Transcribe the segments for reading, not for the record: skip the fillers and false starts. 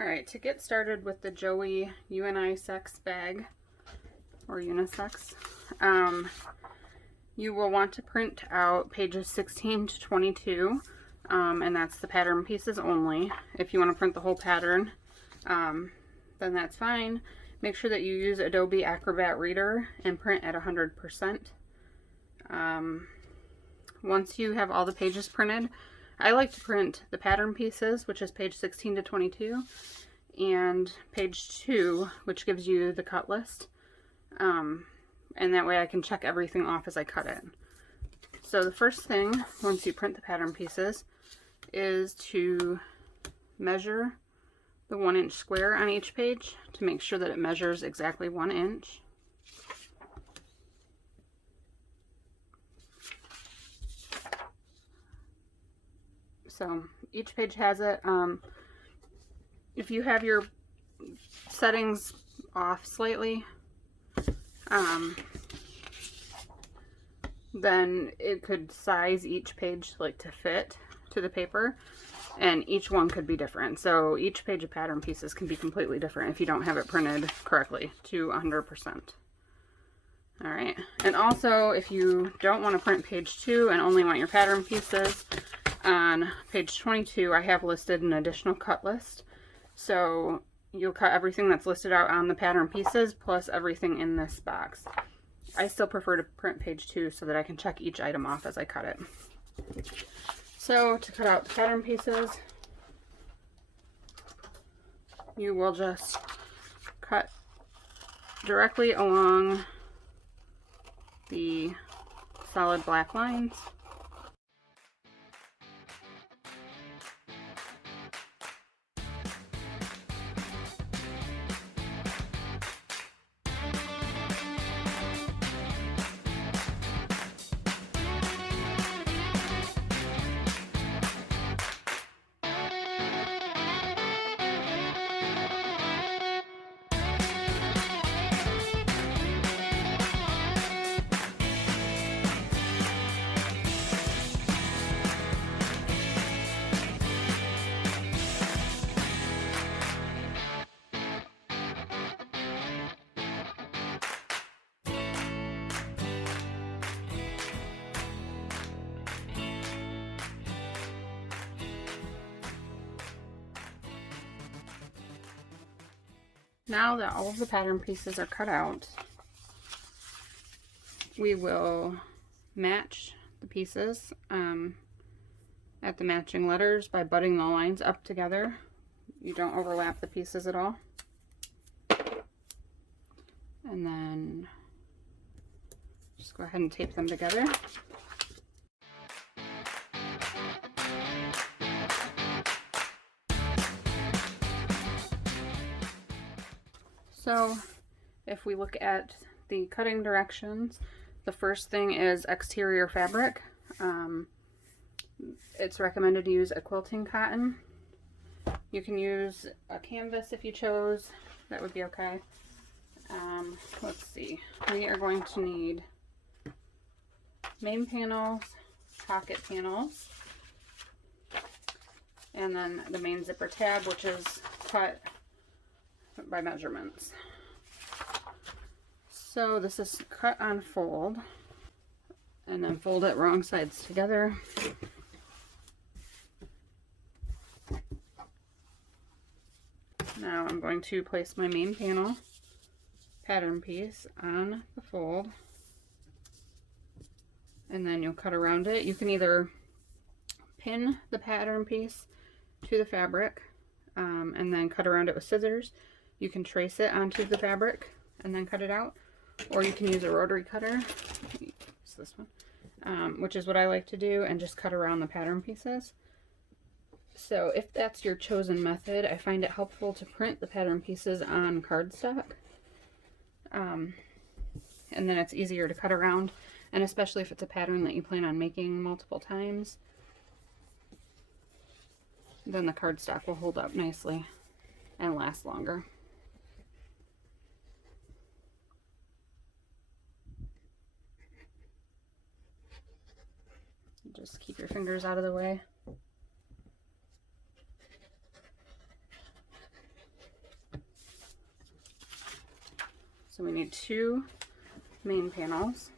Alright, to get started with the Joey Unisex bag, or Unisex, you will want to print out pages 16 to 22, and that's the pattern pieces only. If you want to print the whole pattern, then that's fine. Make sure that you use Adobe Acrobat Reader and print at 100%. Once you have all the pages printed, I like to print the pattern pieces, which is page 16 to 22, and page 2, which gives you the cut list. And that way I can check everything off as I cut it. So the first thing, once you print the pattern pieces, is to measure the 1-inch square on each page to make sure that it measures exactly 1 inch. So each page has it. If you have your settings off slightly, then it could size each page like to fit to the paper, and each one could be different. So each page of pattern pieces can be completely different if you don't have it printed correctly to 100%. All right, and also if you don't want to print page 2 and only want your pattern pieces, on page 22 I have listed an additional cut list. So you'll cut everything that's listed out on the pattern pieces plus everything in this box. I still prefer to print page 2 so that I can check each item off as I cut it. So to cut out the pattern pieces, you will just cut directly along the solid black lines. Now that all of the pattern pieces are cut out, we will match the pieces at the matching letters by butting the lines up together. You don't overlap the pieces at all. And then just go ahead and tape them together. So if we look at the cutting directions, the first thing is exterior fabric. It's recommended to use a quilting cotton. You can use a canvas if you chose, that would be okay. Let's see, we are going to need main panels, pocket panels, and then the main zipper tab, which is cut by measurements. So this is cut on fold, and then fold it wrong sides together. Now I'm going to place my main panel pattern piece on the fold, and then you'll cut around it. You can either pin the pattern piece to the fabric and then cut around it with scissors. You can trace it onto the fabric and then cut it out, or you can use a rotary cutter, it's this one, which is what I like to do, and just cut around the pattern pieces. So if that's your chosen method, I find it helpful to print the pattern pieces on cardstock, and then it's easier to cut around, and especially if it's a pattern that you plan on making multiple times, then the cardstock will hold up nicely and last longer. Just keep your fingers out of the way. So we need 2 main panels.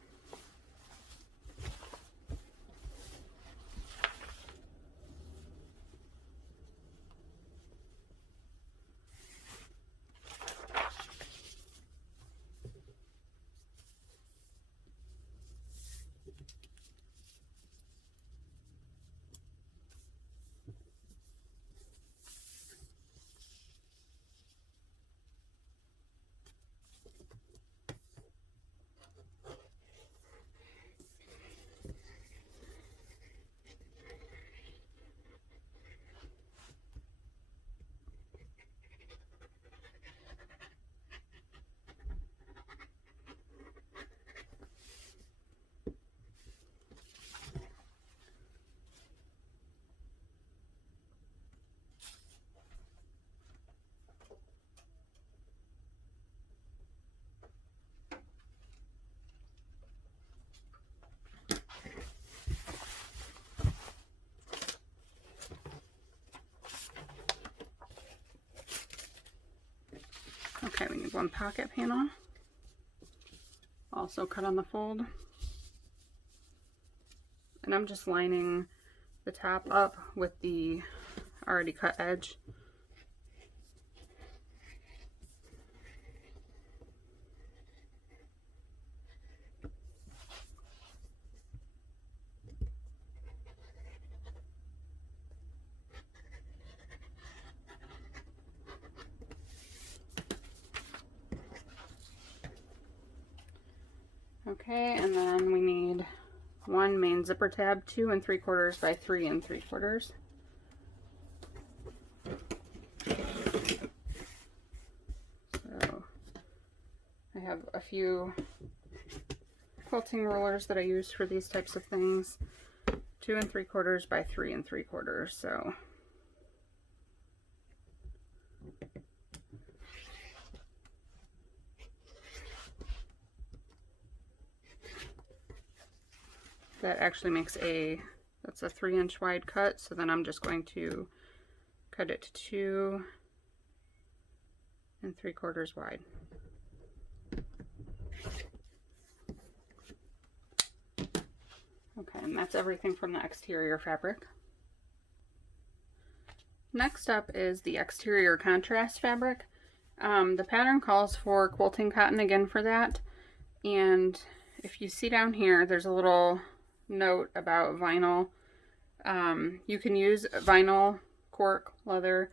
Okay, we need 1 pocket panel, also cut on the fold. And I'm just lining the top up with the already cut edge. Okay, and then we need 1 main zipper tab, 2 3/4 by 3 3/4. So I have a few quilting rollers that I use for these types of things. 2 3/4 by 3 3/4. So that actually makes that's a 3-inch wide cut. So then I'm just going to cut it to 2 3/4 wide. Okay, and that's everything from the exterior fabric. Next up is the exterior contrast fabric. The pattern calls for quilting cotton again for that. And if you see down here, there's a little note about vinyl. You can use vinyl, cork, leather,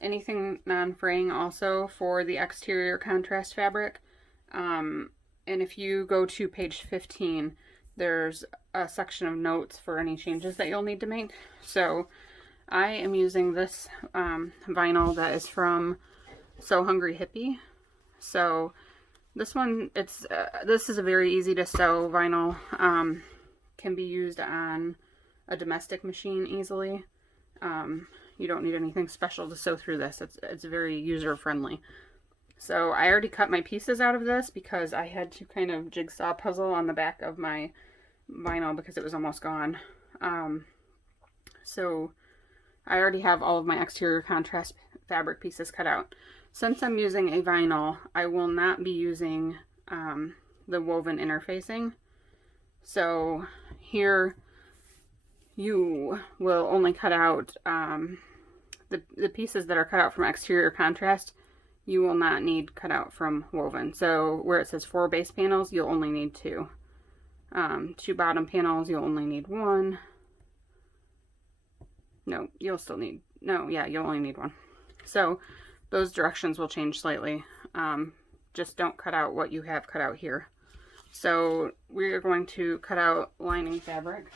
anything non-fraying also for the exterior contrast fabric. And if you go to page 15, there's a section of notes for any changes that you'll need to make. So I am using this vinyl that is from So Hungry Hippie. So this one, this is a very easy to sew vinyl. Can be used on a domestic machine easily. You don't need anything special to sew through this. It's very user friendly. So I already cut my pieces out of this because I had to kind of jigsaw puzzle on the back of my vinyl because it was almost gone. So I already have all of my exterior contrast fabric pieces cut out. Since I'm using a vinyl, I will not be using the woven interfacing. So here you will only cut out the pieces that are cut out from exterior contrast. You will not need cut out from woven. So where it says 4 base panels, you'll only need 2. 2 bottom panels, you'll only need 1. No, you'll still need, no, yeah, you'll only need 1. So those directions will change slightly. Just don't cut out what you have cut out here. So we're going to cut out lining fabric,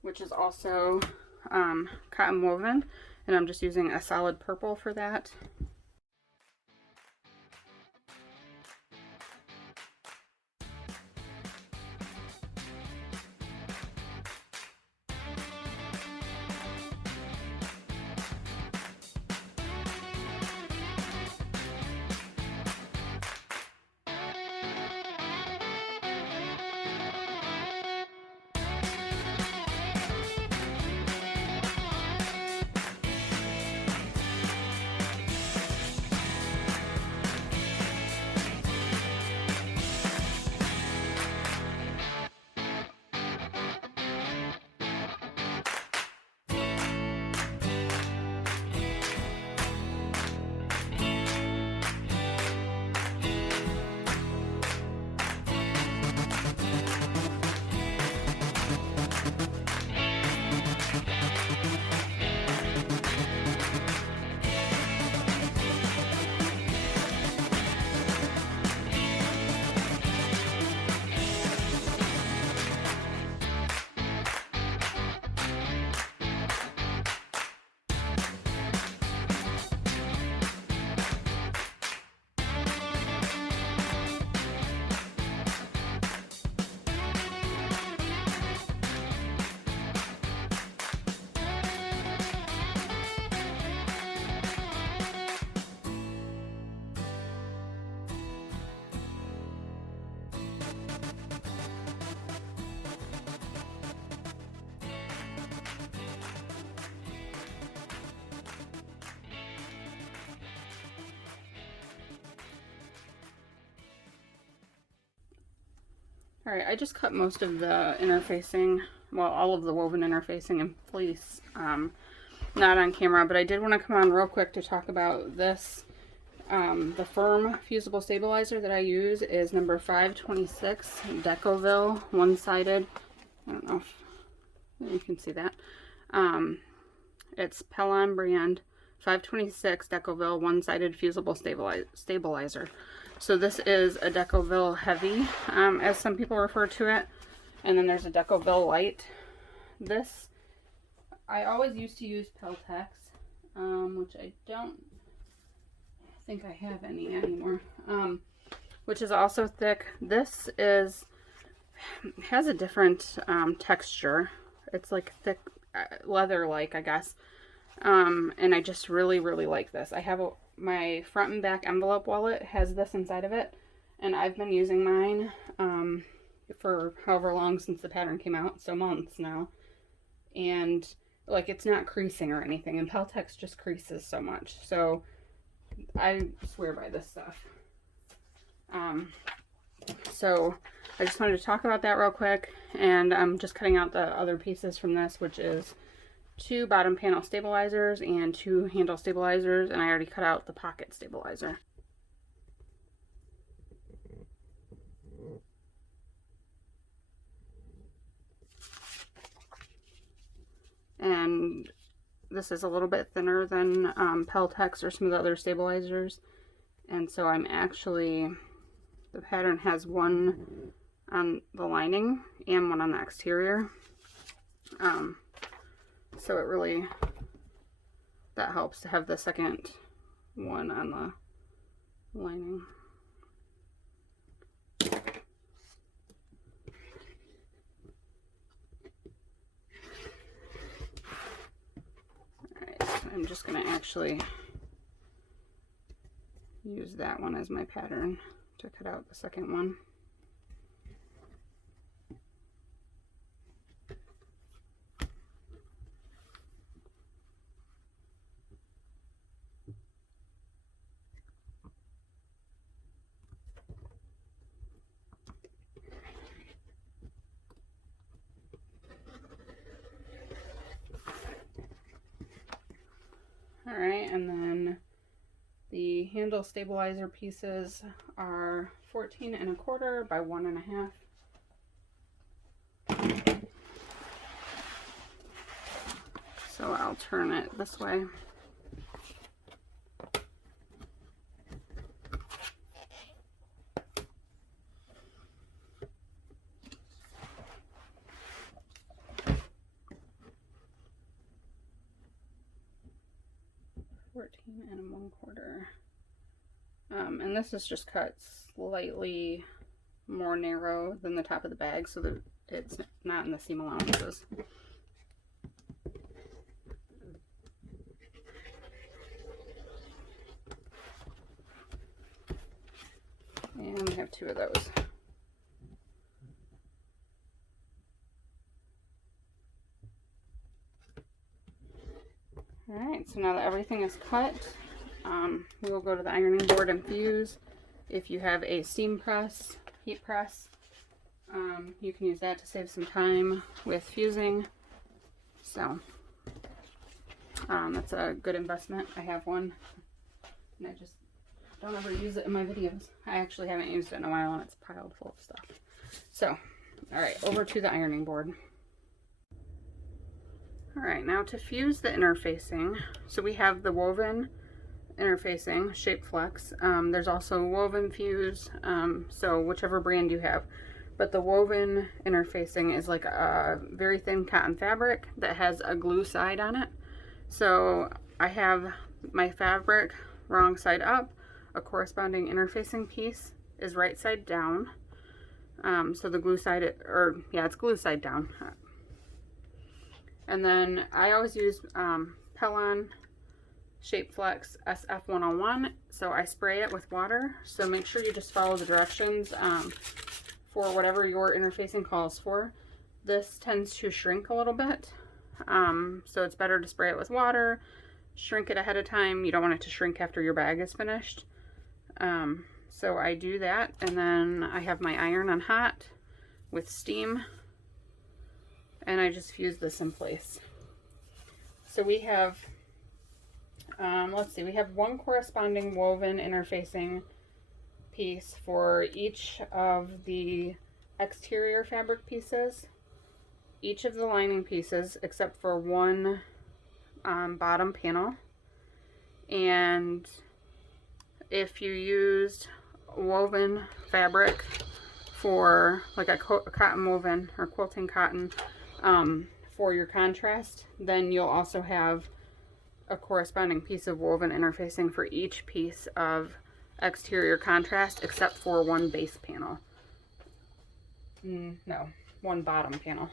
which is also cotton woven, and I'm just using a solid purple for that. All right, I just cut most of the interfacing, well, all of the woven interfacing in Fleece, not on camera, but I did want to come on real quick to talk about this. The firm fusible stabilizer that I use is number 526 Decoville, one-sided. I don't know if you can see that. It's Pellon brand 526 Decoville one-sided fusible stabilizer. So this is a Decoville Heavy, as some people refer to it, and then there's a Decoville Light. This, I always used to use Peltex, which I don't think I have any anymore, which is also thick. This has a different texture. It's like thick leather-like, I guess. And I just really like this. I have my front and back envelope wallet has this inside of it, and I've been using mine for however long since the pattern came out, so months now, and like it's not creasing or anything, and Peltex just creases so much, so I swear by this stuff. So I just wanted to talk about that real quick, and I'm just cutting out the other pieces from this, which is 2 bottom panel stabilizers and 2 handle stabilizers, and I already cut out the pocket stabilizer. And this is a little bit thinner than Peltex or some of the other stabilizers, and so I'm actually, the pattern has one on the lining and one on the exterior. So it really, that helps to have the second one on the lining. Alright, so I'm just going to actually use that one as my pattern to cut out the second one. Alright, and then the handle stabilizer pieces are 14 1/4 by 1 1/2. So I'll turn it this way. And 1/4. And this is just cut slightly more narrow than the top of the bag so that it's not in the seam allowances. And we have 2 of those. Alright, so now that everything is cut, we will go to the ironing board and fuse. If you have a steam press, heat press, you can use that to save some time with fusing. So, that's a good investment. I have one, and I just don't ever use it in my videos. I actually haven't used it in a while, and it's piled full of stuff. So, alright, over to the ironing board. Alright, now to fuse the interfacing, so we have the woven interfacing, Shape Flex. There's also woven fuse, so whichever brand you have. But the woven interfacing is like a very thin cotton fabric that has a glue side on it. So I have my fabric wrong side up, a corresponding interfacing piece is right side down. So the glue side, it's glue side down. And then I always use Pellon Shape Flex SF101, so I spray it with water. So make sure you just follow the directions for whatever your interfacing calls for. This tends to shrink a little bit, so it's better to spray it with water, shrink it ahead of time. You don't want it to shrink after your bag is finished. So I do that, and then I have my iron on hot. with steam, and I just fuse this in place. So we have, let's see, we have one corresponding woven interfacing piece for each of the exterior fabric pieces, each of the lining pieces except for one bottom panel. And if you used woven fabric for like a cotton woven or quilting cotton for your contrast, then you'll also have a corresponding piece of woven interfacing for each piece of exterior contrast except for one base panel. No, one bottom panel.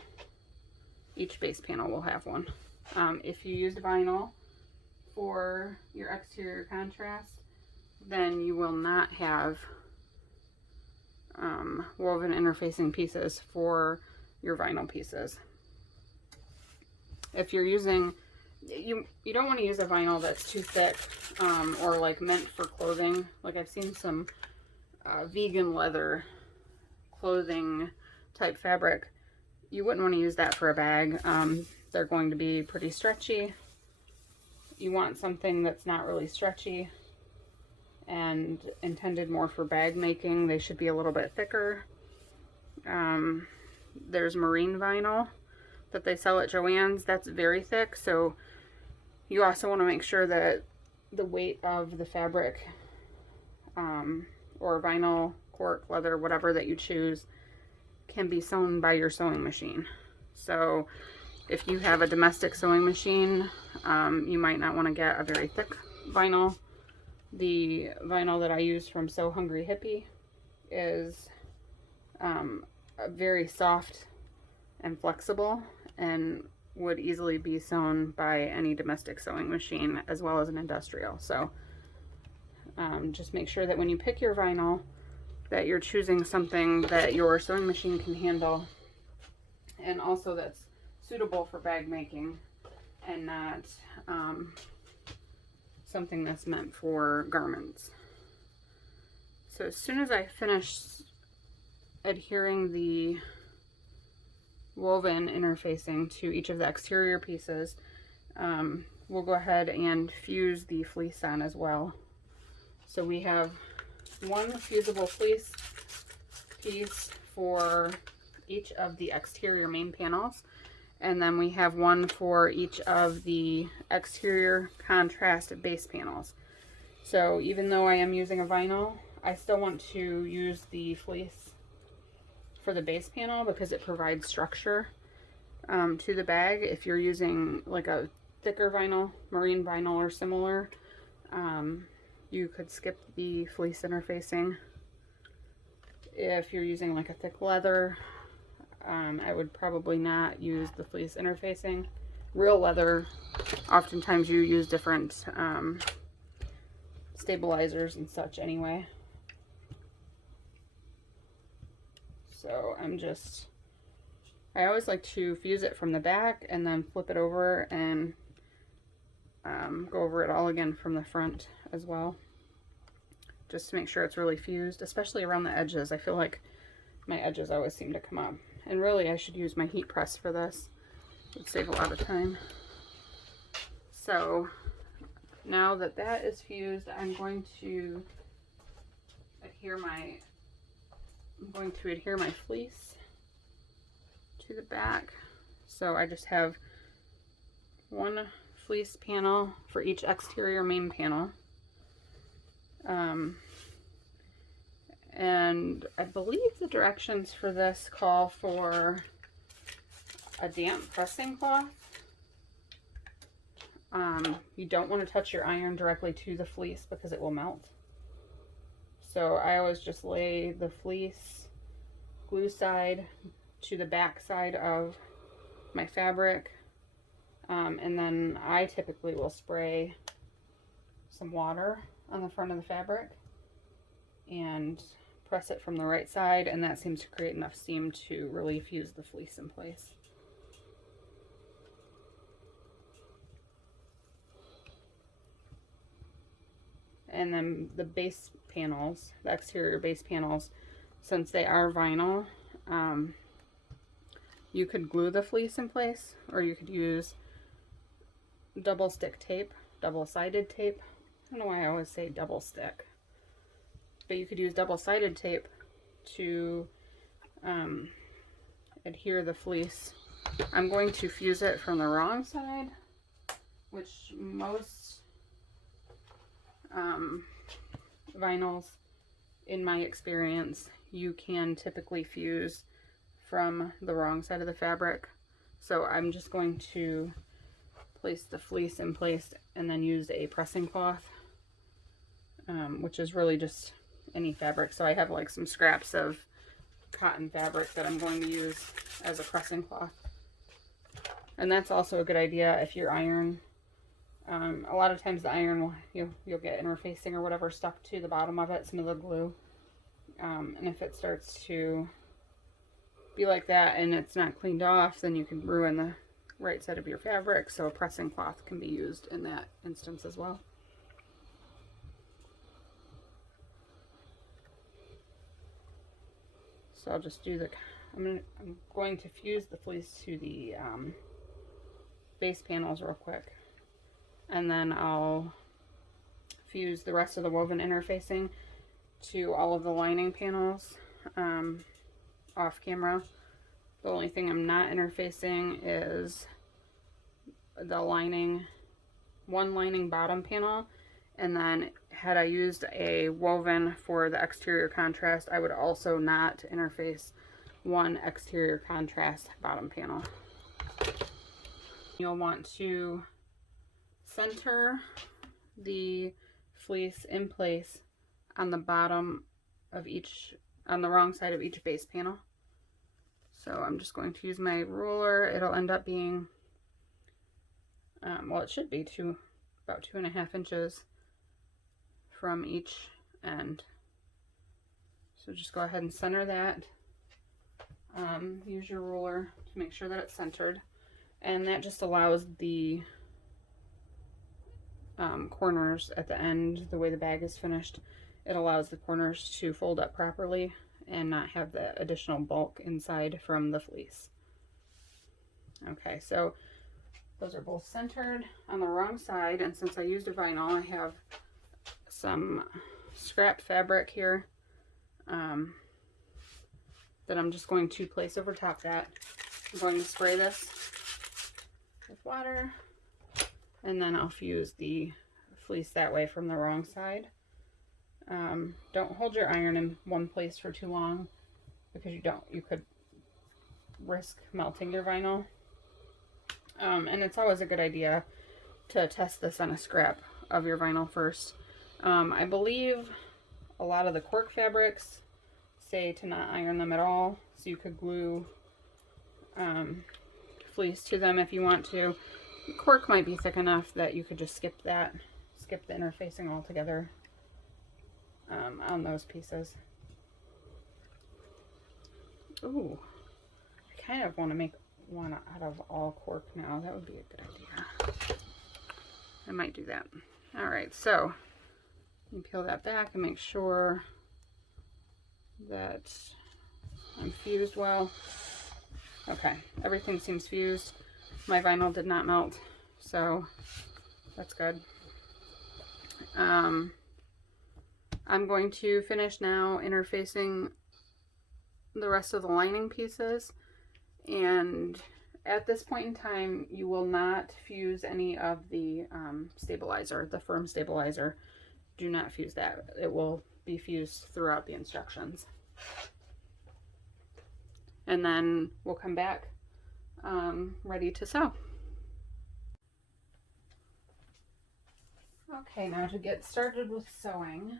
Each base panel will have one. If you used vinyl for your exterior contrast, then you will not have woven interfacing pieces for your vinyl pieces. If you're using, you don't want to use a vinyl that's too thick or like meant for clothing. Like I've seen some vegan leather clothing type fabric. You wouldn't want to use that for a bag. They're going to be pretty stretchy. You want something that's not really stretchy and intended more for bag making. They should be a little bit thicker. There's marine vinyl that they sell at Joann's. That's very thick, so you also want to make sure that the weight of the fabric or vinyl, cork, leather, whatever that you choose, can be sewn by your sewing machine. So if you have a domestic sewing machine, you might not want to get a very thick vinyl. The vinyl that I use from So Hungry Hippie is very soft and flexible and would easily be sewn by any domestic sewing machine as well as an industrial. So just make sure that when you pick your vinyl that you're choosing something that your sewing machine can handle and also that's suitable for bag making and not something that's meant for garments. So as soon as I finish adhering the woven interfacing to each of the exterior pieces, we'll go ahead and fuse the fleece on as well. So we have one fusible fleece piece for each of the exterior main panels, and then we have one for each of the exterior contrast base panels. So even though I am using a vinyl, I still want to use the fleece for the base panel because it provides structure to the bag. If you're using like a thicker vinyl, marine vinyl or similar, you could skip the fleece interfacing. If you're using like a thick leather, I would probably not use the fleece interfacing. Real leather, oftentimes you use different stabilizers and such anyway. So I always like to fuse it from the back and then flip it over and go over it all again from the front as well, just to make sure it's really fused, especially around the edges. I feel like my edges always seem to come up, and really I should use my heat press for this. It would save a lot of time. So now that that is fused, I'm going to adhere my fleece to the back. So I just have one fleece panel for each exterior main panel. And I believe the directions for this call for a damp pressing cloth. You don't want to touch your iron directly to the fleece because it will melt. So I always just lay the fleece glue side to the back side of my fabric, and then I typically will spray some water on the front of the fabric and press it from the right side, and that seems to create enough steam to really fuse the fleece in place. And then the base panels, the exterior base panels, since they are vinyl, you could glue the fleece in place, or you could use double stick tape, double-sided tape. I don't know why I always say double stick, but you could use double-sided tape to adhere the fleece. I'm going to fuse it from the wrong side, which most vinyls, in my experience, you can typically fuse from the wrong side of the fabric. So I'm just going to place the fleece in place and then use a pressing cloth, which is really just any fabric. So I have like some scraps of cotton fabric that I'm going to use as a pressing cloth. And that's also a good idea if your iron, a lot of times the iron will, you'll get interfacing or whatever stuck to the bottom of it, some of the glue. And if it starts to be like that and it's not cleaned off, then you can ruin the right side of your fabric. So a pressing cloth can be used in that instance as well. So I'll just do the, I'm going to fuse the fleece to the base panels real quick, and then I'll fuse the rest of the woven interfacing to all of the lining panels off camera. The only thing I'm not interfacing is the lining, one lining bottom panel, and then had I used a woven for the exterior contrast, I would also not interface one exterior contrast bottom panel. You'll want to center the fleece in place on the bottom of each, on the wrong side of each base panel. So I'm just going to use my ruler. It'll end up being, well, it should be about 2.5 inches from each end. So just go ahead and center that. Use your ruler to make sure that it's centered. And that just allows the corners at the end, the way the bag is finished, it allows the corners to fold up properly and not have the additional bulk inside from the fleece. Okay, so those are both centered on the wrong side, and since I used a vinyl, I have some scrap fabric here that I'm just going to place over top that. I'm going to spray this with water, and then I'll fuse the fleece that way from the wrong side. Don't hold your iron in one place for too long, because you could risk melting your vinyl. And it's always a good idea to test this on a scrap of your vinyl first. I believe a lot of the cork fabrics say to not iron them at all, so you could glue fleece to them if you want to. Cork might be thick enough that you could just skip the interfacing altogether on those pieces. Ooh, I kind of want to make one out of all cork now. That would be a good idea. I might do that. All right, so you peel that back and make sure that I'm fused well. Okay, everything seems fused. My vinyl did not melt, so that's good. I'm going to finish now interfacing the rest of the lining pieces, and at this point in time you will not fuse any of the stabilizer, the firm stabilizer. Do not fuse that. It will be fused throughout the instructions. And then we'll come back ready to sew. Okay, now to get started with sewing,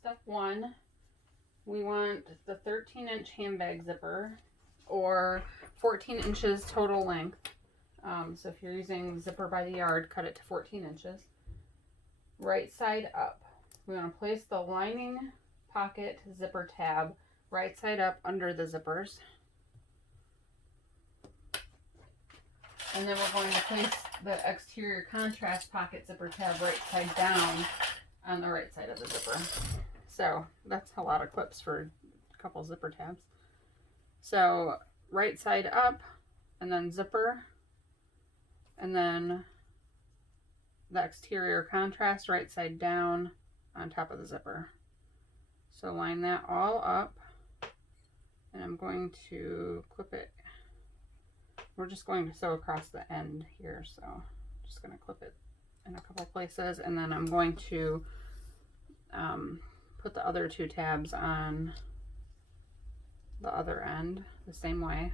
step one, we want the 13-inch handbag zipper, or 14 inches total length. So if you're using zipper by the yard, cut it to 14 inches. Right side up. We want to place the lining pocket zipper tab right side up under the zippers. And then we're going to place the exterior contrast pocket zipper tab right side down on the right side of the zipper. So that's a lot of clips for a couple zipper tabs. So right side up, and then zipper, and then the exterior contrast right side down on top of the zipper. So line that all up, and I'm going to clip it. We're just going to sew across the end here, so I'm just going to clip it in a couple places, and then I'm going to put the other two tabs on the other end the same way.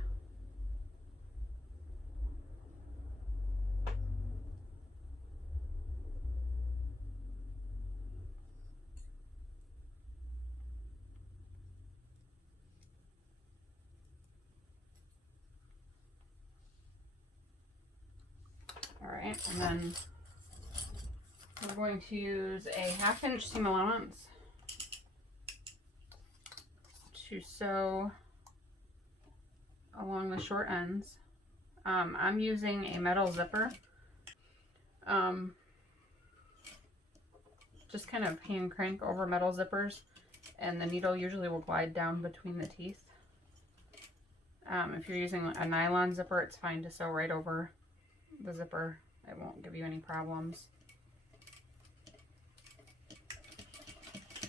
All right, and then we're going to use a 1/2 inch seam allowance to sew along the short ends. I'm using a metal zipper. Just kind of hand crank over metal zippers, and the needle usually will glide down between the teeth. If you're using a nylon zipper, it's fine to sew right over the zipper. It won't give you any problems.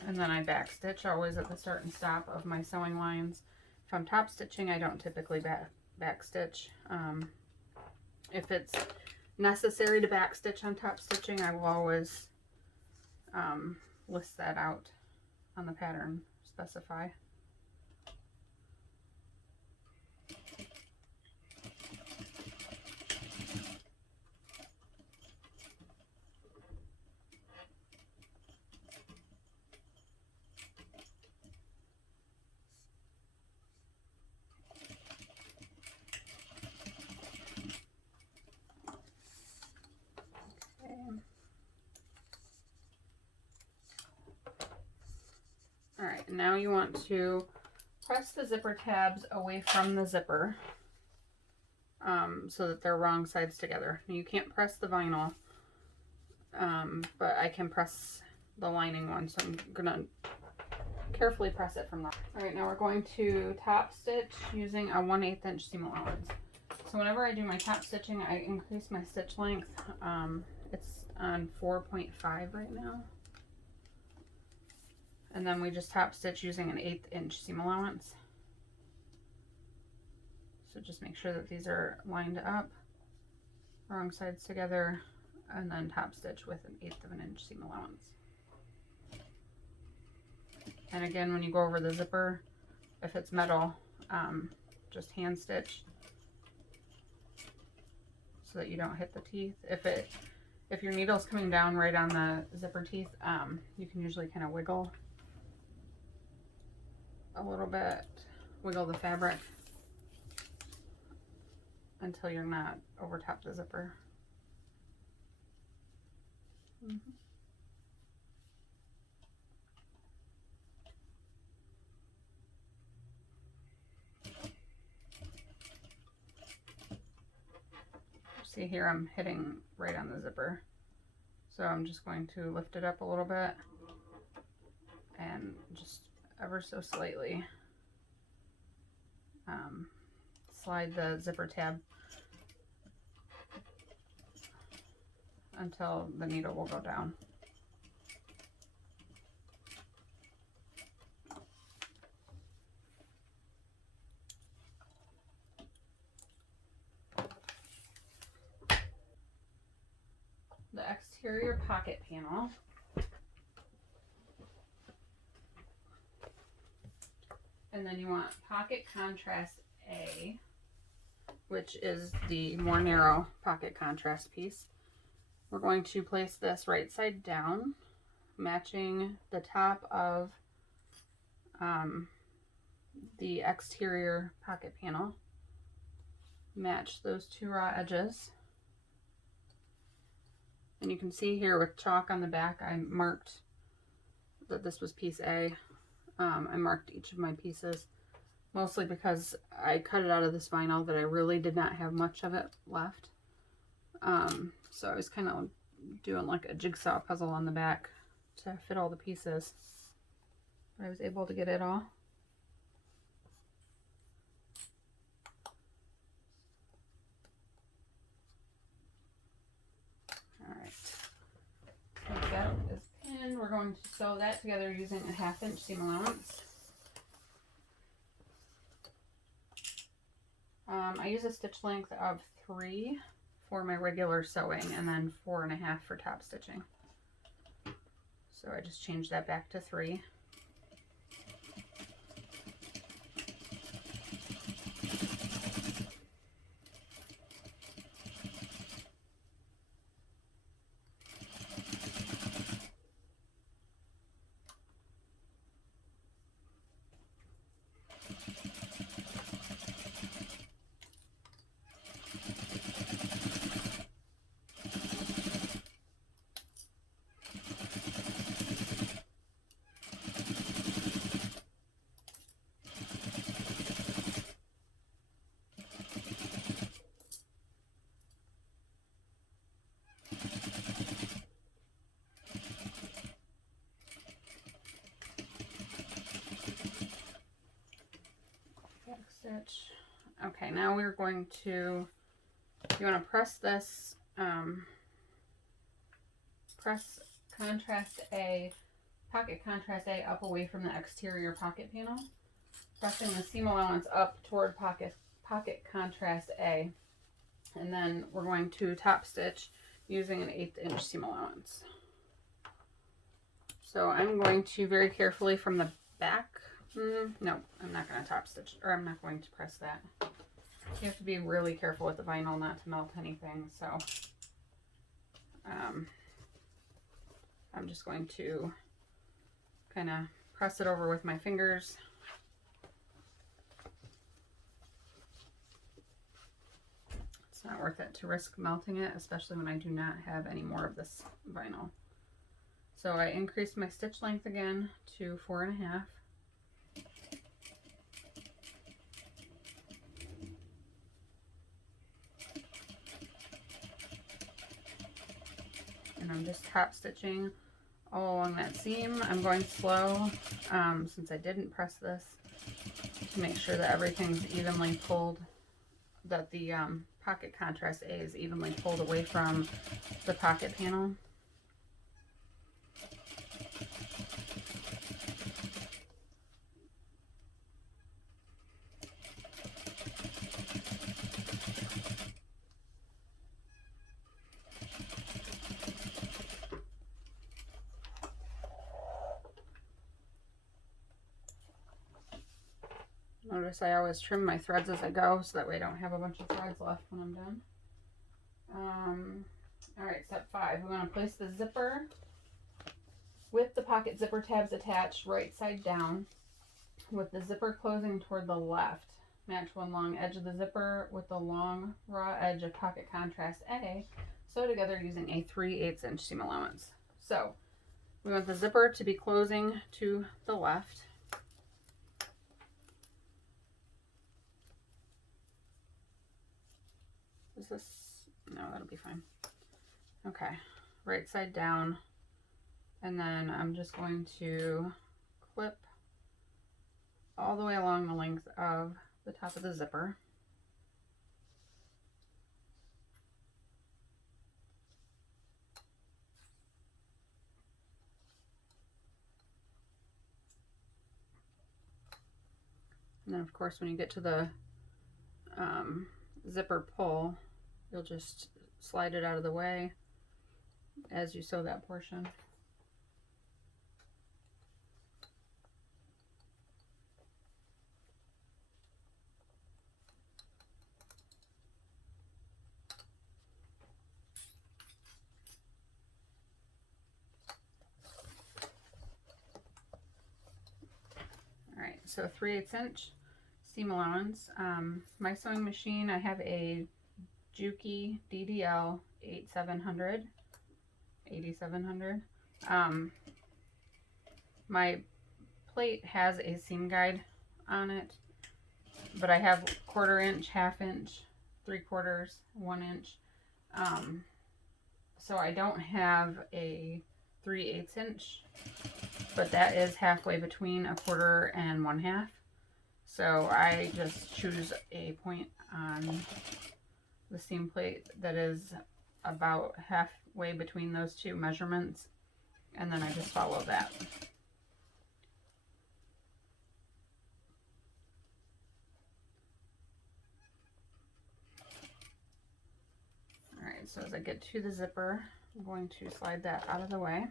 And then I back stitch always at the start and stop of my sewing lines. If I'm top stitching, I don't typically back stitch. If it's necessary to back stitch on top stitching, I will always list that out on the pattern, specify. All right, now you want to press the zipper tabs away from the zipper so that they're wrong sides together. You can't press the vinyl, but I can press the lining one, so I'm gonna carefully press it from the. All right, now we're going to top stitch using a 1/8 inch seam allowance. So whenever I do my top stitching, I increase my stitch length. It's on 4.5 right now. And then we just top stitch using an 1/8 inch seam allowance. So just make sure that these are lined up, wrong sides together, and then top stitch with an 1/8 of an inch seam allowance. And again, when you go over the zipper, if it's metal, just hand stitch so that you don't hit the teeth. If your needle's coming down right on the zipper teeth, you can usually kind of wiggle a little bit, wiggle the fabric until you're not over top the zipper. See here, I'm hitting right on the zipper. So I'm just going to lift it up a little bit and just ever so slightly slide the zipper tab until the needle will go down. The exterior pocket panel. And then you want pocket contrast A, which is the more narrow pocket contrast piece. We're going to place this right side down, matching the top of the exterior pocket panel. Match those two raw edges. And you can see here with chalk on the back, I marked that this was piece A. I marked each of my pieces, mostly because I cut it out of this vinyl that I really did not have much of it left. So I was kind of doing like a jigsaw puzzle on the back to fit all the pieces. But I was able to get it all. going to sew that together using a 1/2 inch seam allowance. I use a stitch length of 3 for my regular sewing and then 4.5 for top stitching. So I just changed that back to 3. Stitch. Okay, now we're going to, you want to press this, press contrast A, pocket contrast A up away from the exterior pocket panel, pressing the seam allowance up toward pocket contrast A, and then we're going to top stitch using an 1/8 inch seam allowance. So I'm going to very carefully from the back. No, I'm not going to top stitch, or I'm not going to press that. You have to be really careful with the vinyl not to melt anything, so I'm just going to kind of press it over with my fingers. It's not worth it to risk melting it, especially when I do not have any more of this vinyl. So I increased my stitch length again to 4.5. And I'm just top stitching all along that seam. I'm going slow since I didn't press this, to make sure that everything's evenly pulled, that the pocket contrast A is evenly pulled away from the pocket panel. Notice I always trim my threads as I go, so that way I don't have a bunch of threads left when I'm done. Alright, step 5. We want to place the zipper with the pocket zipper tabs attached right side down, with the zipper closing toward the left. Match one long edge of the zipper with the long raw edge of pocket contrast A. Sew together using a 3/8 inch seam allowance. So we want the zipper to be closing to the left. Is this, no, that'll be fine. Okay, right side down, and then I'm just going to clip all the way along the length of the top of the zipper. And then of course when you get to the zipper pull, you'll just slide it out of the way as you sew that portion. Alright, so 3/8 inch seam allowance. My sewing machine, I have a Juki DDL 8700. My plate has a seam guide on it, but I have 1/4 inch, 1/2 inch, 3/4, 1 inch. So I don't have a 3/8 inch, but that is halfway between 1/4 and 1/2. So I just choose a point on the seam plate that is about halfway between those two measurements, and then I just follow that. All right, so as I get to the zipper, I'm going to slide that out of the way.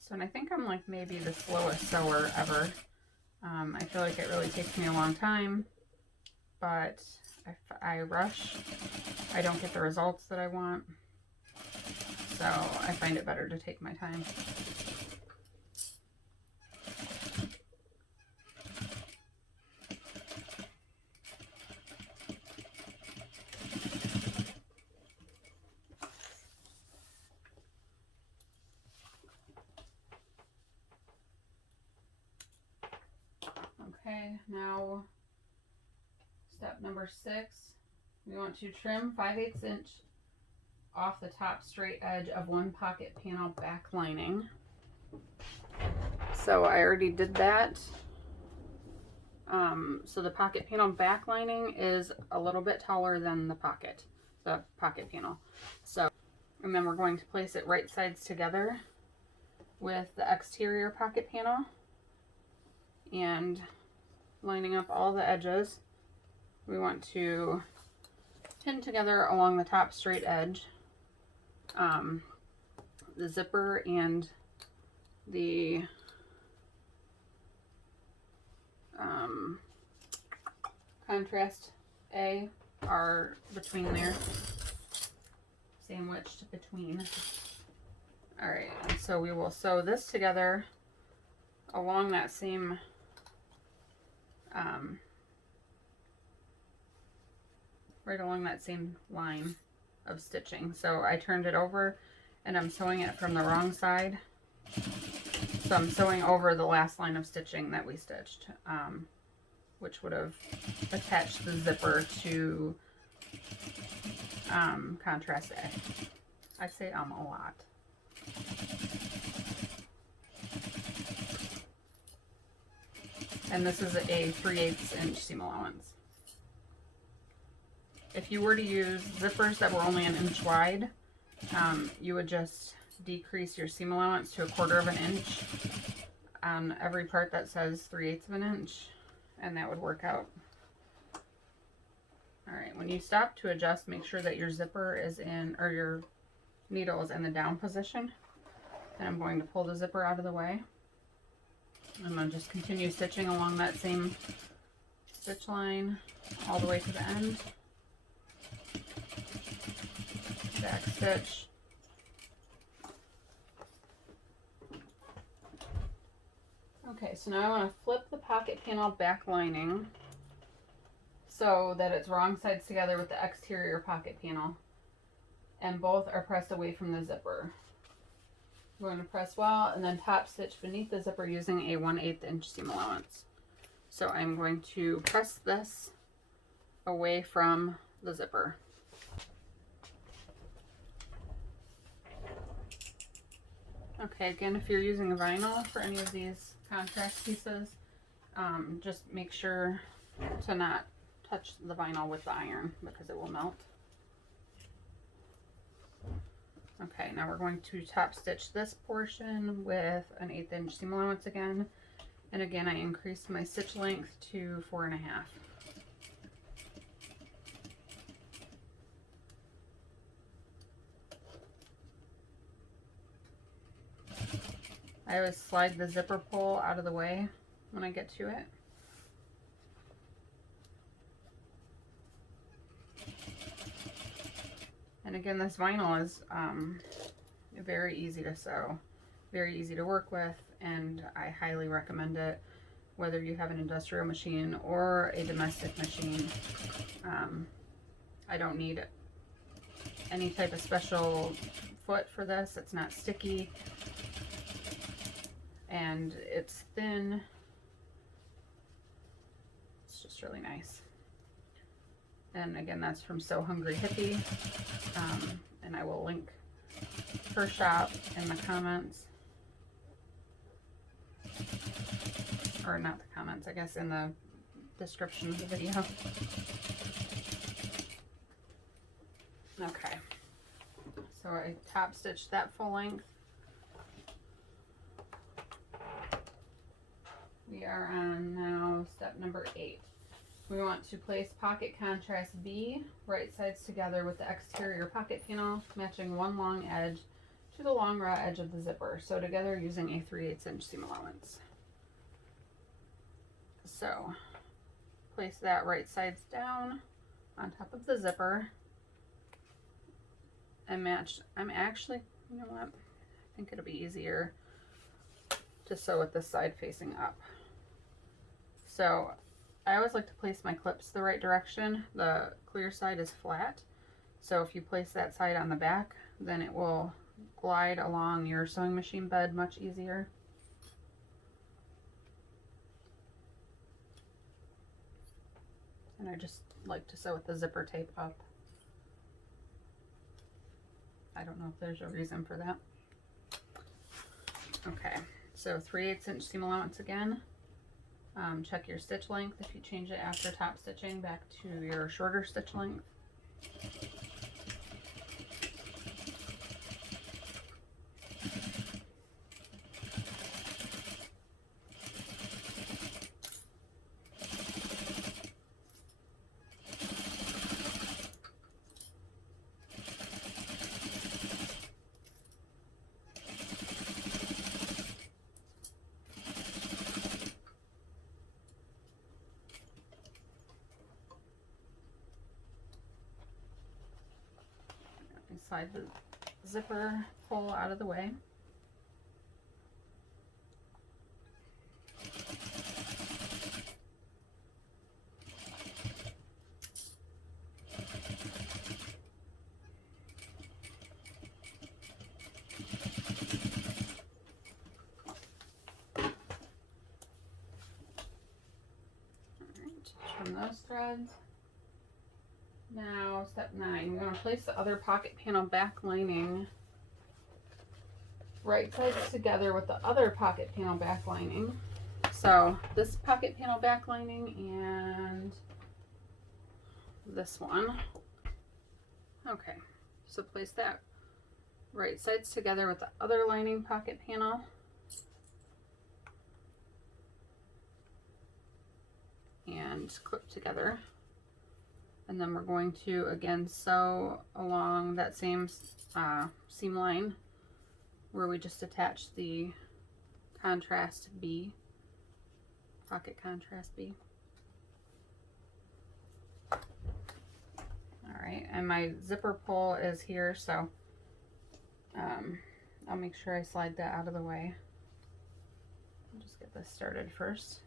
So, and I think I'm like maybe the slowest sewer ever. I feel like it really takes me a long time, but if I rush, I don't get the results that I want. So I find it better to take my time. Okay, now step number 6, we want to trim 5/8 inch off the top straight edge of one pocket panel back lining. So I already did that. So the pocket panel back lining is a little bit taller than the pocket panel. So, and then we're going to place it right sides together with the exterior pocket panel and lining up all the edges. We want to pin together along the top straight edge the zipper and the contrast A are between there, sandwiched between. All right, and so we will sew this together along that same right along that same line of stitching. So I turned it over and I'm sewing it from the wrong side. So I'm sewing over the last line of stitching that we stitched, which would have attached the zipper to contrast A. I say a lot. And this is a 3/8 inch seam allowance. If you were to use zippers that were only an inch wide, you would just decrease your seam allowance to 1/4 of an inch on every part that says 3/8 of an inch, and that would work out. All right, when you stop to adjust, make sure that your zipper is in, or your needle is in the down position. And I'm going to pull the zipper out of the way. I'm going to just continue stitching along that same stitch line all the way to the end. Back stitch. Okay, so now I want to flip the pocket panel back lining so that it's wrong sides together with the exterior pocket panel, and both are pressed away from the zipper. We're going to press well and then top stitch beneath the zipper using a 1/8 inch seam allowance. So I'm going to press this away from the zipper. Okay, again, if you're using vinyl for any of these contrast pieces, just make sure to not touch the vinyl with the iron because it will melt. Okay, now we're going to top stitch this portion with an 1/8 inch seam allowance again. And again, I increased my stitch length to 4.5. I always slide the zipper pull out of the way when I get to it. And again, this vinyl is very easy to sew, very easy to work with, and I highly recommend it whether you have an industrial machine or a domestic machine. I don't need any type of special foot for this. It's not sticky, and it's thin. It's just really nice. And again, that's from So Hungry Hippie, and I will link her shop in the comments, or not the comments, I guess in the description of the video. Okay, so I top stitched that full length. We are on now step number 8. We want to place pocket contrast B, right sides together with the exterior pocket panel, matching one long edge to the long raw edge of the zipper. Sew together using a 3/8 inch seam allowance. So place that right sides down on top of the zipper and match. I'm actually, you know what, I think it'll be easier to sew with this side facing up. So I always like to place my clips the right direction. The clear side is flat, so if you place that side on the back, then it will glide along your sewing machine bed much easier. And I just like to sew with the zipper tape up. I don't know if there's a reason for that. Okay, so 3/8 inch seam allowance again. Check your stitch length if you change it after top stitching back to your shorter stitch length. Slide the zipper pull out of the way. Alright, trim those threads. Now, step 9, we're going to place the other pocket panel back lining right sides together with the other pocket panel back lining. So this pocket panel back lining and this one. Okay, so place that right sides together with the other lining pocket panel. And clip together. And then we're going to again sew along that same seam line where we just attached the contrast B, pocket contrast B. All right, and my zipper pull is here, so I'll make sure I slide that out of the way. I'll just get this started first.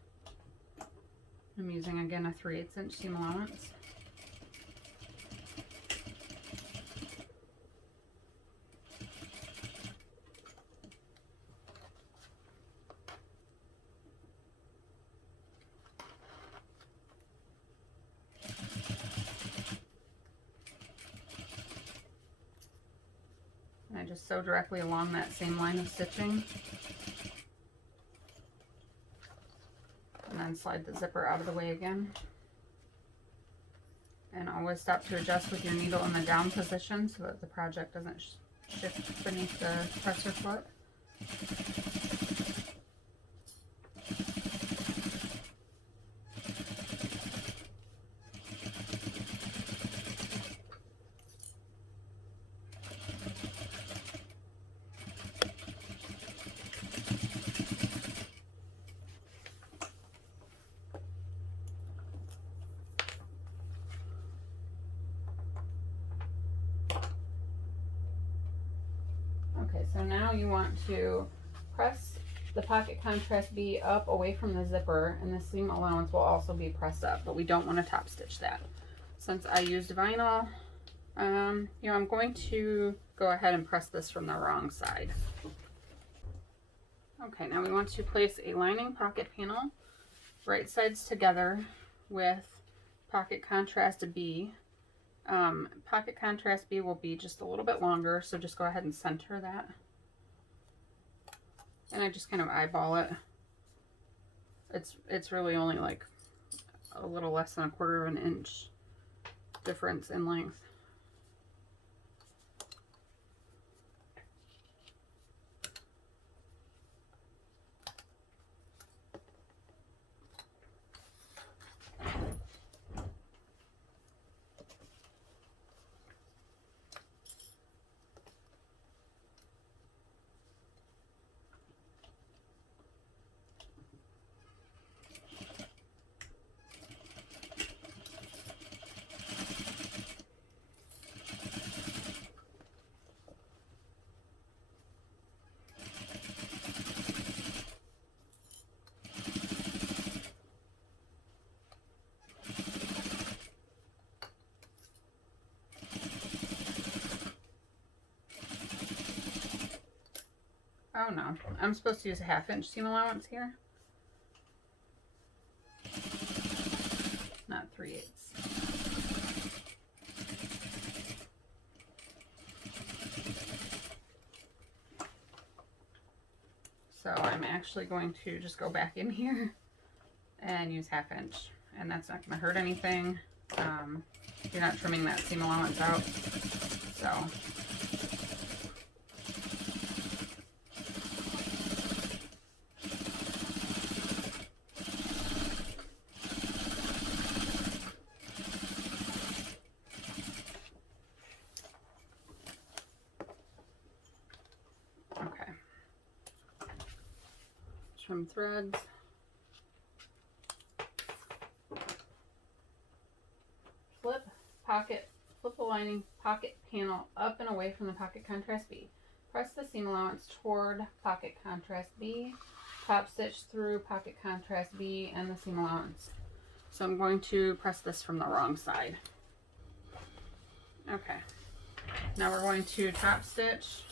I'm using again a 3/8 inch seam allowance. And I just sew directly along that same line of stitching. And then slide the zipper out of the way again. And always stop to adjust with your needle in the down position so that the project doesn't shift beneath the presser foot. Okay, so now you want to press the pocket contrast B up away from the zipper, and the seam allowance will also be pressed up, but we don't want to top stitch that. Since I used vinyl, I'm going to go ahead and press this from the wrong side. Okay, now we want to place a lining pocket panel right sides together with pocket contrast B. Pocket contrast B will be just a little bit longer, so just go ahead and center that. And I just kind of eyeball it. It's really only like a little less than 1/4 of an inch difference in length. Oh no, I'm supposed to use a 1/2 inch seam allowance here, not 3/8. So I'm actually going to just go back in here and use 1/2 inch, and that's not going to hurt anything. You're not trimming that seam allowance out, so. Okay. Trim threads. Flip the lining pocket panel up and away from the pocket contrast B. Press the seam allowance toward pocket contrast B. Top stitch through pocket contrast B and the seam allowance. So I'm going to press this from the wrong side. Okay. Now we're going to top stitch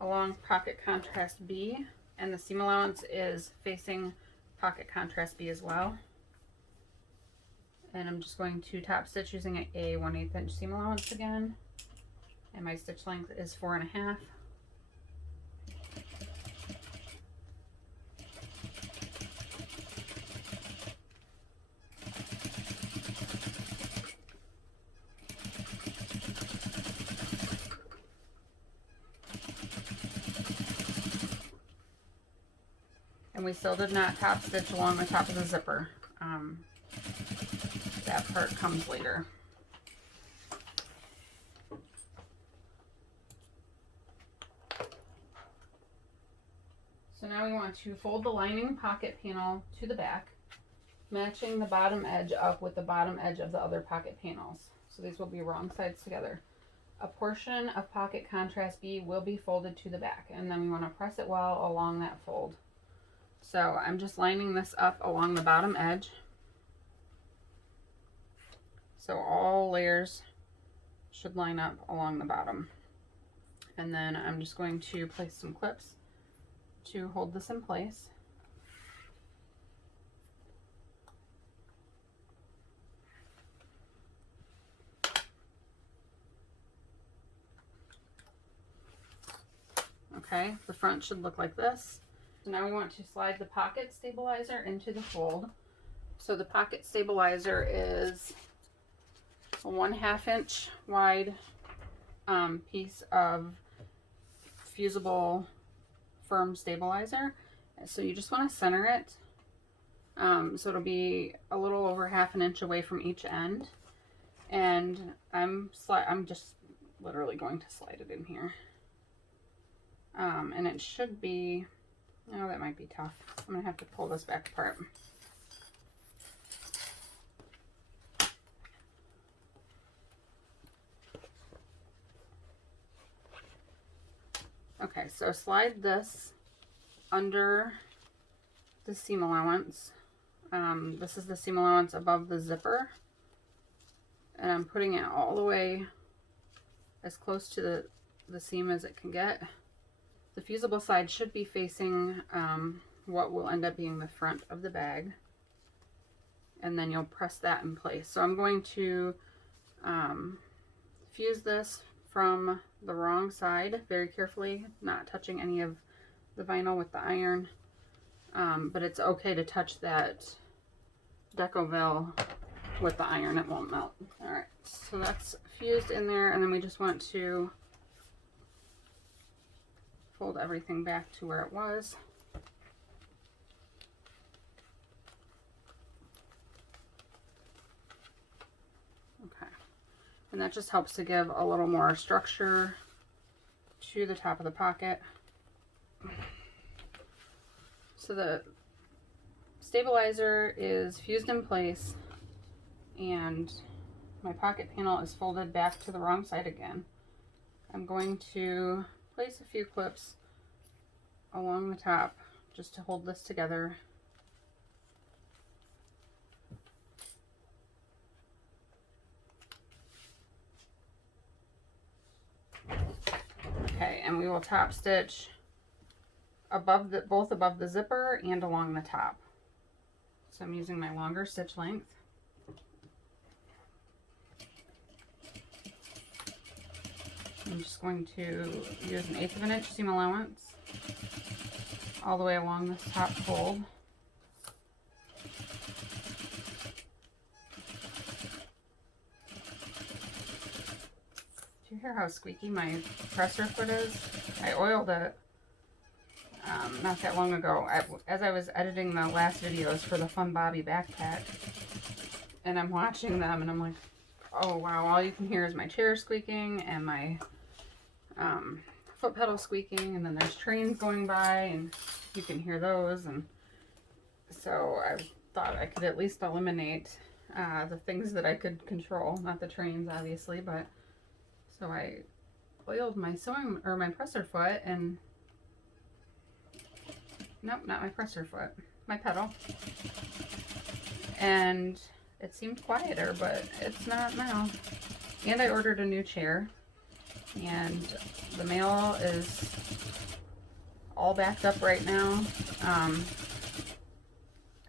along pocket contrast B, and the seam allowance is facing pocket contrast B as well. And I'm just going to top stitch using a 1/8 inch seam allowance again. And my stitch length is 4.5. And we still did not top stitch along the top of the zipper. That part comes later. So now we want to fold the lining pocket panel to the back, matching the bottom edge up with the bottom edge of the other pocket panels. So these will be wrong sides together. A portion of pocket contrast B will be folded to the back, and then we want to press it well along that fold. So I'm just lining this up along the bottom edge. So all layers should line up along the bottom. And then I'm just going to place some clips to hold this in place. Okay, the front should look like this. So now we want to slide the pocket stabilizer into the fold. So the pocket stabilizer is a 1/2 inch wide piece of fusible firm stabilizer. So you just want to center it. So it'll be a little over 1/2 inch away from each end. And I'm just literally going to slide it in here. And it should be, oh, that might be tough. I'm gonna have to pull this back apart. Okay, so slide this under the seam allowance. This is the seam allowance above the zipper. And I'm putting it all the way as close to the seam as it can get. The fusible side should be facing what will end up being the front of the bag. And then you'll press that in place. So I'm going to fuse this from the wrong side very carefully, not touching any of the vinyl with the iron. But it's okay to touch that Decovil with the iron, it won't melt. All right, so that's fused in there, and then we just want to fold everything back to where it was. Okay, and that just helps to give a little more structure to the top of the pocket. So the stabilizer is fused in place, and my pocket panel is folded back to the wrong side again. I'm going to place a few clips along the top just to hold this together. Okay, and we will top stitch above the, both above the zipper and along the top. So I'm using my longer stitch length. I'm just going to use an 1/8 of an inch seam allowance all the way along this top fold. Do you hear how squeaky my presser foot is? I oiled it not that long ago as I was editing the last videos for the Fun Bobby backpack, and I'm watching them and I'm like, oh wow, all you can hear is my chair squeaking and my foot pedal squeaking, and then there's trains going by and you can hear those. And so I thought I could at least eliminate the things that I could control, not the trains obviously, but so I oiled my sewing or my presser foot, and nope, not my presser foot, my pedal, and it seemed quieter, but it's not now. And I ordered a new chair, and the mail is all backed up right now.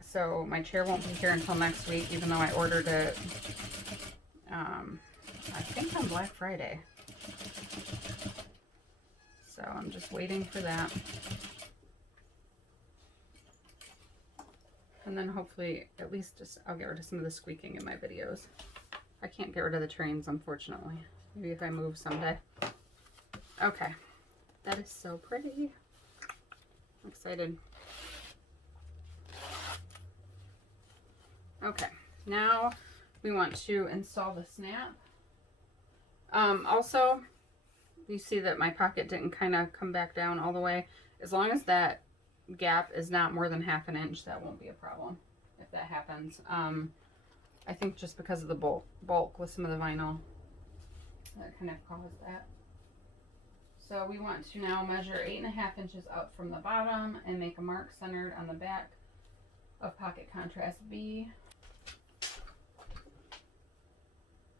So my chair won't be here until next week, even though I ordered it, I think on Black Friday. So I'm just waiting for that. And then hopefully, at least just, I'll get rid of some of the squeaking in my videos. I can't get rid of the trains, unfortunately. Maybe if I move someday. Okay. That is so pretty. I'm excited. Okay. Now we want to install the snap. Also, you see that my pocket didn't kind of come back down all the way. As long as that gap is not more than 1/2 inch, that won't be a problem if that happens. I think just because of the bulk with some of the vinyl, that kind of caused that. So we want to now measure 8.5 inches out from the bottom and make a mark centered on the back of pocket contrast B.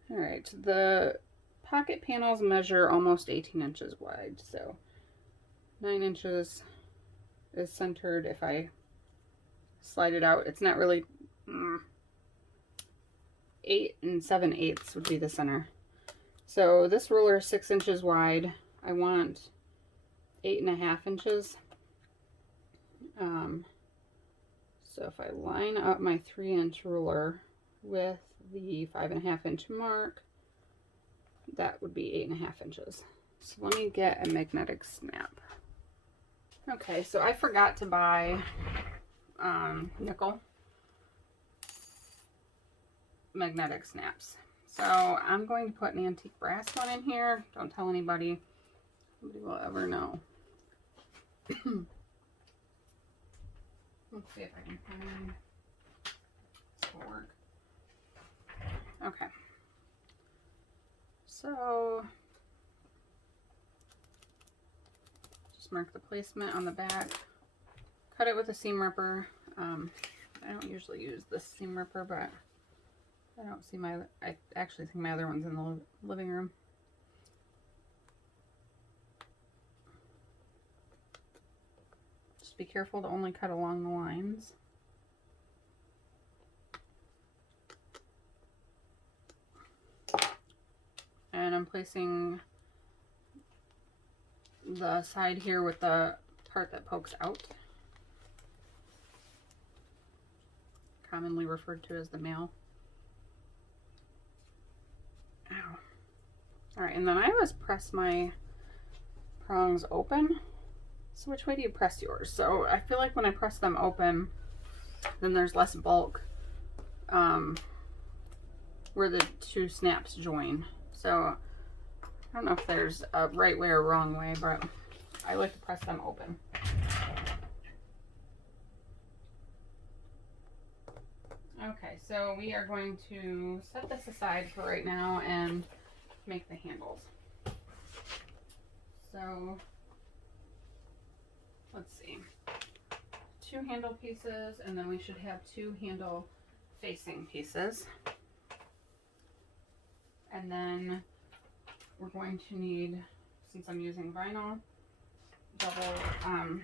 All right, the pocket panels measure almost 18 inches wide, so 9 inches is centered. If I slide it out, it's not really 8 7/8 would be the center. So this ruler is 6 inches wide. I want 8.5 inches. So if I line up my 3-inch ruler with the 5.5 inch mark, that would be 8.5 inches. So let me get a magnetic snap. Okay, so I forgot to buy nickel magnetic snaps. So I'm going to put an antique brass one in here. Don't tell anybody. Nobody will ever know. Let's see if I can find this will work. Okay. So just mark the placement on the back. Cut it with a seam ripper. I don't usually use this seam ripper, but I don't see my, I actually think my other one's in the living room. Just be careful to only cut along the lines. And I'm placing the side here with the part that pokes out. commonly referred to as the male. Ow. Alright, and then I always press my prongs open. So which way do you press yours? So I feel like when I press them open, then there's less bulk where the two snaps join. So I don't know if there's a right way or wrong way, but I like to press them open. Okay, so we are going to set this aside for right now and make the handles. So let's see, 2 handle pieces, and then we should have 2 handle facing pieces. And then we're going to need, since I'm using vinyl, double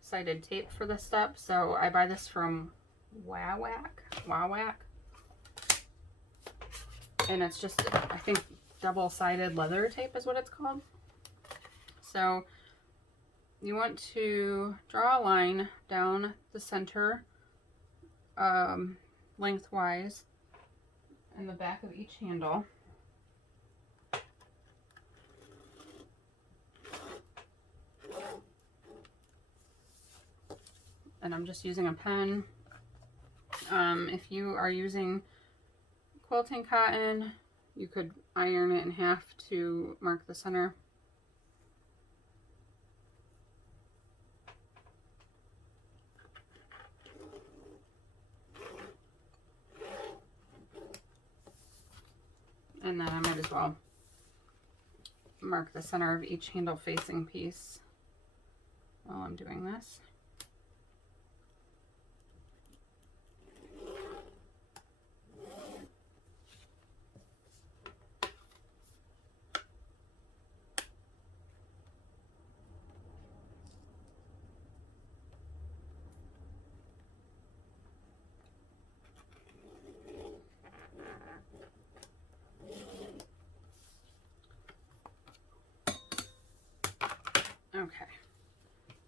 sided tape for this step. So I buy this from Wawak, and it's just, I think, double sided leather tape is what it's called. So you want to draw a line down the center lengthwise in the back of each handle. And I'm just using a pen. If you are using quilting cotton, you could iron it in half to mark the center. And then I might as well mark the center of each handle facing piece while I'm doing this. Okay,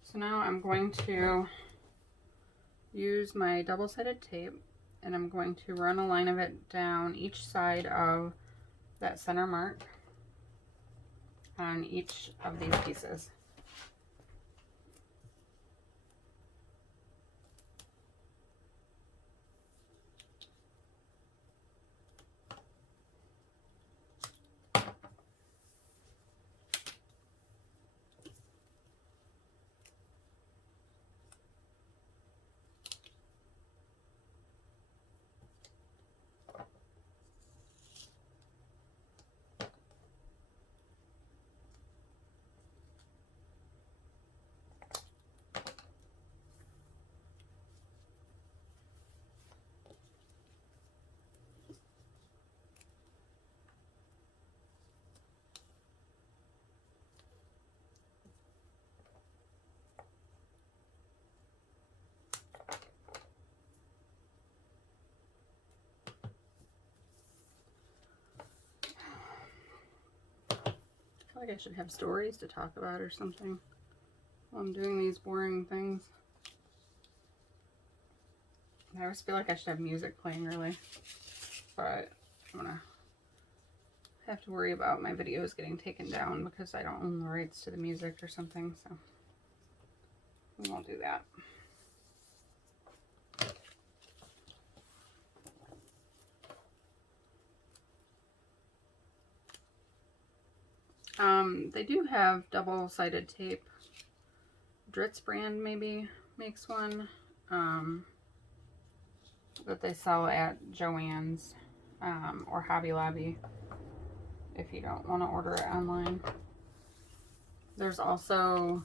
so now I'm going to use my double-sided tape, and I'm going to run a line of it down each side of that center mark on each of these pieces. I feel like I should have stories to talk about or something while I'm doing these boring things. I always feel like I should have music playing, really, but I'm gonna have to worry about my videos getting taken down because I don't own the rights to the music or something, so we won't do that. They do have double-sided tape. Dritz brand maybe makes one that they sell at Joann's or Hobby Lobby if you don't want to order it online. There's also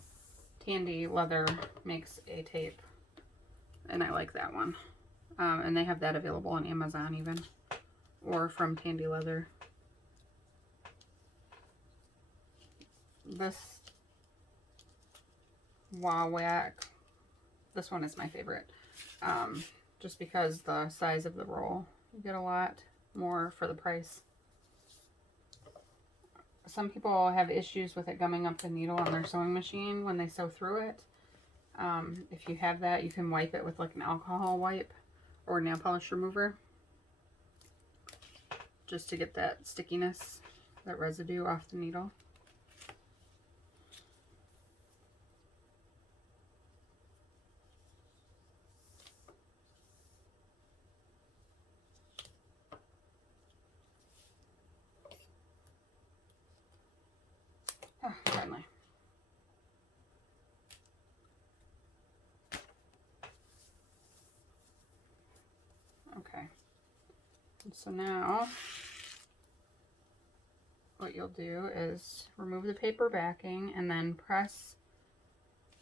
Tandy Leather makes a tape, and I like that one. And they have that available on Amazon even, or from Tandy Leather. This Wawak, this one is my favorite, just because the size of the roll, you get a lot more for the price. Some people have issues with it gumming up the needle on their sewing machine when they sew through it. If you have that, you can wipe it with like an alcohol wipe, or nail polish remover, just to get that stickiness, that residue off the needle. Oh, finally. Okay. And so now what you'll do is remove the paper backing and then press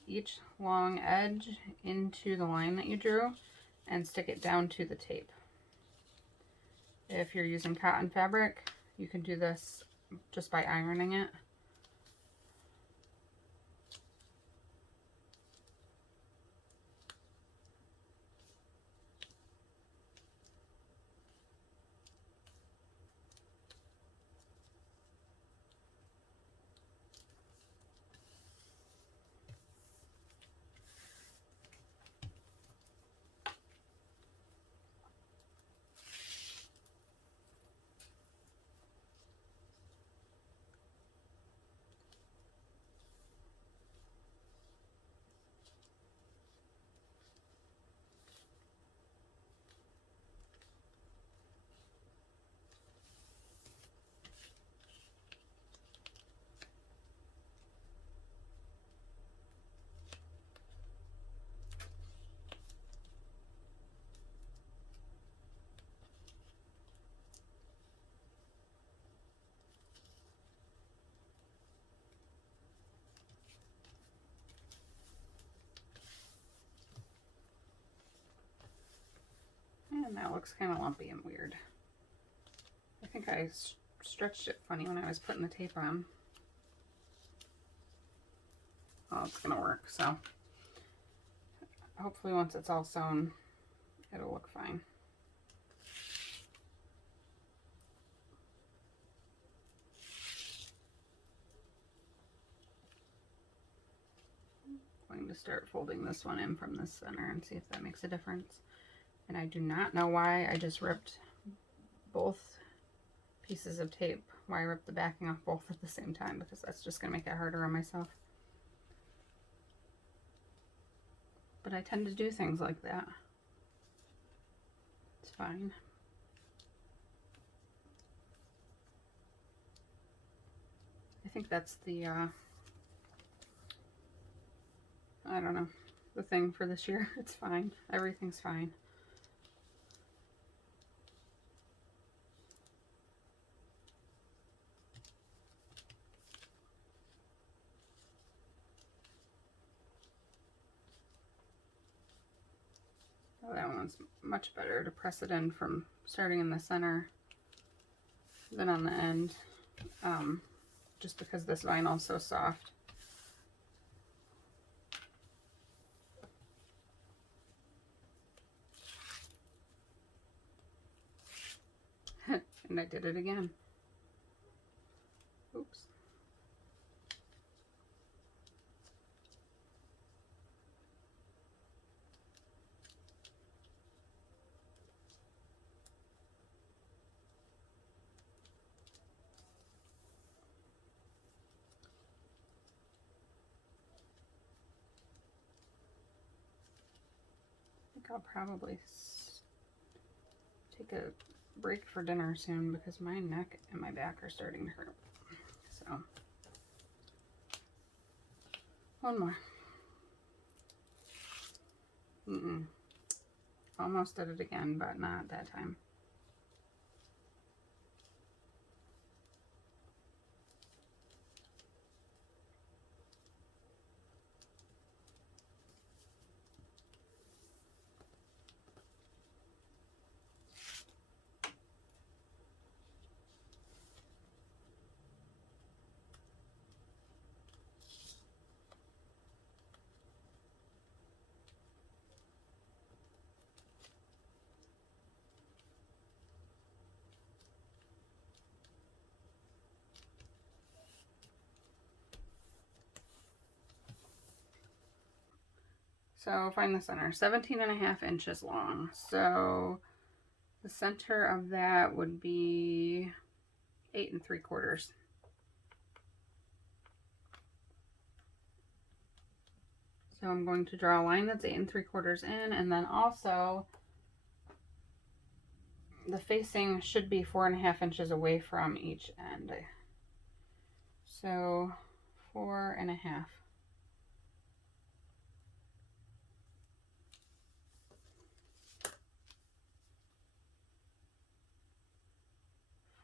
each long edge into the line that you drew and stick it down to the tape. If you're using cotton fabric, you can do this just by ironing it. And that looks kind of lumpy and weird. I think I stretched it funny when I was putting the tape on. Oh, it's gonna work, so hopefully once it's all sewn, it'll look fine. I'm going to start folding this one in from the center and see if that makes a difference. And I do not know why I just ripped both pieces of tape, why I ripped the backing off both at the same time, because that's just going to make it harder on myself. But I tend to do things like that. It's fine. I think that's the, I don't know, the thing for this year. It's fine. Everything's fine. Oh, that one's much better to press it in from starting in the center than on the end, just because this vinyl is so soft. And I did it again. Oops. I think I'll probably take a break for dinner soon because my neck and my back are starting to hurt. So, one more. Almost did it again, but not that time. So find the center, 17.5 inches long. So the center of that would be 8 3/4. So I'm going to draw a line that's 8 3/4 in, and then also the facing should be 4.5 inches away from each end. So 4.5.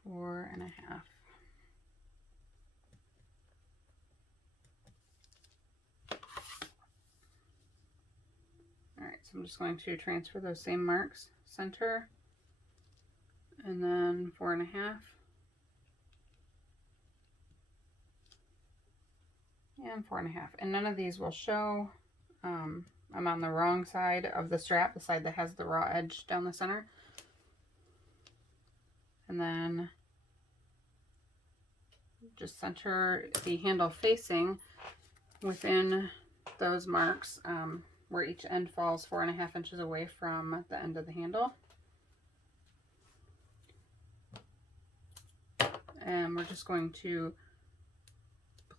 Four and a half. All right, so I'm just going to transfer those same marks, center, and then 4.5, and 4.5. And none of these will show. I'm on the wrong side of the strap, the side that has the raw edge down the center. And then just center the handle facing within those marks where each end falls 4.5 inches away from the end of the handle. And we're just going to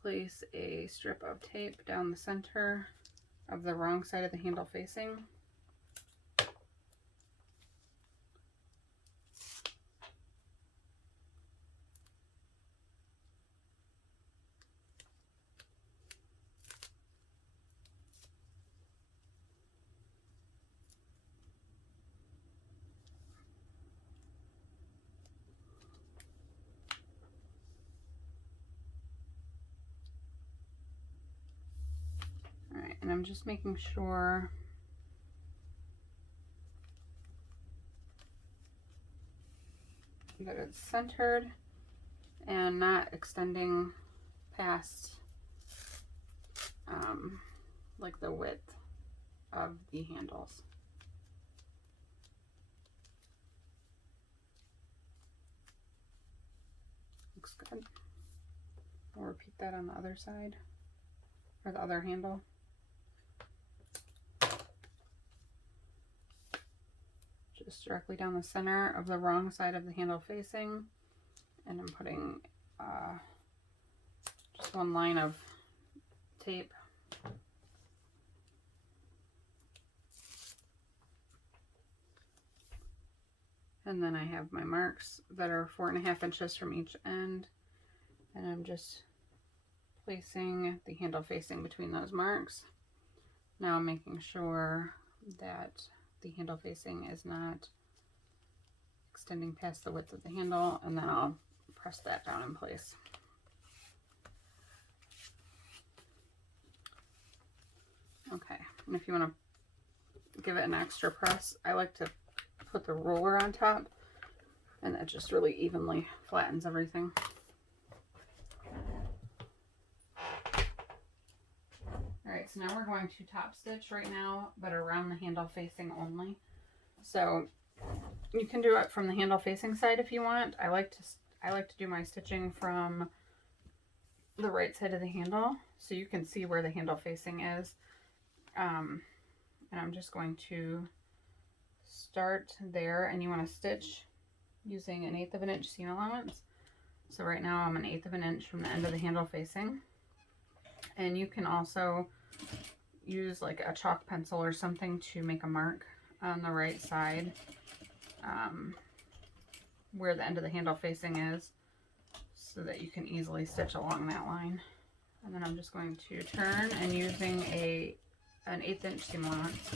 place a strip of tape down the center of the wrong side of the handle facing. Alright, and I'm just making sure that it's centered and not extending past like the width of the handles. Looks good. We'll repeat that on the other side, or the other handle. Just directly down the center of the wrong side of the handle facing, and I'm putting just one line of tape. And then I have my marks that are 4.5 inches from each end, and I'm just placing the handle facing between those marks. Now I'm making sure that the handle facing is not extending past the width of the handle, and then I'll press that down in place. Okay, and if you want to give it an extra press, I like to put the roller on top, and that just really evenly flattens everything. Alright, so now we're going to top stitch right now, but around the handle facing only. So you can do it from the handle facing side if you want. I like to do my stitching from the right side of the handle, so you can see where the handle facing is. And I'm just going to start there, and you want to stitch using 1/8 of an inch seam allowance. So right now I'm 1/8 of an inch from the end of the handle facing, and you can also use like a chalk pencil or something to make a mark on the right side where the end of the handle facing is, so that you can easily stitch along that line. And then I'm just going to turn, and using an 1/8 inch seam allowance,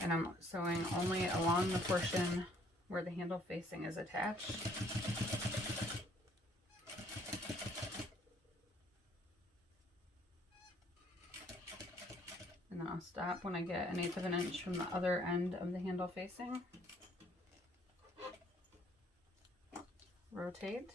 and I'm sewing only along the portion where the handle facing is attached. And then I'll stop when I get 1/8 of an inch from the other end of the handle facing. Rotate.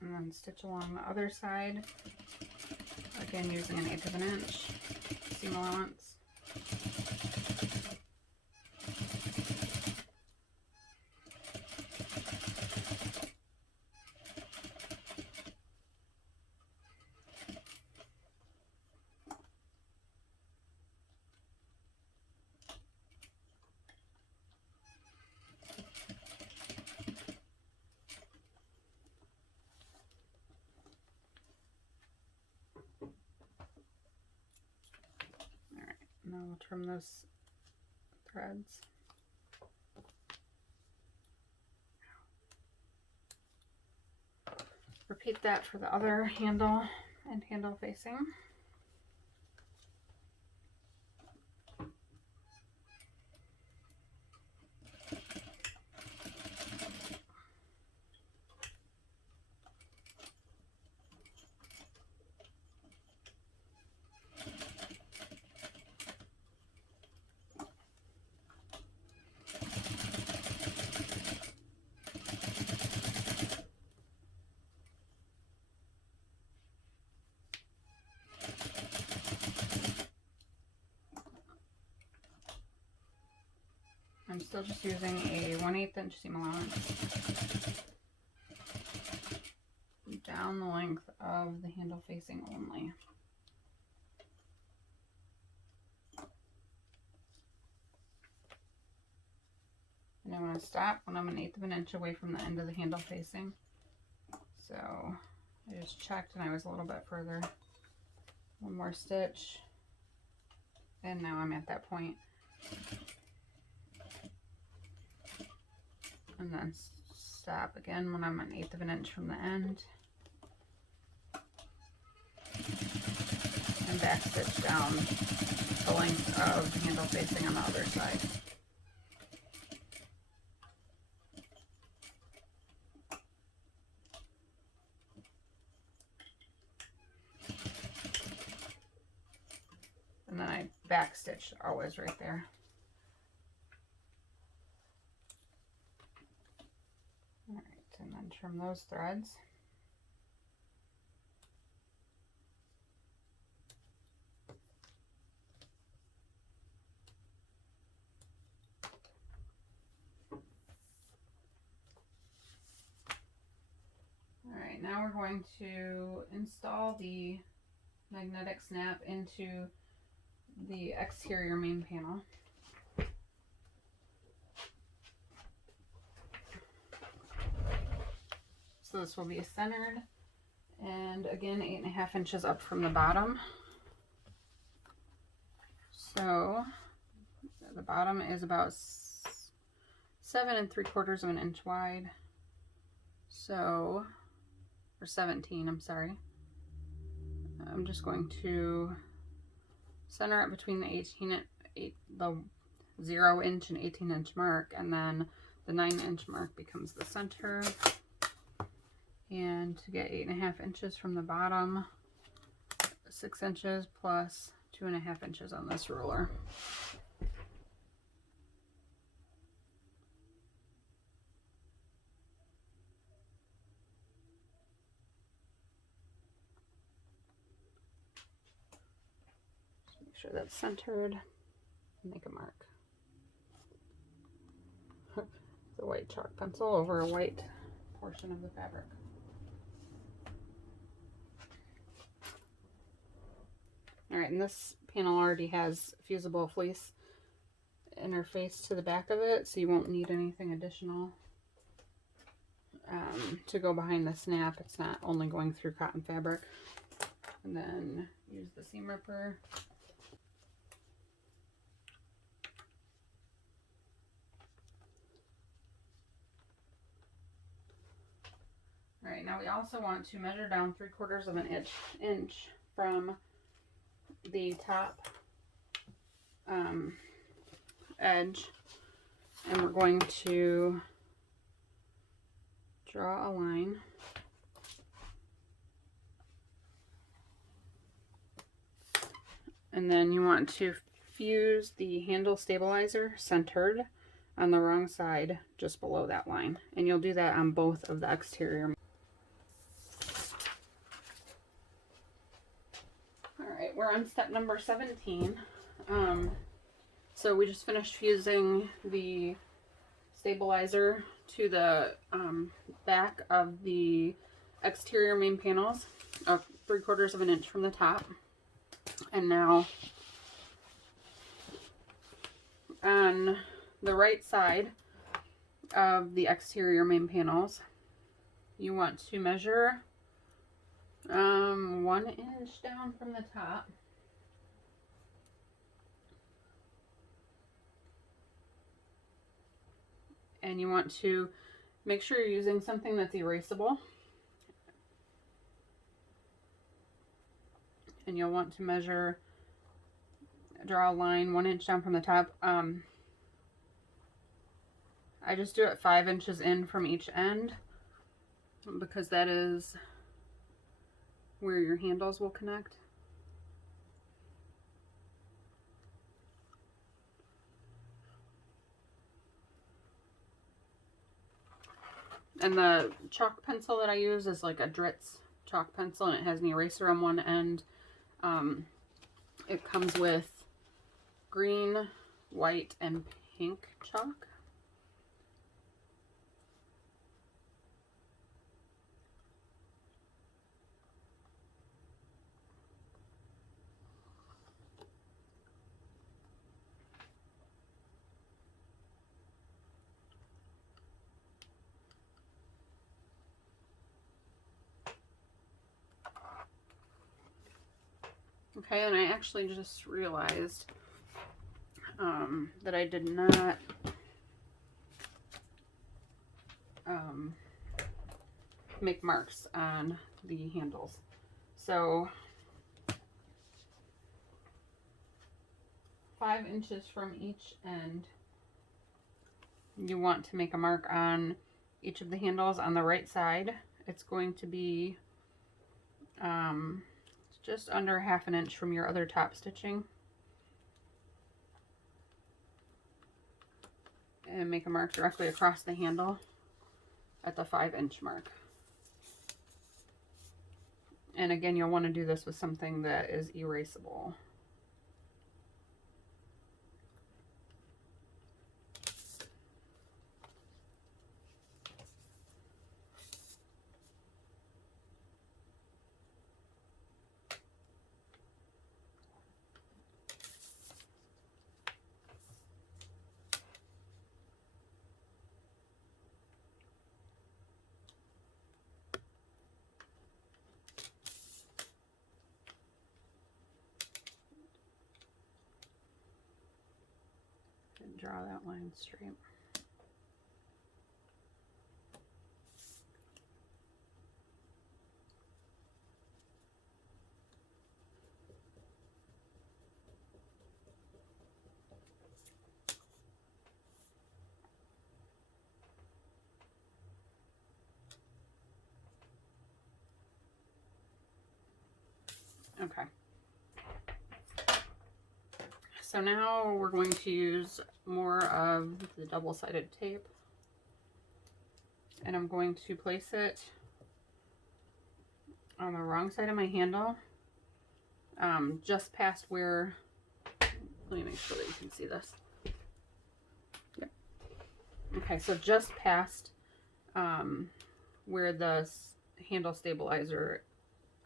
And then stitch along the other side, again using 1/8 of an inch seam allowance. now we'll trim those threads. Repeat that for the other handle and handle facing. I'm still just using a 1/8 inch seam allowance down the length of the handle facing only. And I want to stop when I'm 1/8 of an inch away from the end of the handle facing. So I just checked and I was a little bit further. One more stitch. And now I'm at that point. And then stop again when I'm 1/8 of an inch from the end. And back stitch down the length of the handle facing on the other side. And then I back stitch always right there. Alright, and then trim those threads. Alright, now we're going to install the magnetic snap into the exterior main panel. So this will be centered, and again 8.5 inches up from the bottom. So the bottom is about 7 3/4 of an inch wide. So, or 17, I'm sorry. I'm just going to center it between the the 0 inch and 18 inch mark, and then the 9 inch mark becomes the center. And to get 8.5 inches from the bottom, 6 inches plus 2.5 inches on this ruler. Just make sure that's centered. Make a mark. The white chalk pencil over a white portion of the fabric. Alright, and this panel already has fusible fleece interface to the back of it, so you won't need anything additional to go behind the snap. It's not only going through cotton fabric. And then use the seam ripper. Alright, now we also want to measure down 3/4 of an inch from the top edge, and we're going to draw a line. And then you want to fuse the handle stabilizer centered on the wrong side just below that line, and you'll do that on both of the exterior. Alright, we're on step number 17. So we just finished fusing the stabilizer to the back of the exterior main panels, 3/4 of an inch from the top. And now on the right side of the exterior main panels, you want to measure 1 inch down from the top And you want to make sure you're using something that's erasable. And you'll want to measure, draw a line 1 inch down from the top. I just do it 5 inches in from each end because that is where your handles will connect. And the chalk pencil that I use is like a Dritz chalk pencil, and it has an eraser on one end. It comes with green, white, and pink chalk. Okay, and I actually just realized that I did not make marks on the handles. So 5 inches from each end, you want to make a mark on each of the handles. On the right side, it's going to be just under 1/2 inch from your other top stitching. And make a mark directly across the handle at the 5 inch mark. And again, you'll want to do this with something that is erasable. Draw that line straight. Okay. So now we're going to use more of the double-sided tape, and I'm going to place it on the wrong side of my handle, just past where, let me make sure that you can see this. Yep. Okay, so just past where the handle stabilizer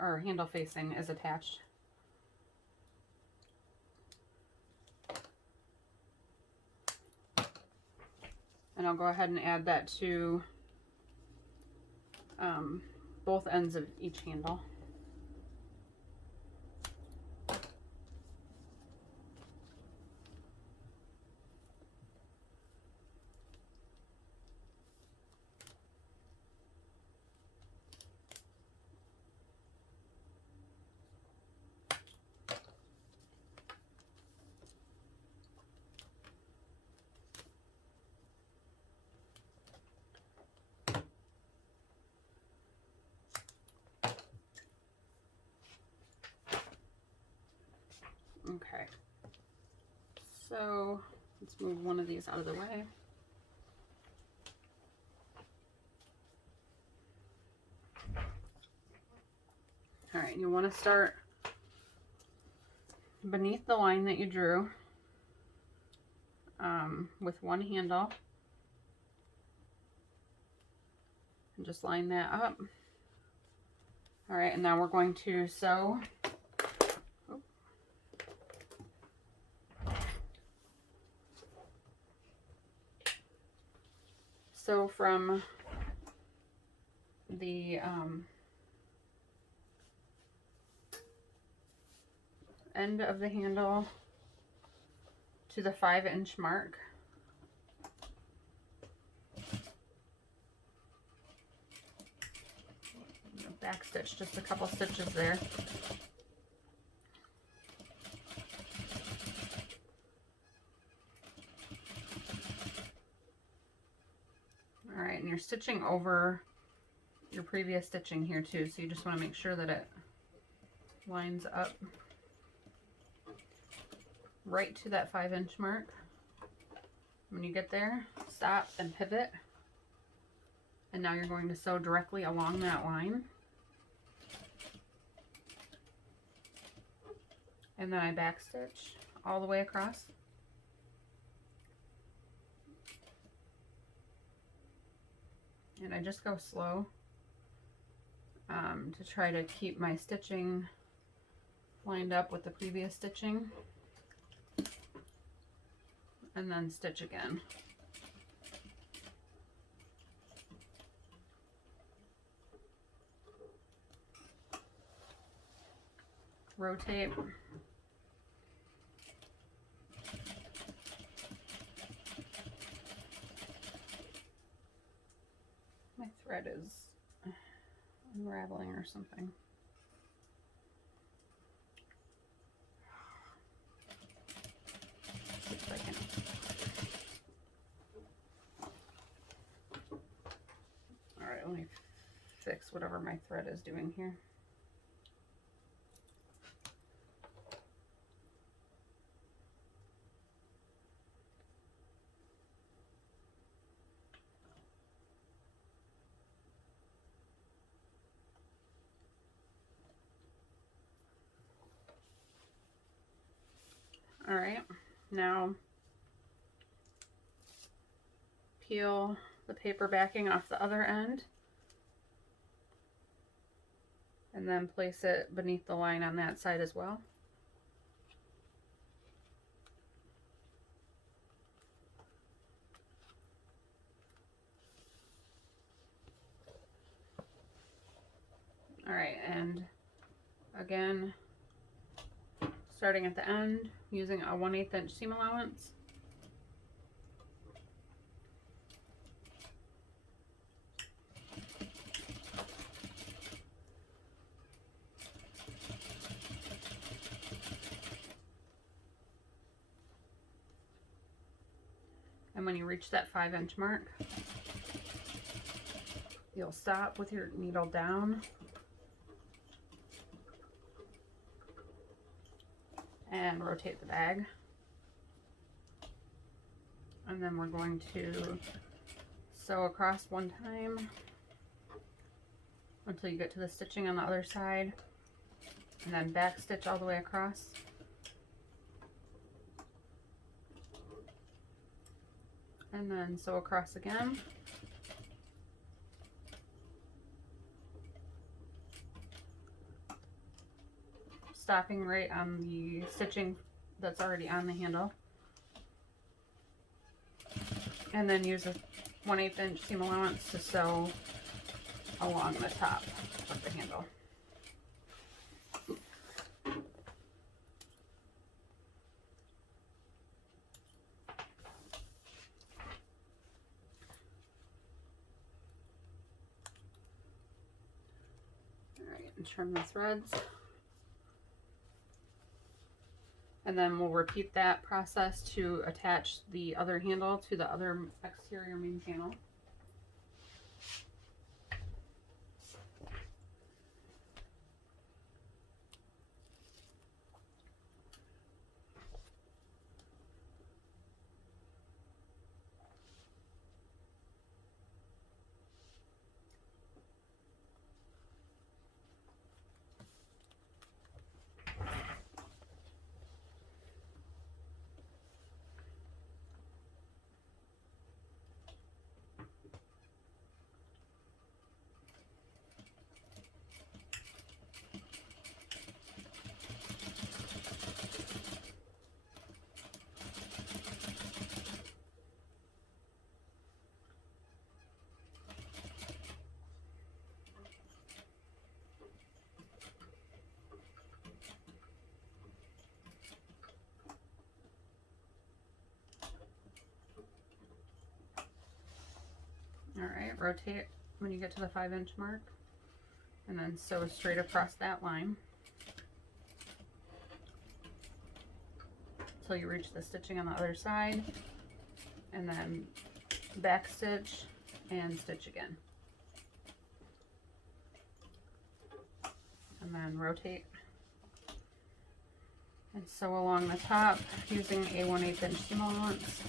or handle facing is attached. And I'll go ahead and add that to both ends of each handle. Okay, so let's move one of these out of the way. All right, you want to start beneath the line that you drew with one handle, and just line that up. All right, and now we're going to sew. So from the end of the handle to the 5 inch mark, back stitch just a couple stitches there. All right, and you're stitching over your previous stitching here too, so you just want to make sure that it lines up right to that 5-inch mark. When you get there, stop and pivot, and now you're going to sew directly along that line. And then I back stitch all the way across. And I just go slow to try to keep my stitching lined up with the previous stitching. And then stitch again. Rotate. My thread is unraveling or something. See if I can. All right, let me fix whatever my thread is doing here. All right, now peel the paper backing off the other end and then place it beneath the line on that side as well. All right, and again, starting at the end, using a 1/8 inch seam allowance. And when you reach that 5-inch mark, you'll stop with your needle down and rotate the bag. And then we're going to sew across one time until you get to the stitching on the other side, and then back stitch all the way across. And then sew across again. Stopping right on the stitching that's already on the handle. And then use a 1/8 inch seam allowance to sew along the top of the handle. Alright, and trim the threads. And then we'll repeat that process to attach the other handle to the other exterior main panel. All right, rotate when you get to the 5-inch mark, and then sew straight across that line until you reach the stitching on the other side, and then back stitch and stitch again, and then rotate and sew along the top using a 1/8 inch seam allowance.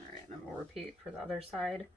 Alright, and then we'll repeat for the other side.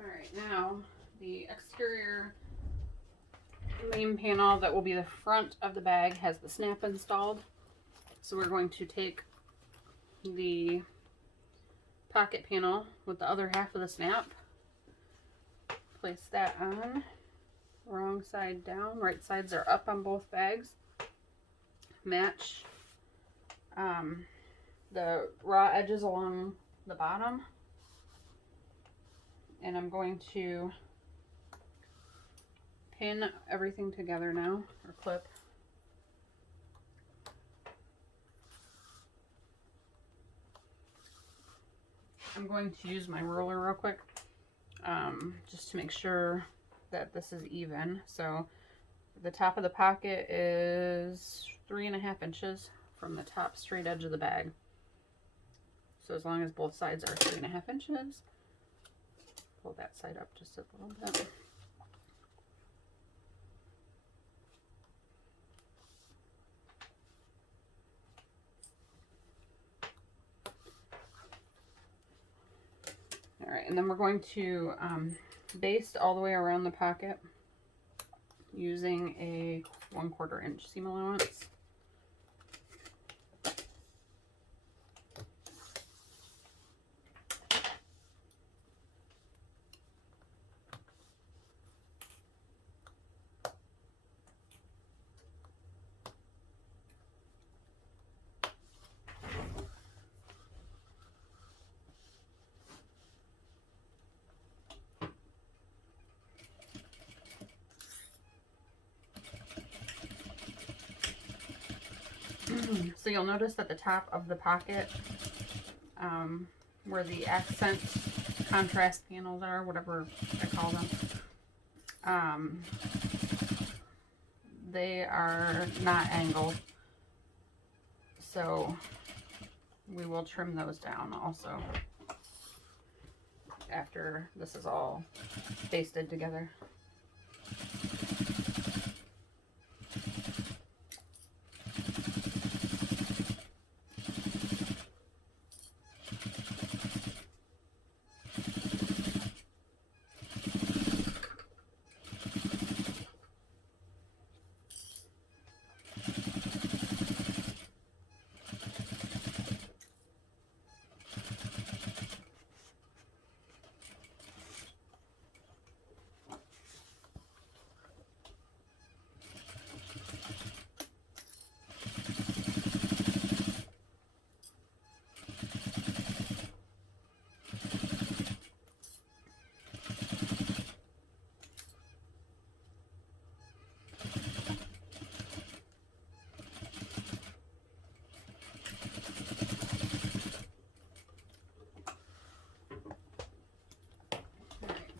Alright, now the exterior main panel that will be the front of the bag has the snap installed. So we're going to take the pocket panel with the other half of the snap, place that on, wrong side down, right sides are up on both bags, match the raw edges along the bottom, and I'm going to pin everything together now, or clip. I'm going to use my ruler real quick, just to make sure that this is even. So the top of the pocket is 3.5 inches from the top straight edge of the bag. So as long as both sides are 3.5 inches, pull that side up just a little bit. All right, and then we're going to baste all the way around the pocket using a 1/4 inch seam allowance. So you'll notice that the top of the pocket, where the accent contrast panels are, whatever I call them, they are not angled. So we will trim those down also after this is all basted together.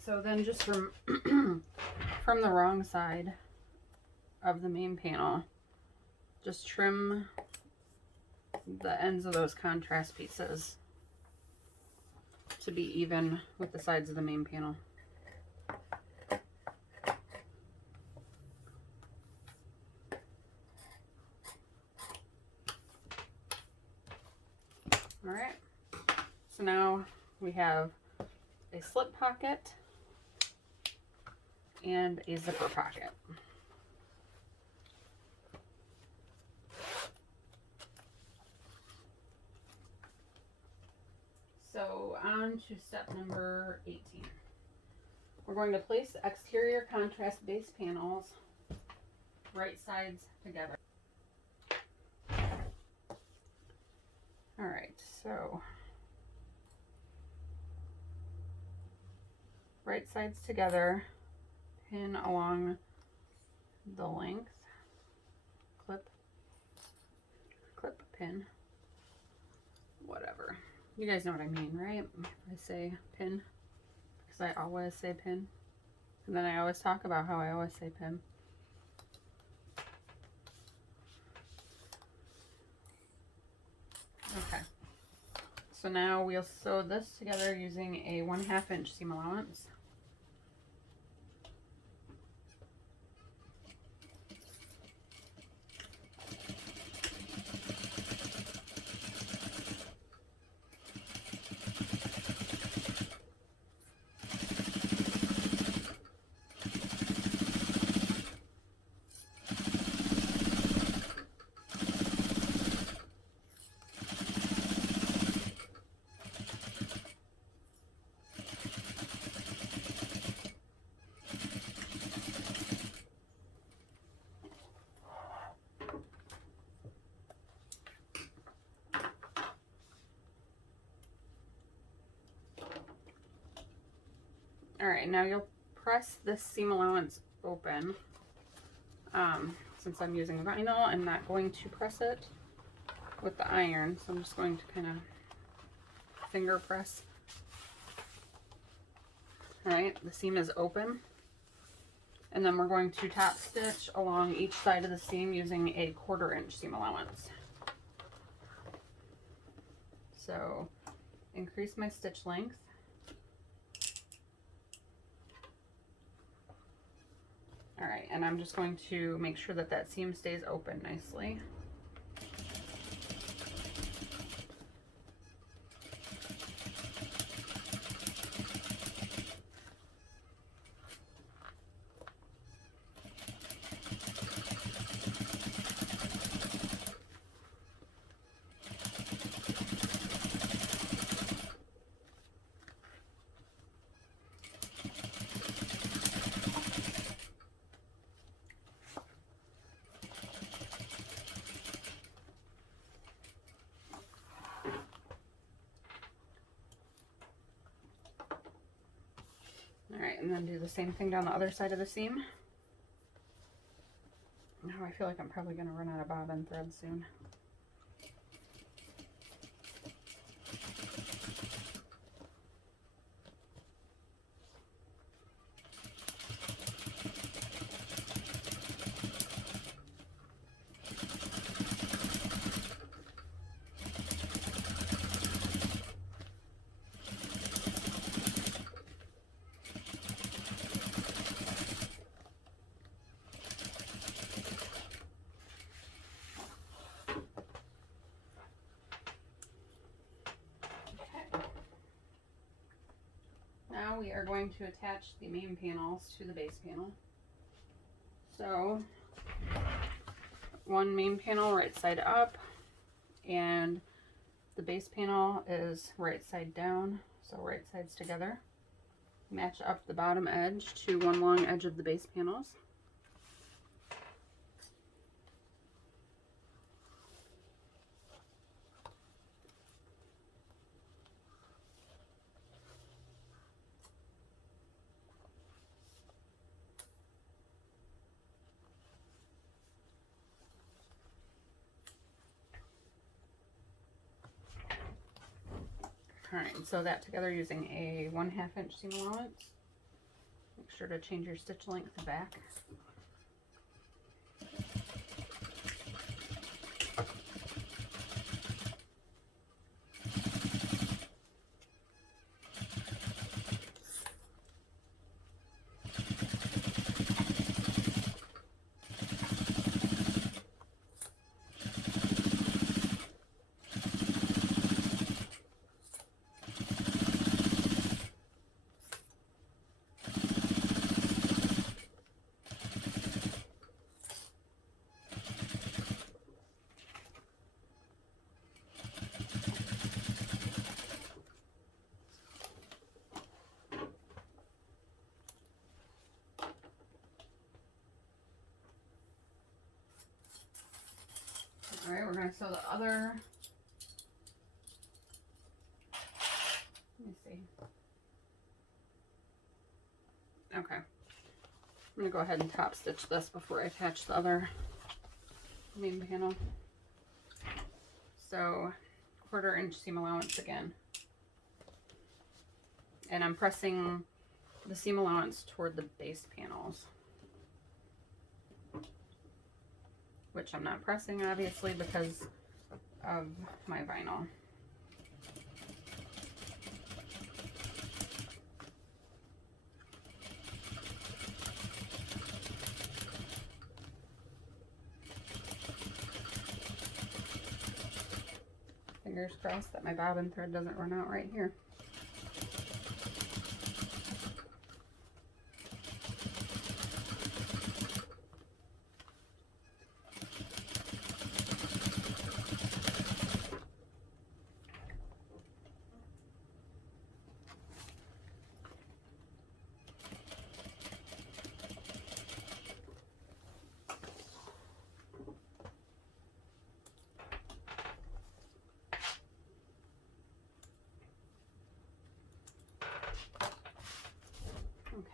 so then just from from the wrong side of the main panel, just trim the ends of those contrast pieces to be even with the sides of the main panel. All right, so now we have a slip pocket and a zipper pocket. So on to step number 18. We're going to place the exterior contrast base panels right sides together. All right, so right sides together, pin along the length, clip, pin, whatever. You guys know what I mean, right? I say pin, because I always say pin. And then I always talk about how I always say pin. Okay. So now we'll sew this together using a 1/2 inch seam allowance. All right, now you'll press this seam allowance open. Since I'm using vinyl, I'm not going to press it with the iron, so I'm just going to kind of finger press. All right, the seam is open. And then we're going to top stitch along each side of the seam using a 1/4 inch seam allowance. So increase my stitch length. All right, and I'm just going to make sure that that seam stays open nicely. All right, and then do the same thing down the other side of the seam. Now I feel like I'm probably going to run out of bobbin thread soon. Now we are going to attach the main panels to the base panel. So one main panel right side up, and the base panel is right side down, so right sides together. Match up the bottom edge to one long edge of the base panels. All right, sew that together using a 1/2 inch seam allowance. Make sure to change your stitch length back. All right, we're going to sew the other. Let me see. Okay. I'm going to go ahead and top stitch this before I attach the other main panel. So 1/4 inch seam allowance again. And I'm pressing the seam allowance toward the base panels, which I'm not pressing obviously because of my vinyl. Fingers crossed that my bobbin thread doesn't run out right here.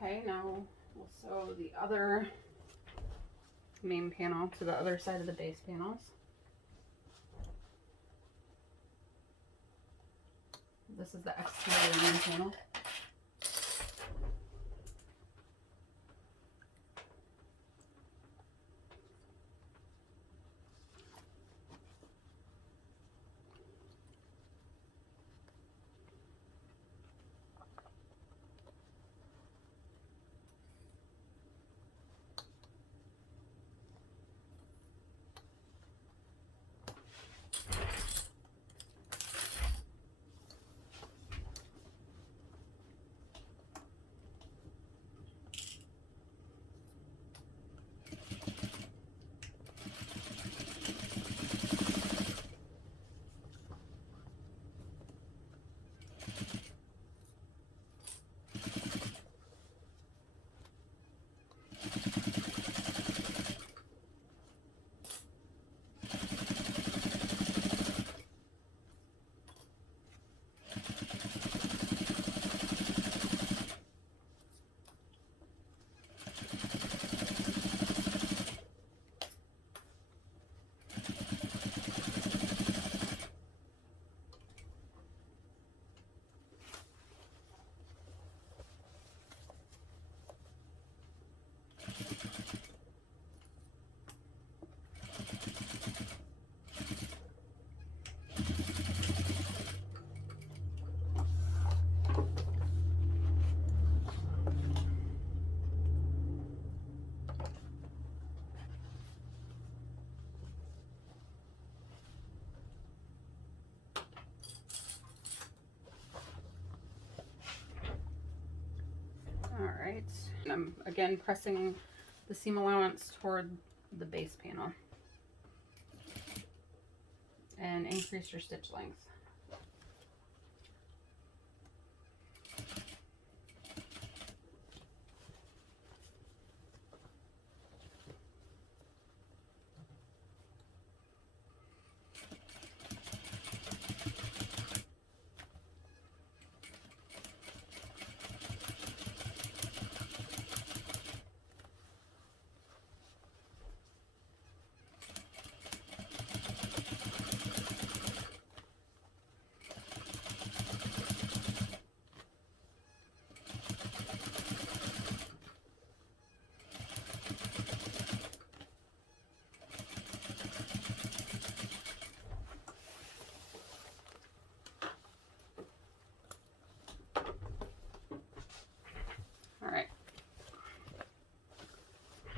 Okay, now we'll sew the other main panel to the other side of the base panels. This is the exterior main panel. All right, and I'm again pressing the seam allowance toward the base panel and increase your stitch length.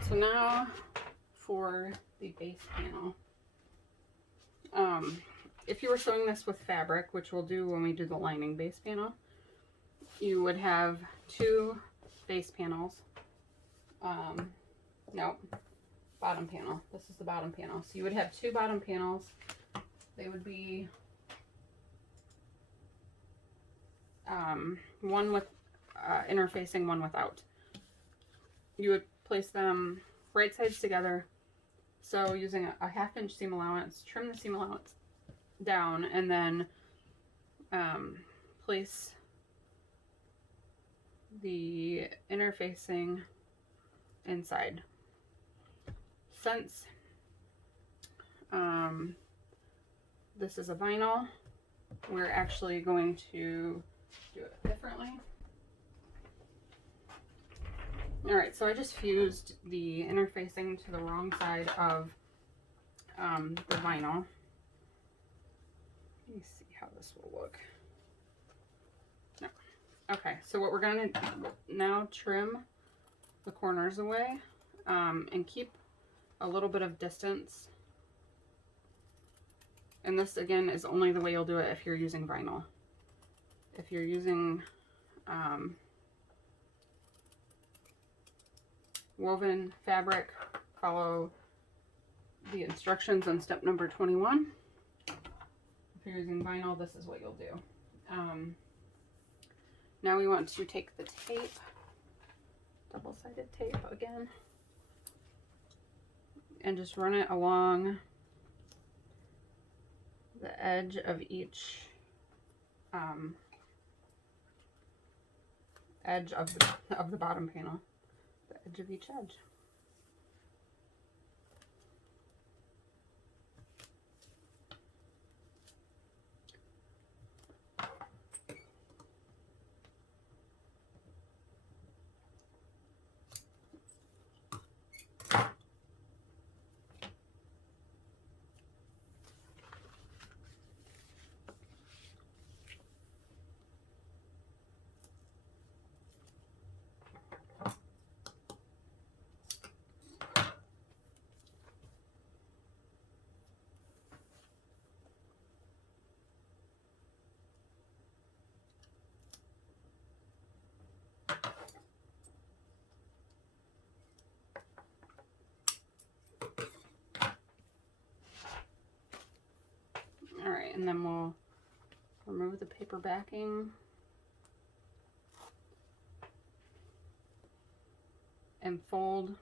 so now for the base panel. If you were sewing this with fabric, which we'll do when we do the lining base panel, you would have two base panels. No, bottom panel. This is the bottom panel. So you would have two bottom panels. They would be one with interfacing, one without. You would place them right sides together. So using a 1/2 inch seam allowance, trim the seam allowance down, and then place the interfacing inside. Since this is a vinyl, we're actually going to do it differently. Alright, so I just fused the interfacing to the wrong side of the vinyl. Let me see how this will look. No. Okay, so what we're going to now trim the corners away and keep a little bit of distance. And this, again, is only the way you'll do it if you're using vinyl. If you're using woven fabric, follow the instructions on step number 21. If you're using vinyl, this is what you'll do. Now we want to take the tape, double-sided tape again, and just run it along the edge of each edge of the bottom panel, the edge of each edge. Alright, and then we'll remove the paper backing and fold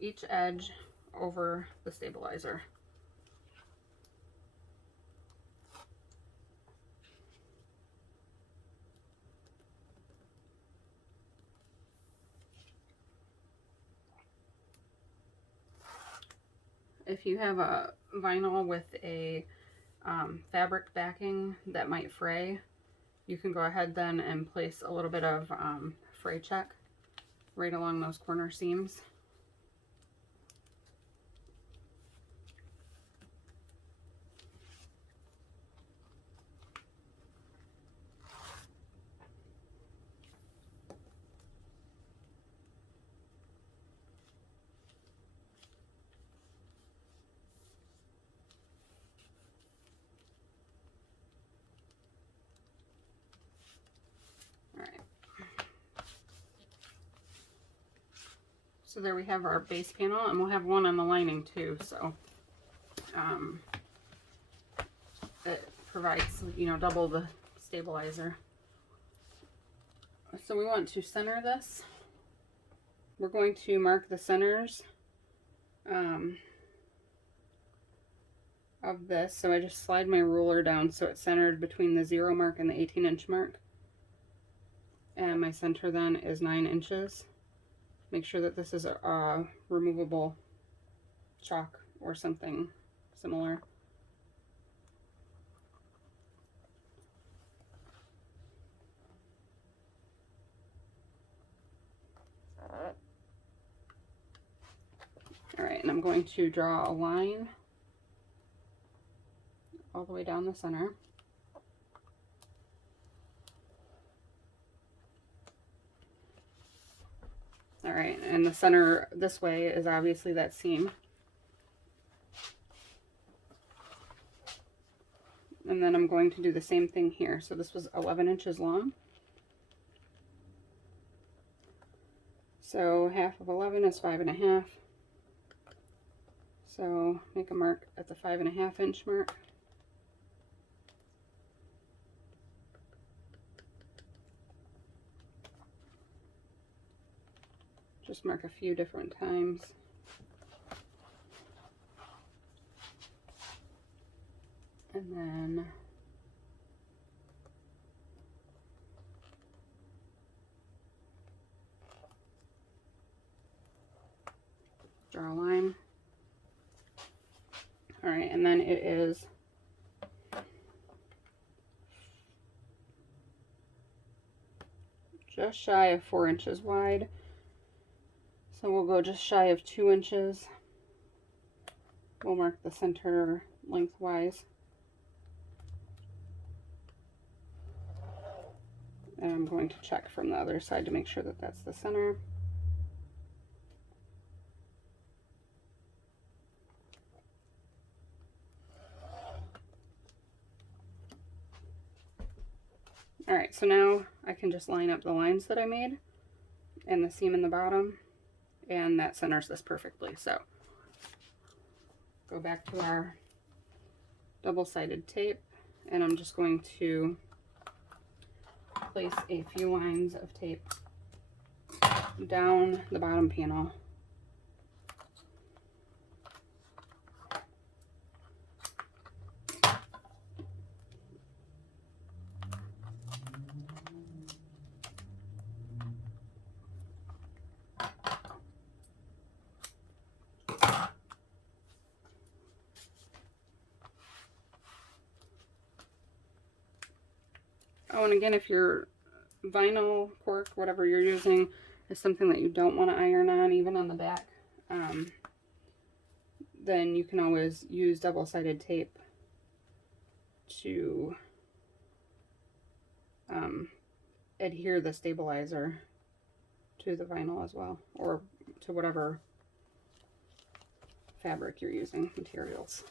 each edge over the stabilizer. If you have a vinyl with a fabric backing that might fray, you can go ahead then and place a little bit of fray check right along those corner seams. So there we have our base panel, and we'll have one on the lining too, so it provides, you know, double the stabilizer. So we want to center this. We're going to mark the centers of this. So I just slide my ruler down so it's centered between the 0 mark and the 18-inch mark. And my center then is 9 inches. Make sure that this is a removable chalk or something similar. All right, and I'm going to draw a line all the way down the center. All right, And the center this way is obviously that seam. And then I'm going to do the same thing here. So this was 11 inches long. So half of 11 is 5.5. So make a mark at the 5.5 inch mark. Just mark a few different times. And then draw a line. All right, and then it is just shy of 4 inches wide. So we'll go just shy of 2 inches. We'll mark the center lengthwise. And I'm going to check from the other side to make sure that that's the center. All right, so now I can just line up the lines that I made and the seam in the bottom, and that centers this perfectly. So go back to our double-sided tape, and I'm just going to place a few lines of tape down the bottom panel. Oh, and again, if your vinyl cork, whatever you're using, is something that you don't want to iron on, even on the back, then you can always use double-sided tape to adhere the stabilizer to the vinyl as well, or to whatever fabric you're using, materials.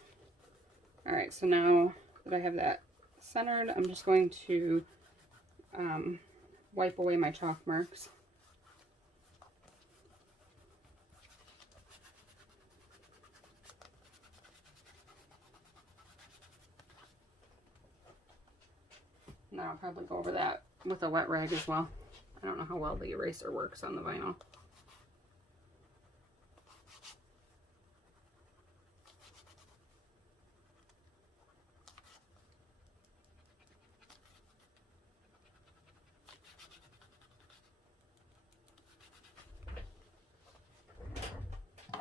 All right, so now that I have that centered, I'm just going to wipe away my chalk marks. Now I'll probably go over that with a wet rag as well. I don't know how well the eraser works on the vinyl.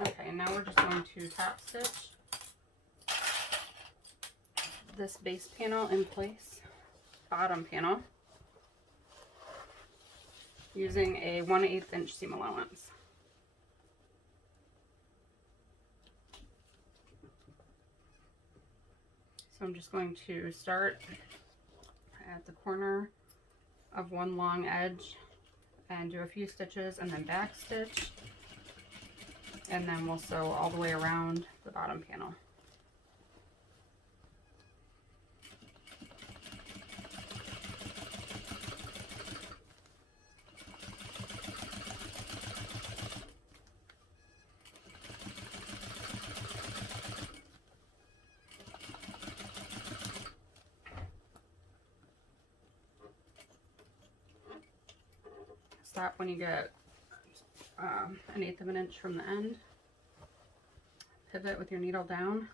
Okay, and now we're just going to top stitch this base panel in place, bottom panel, using a 1/8 inch seam allowance. So I'm just going to start at the corner of one long edge and do a few stitches and then back stitch, and then we'll sew all the way around the bottom panel. Stop when you get 1/8 of an inch from the end. Pivot with your needle down.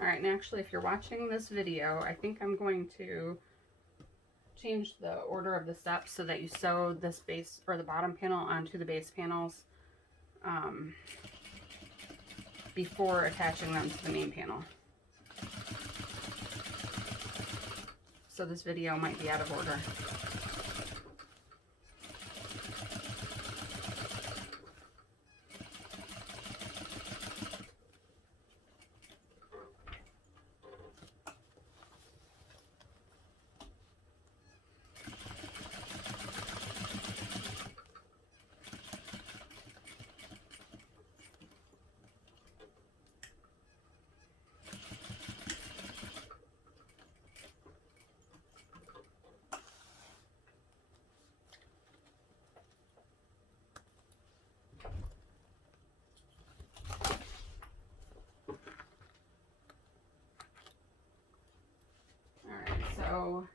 All right, and actually, if you're watching this video, I think I'm going to change the order of the steps so that you sew this base or the bottom panel onto the base panels before attaching them to the main panel. So this video might be out of order. So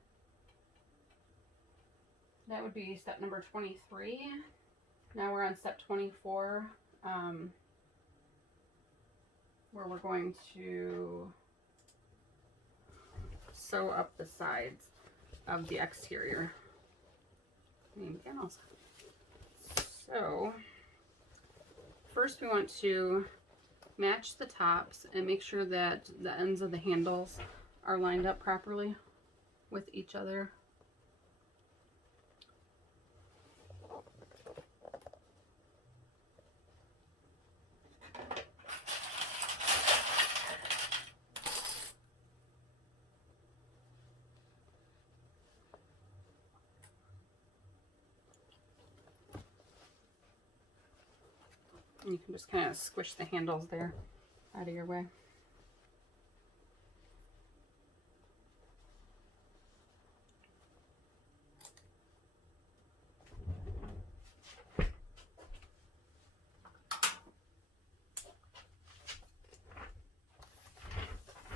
that would be step number 23. Now we're on step 24, where we're going to sew up the sides of the exterior main panels. So first we want to match the tops and make sure that the ends of the handles are lined up properly with each other. And you can just kind of squish the handles there out of your way.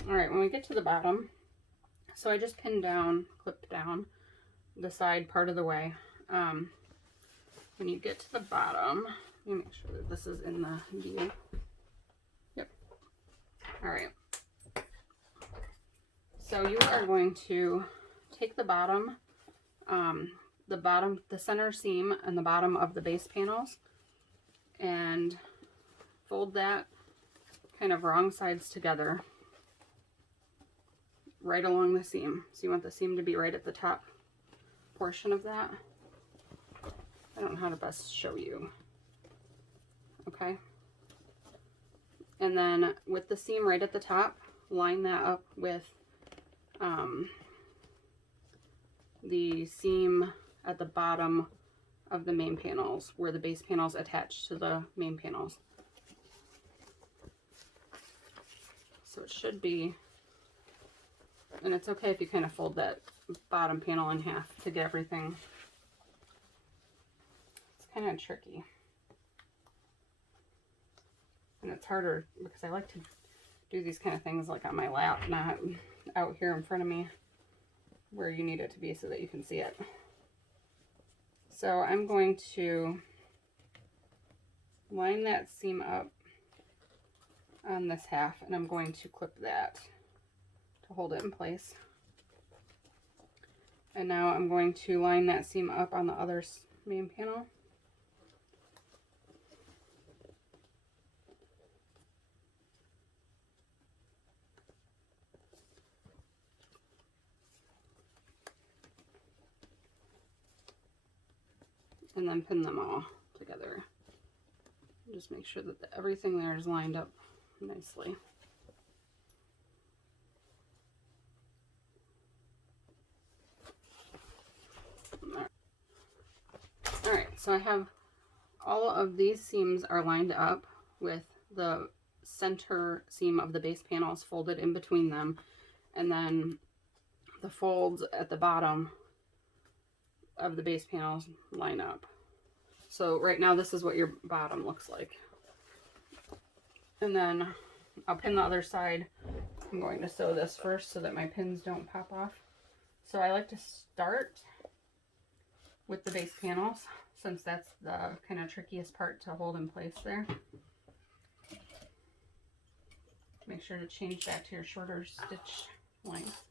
All right, when we get to the bottom, so I just pinned down, clipped down the side part of the way. When you get to the bottom, let me make sure that this is in the view. Yep. All right. So you are going to take the bottom, the center seam and the bottom of the base panels, and fold that kind of wrong sides together right along the seam. So you want the seam to be right at the top portion of that. I don't know how to best show you. Okay. And then with the seam right at the top, line that up with the seam at the bottom of the main panels, where the base panels attach to the main panels. So it should be, and it's okay if you kind of fold that bottom panel in half to get everything. It's kind of tricky. And it's harder because I like to do these kind of things like on my lap, not out here in front of me where you need it to be so that you can see it. So I'm going to line that seam up on this half, and I'm going to clip that to hold it in place. And now I'm going to line that seam up on the other main panel. And then pin them all together. Just make sure that everything there is lined up nicely. Alright, so I have all of these seams are lined up with the center seam of the base panels folded in between them, and then the folds at the bottom of the base panels line up. So right now this is what your bottom looks like. And then I'll pin the other side. I'm going to sew this first so that my pins don't pop off. So I like to start with the base panels, since that's the kind of trickiest part to hold in place there. Make sure to change that to your shorter stitch length.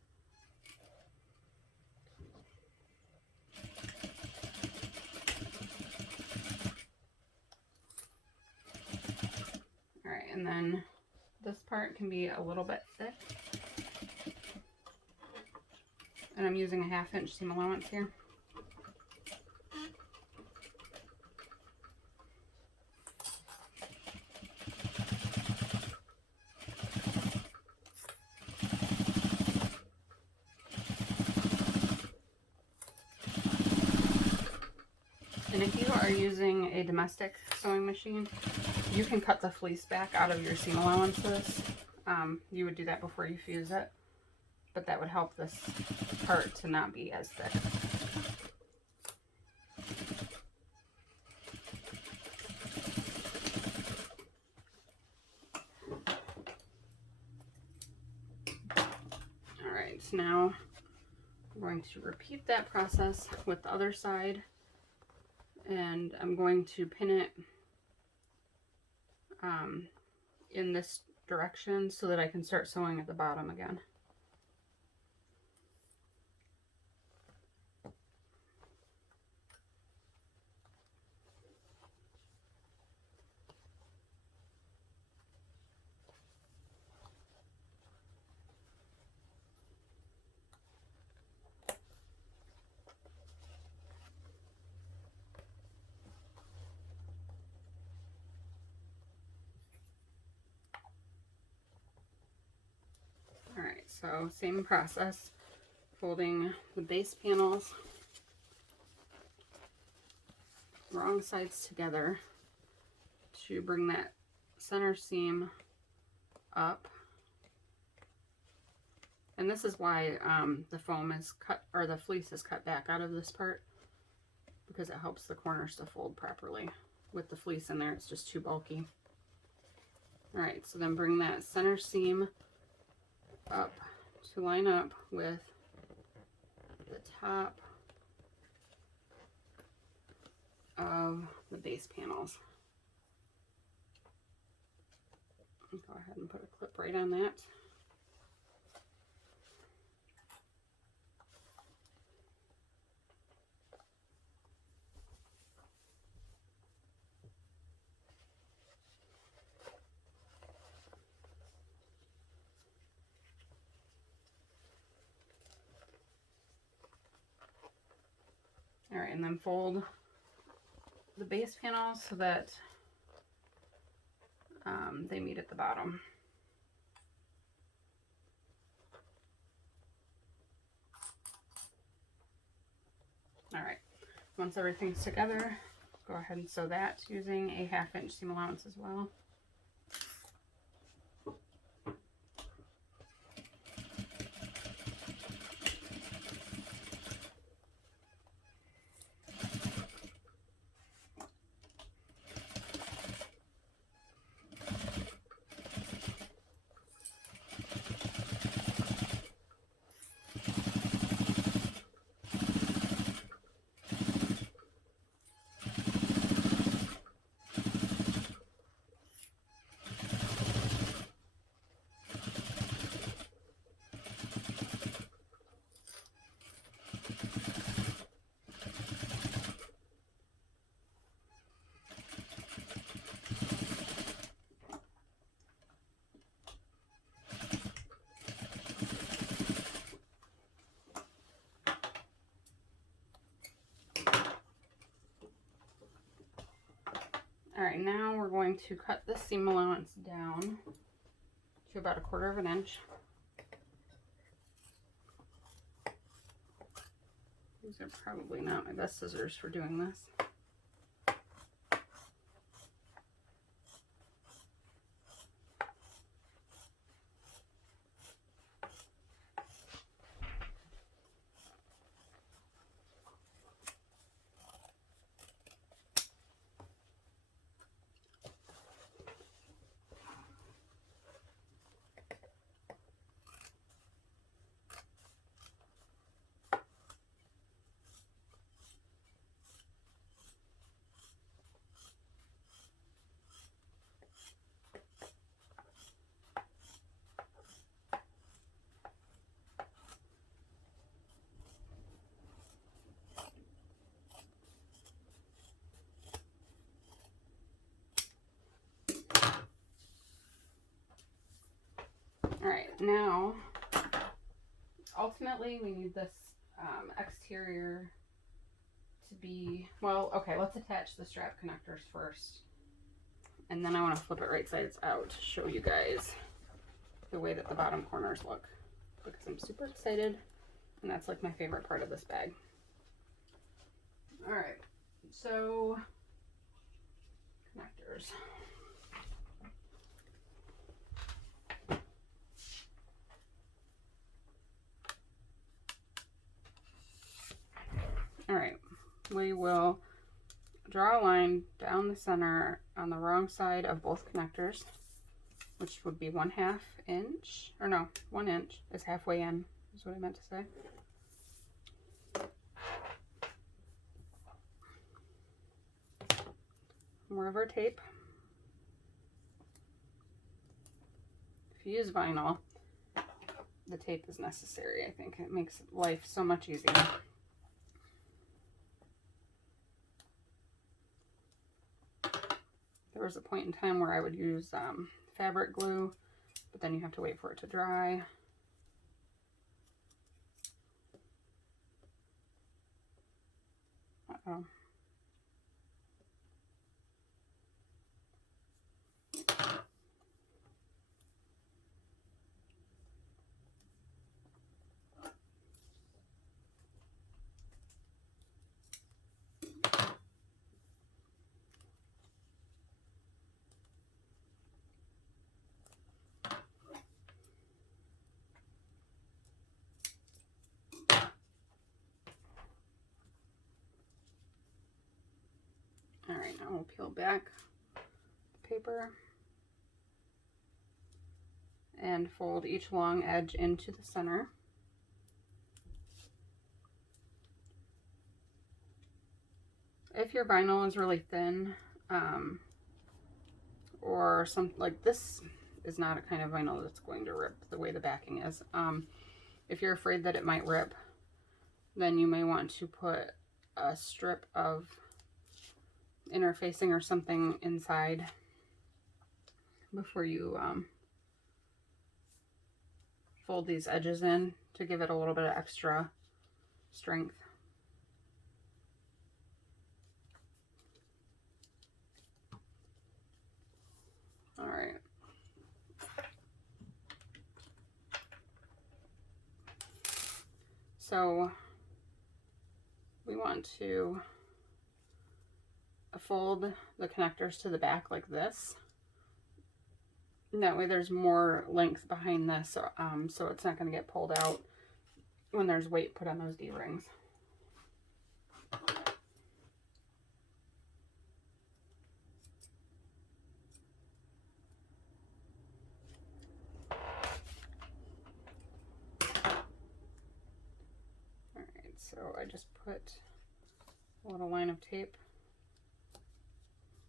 Alright, and then this part can be a little bit thick. And I'm using a 1/2 inch seam allowance here. And if you are using a domestic sewing machine, you can cut the fleece back out of your seam allowances. You would do that before you fuse it, but that would help this part to not be as thick. Alright, so now going to repeat that process with the other side, and I'm going to pin it in this direction so that I can start sewing at the bottom again. Alright, so same process, folding the base panels, wrong sides together to bring that center seam up. And this is why the foam is cut, or the fleece is cut back out of this part, because it helps the corners to fold properly. With the fleece in there, it's just too bulky. Alright, so then bring that center seam up to line up with the top of the base panels. Go ahead and put a clip right on that. All right, and then fold the base panels so that they meet at the bottom. All right, once everything's together, go ahead and sew that using a 1/2 inch seam allowance as well. All right, now we're going to cut the seam allowance down to about 1/4 inch. These are probably not my best scissors for doing this. All right, now, ultimately we need this exterior to be, well, okay, let's attach the strap connectors first. And then I want to flip it right sides out to show you guys the way that the bottom corners look, because I'm super excited, and that's like my favorite part of this bag. All right, so connectors. All right, we will draw a line down the center on the wrong side of both connectors, which would be 1/2 inch, or no, 1 inch is halfway in, is what I meant to say. more of our tape. If you use vinyl, the tape is necessary. I think it makes life so much easier. There was a point in time where I would use fabric glue, but then you have to wait for it to dry. Uh-oh. All right, now we'll peel back the paper and fold each long edge into the center. If your vinyl is really thin, or something like this is not a kind of vinyl that's going to rip the way the backing is. If you're afraid that it might rip, then you may want to put a strip of interfacing or something inside before you fold these edges in to give it a little bit of extra strength. All right. So we want to fold the connectors to the back like this. And that way there's more length behind this, so it's not going to get pulled out when there's weight put on those D-rings. Alright, so I just put a little line of tape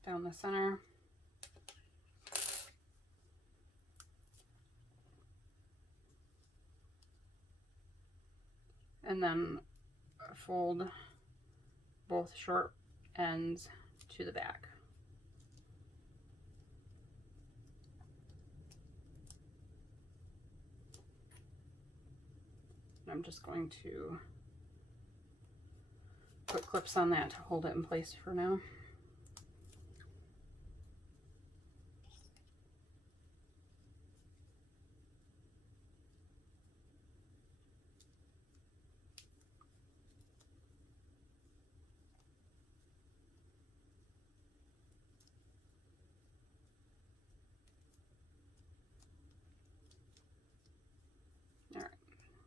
down the center. And then fold both short ends to the back. I'm just going to put clips on that to hold it in place for now.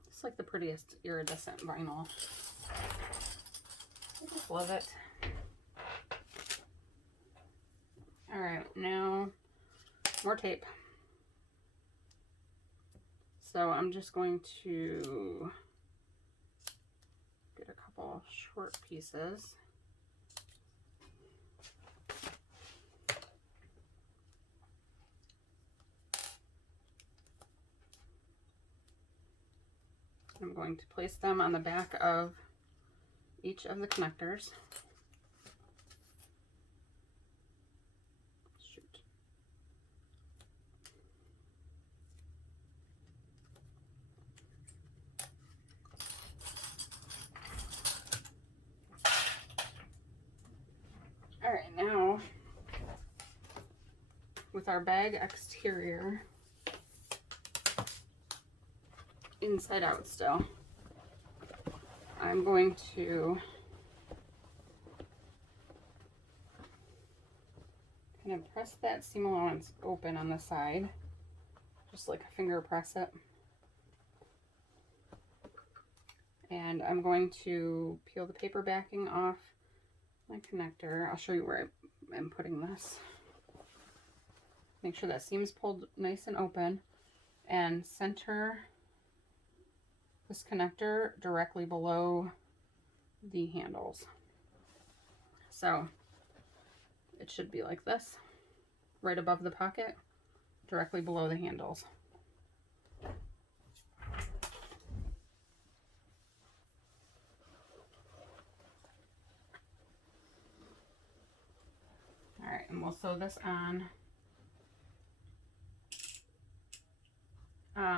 It's like the prettiest iridescent vinyl. I just love it. All right, now more tape. So I'm just going to get a couple short pieces. I'm going to place them on the back of each of the connectors. Shoot. All right, now with our bag exterior inside out still, I'm going to kind of press that seam allowance open on the side, just like a finger press it. And I'm going to peel the paper backing off my connector. I'll show you where I'm putting this. Make sure that seam's pulled nice and open, and center this connector directly below the handles. So it should be like this, right above the pocket, directly below the handles. All right, and we'll sew this on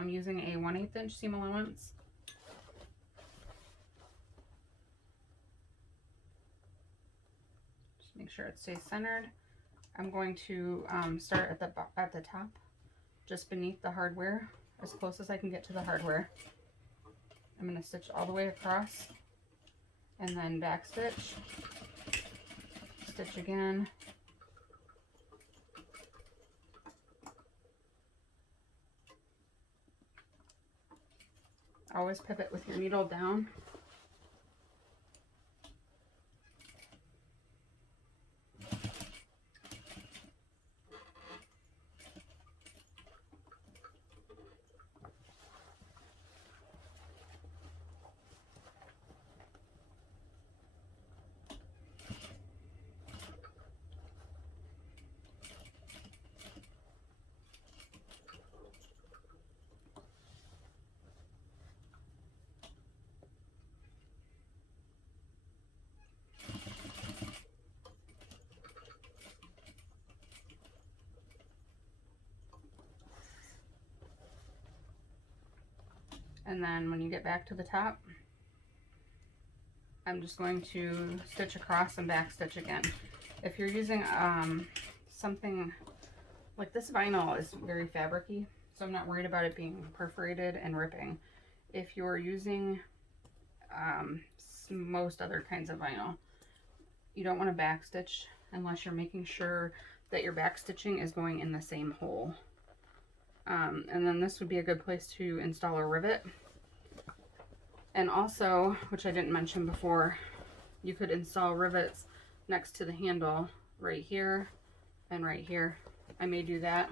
using a 1/8 inch seam allowance. Just make sure it stays centered. I'm going to start at the top, just beneath the hardware, as close as I can get to the hardware. I'm going to stitch all the way across and then back stitch, stitch again, always pivot with your needle down. And then when you get back to the top, I'm just going to stitch across and back stitch again. If you're using something like this, vinyl is very fabricy, so I'm not worried about it being perforated and ripping. If you're using most other kinds of vinyl, you don't want to back stitch unless you're making sure that your back stitching is going in the same hole. And then this would be a good place to install a rivet. And also, which I didn't mention before, you could install rivets next to the handle right here and right here. I may do that.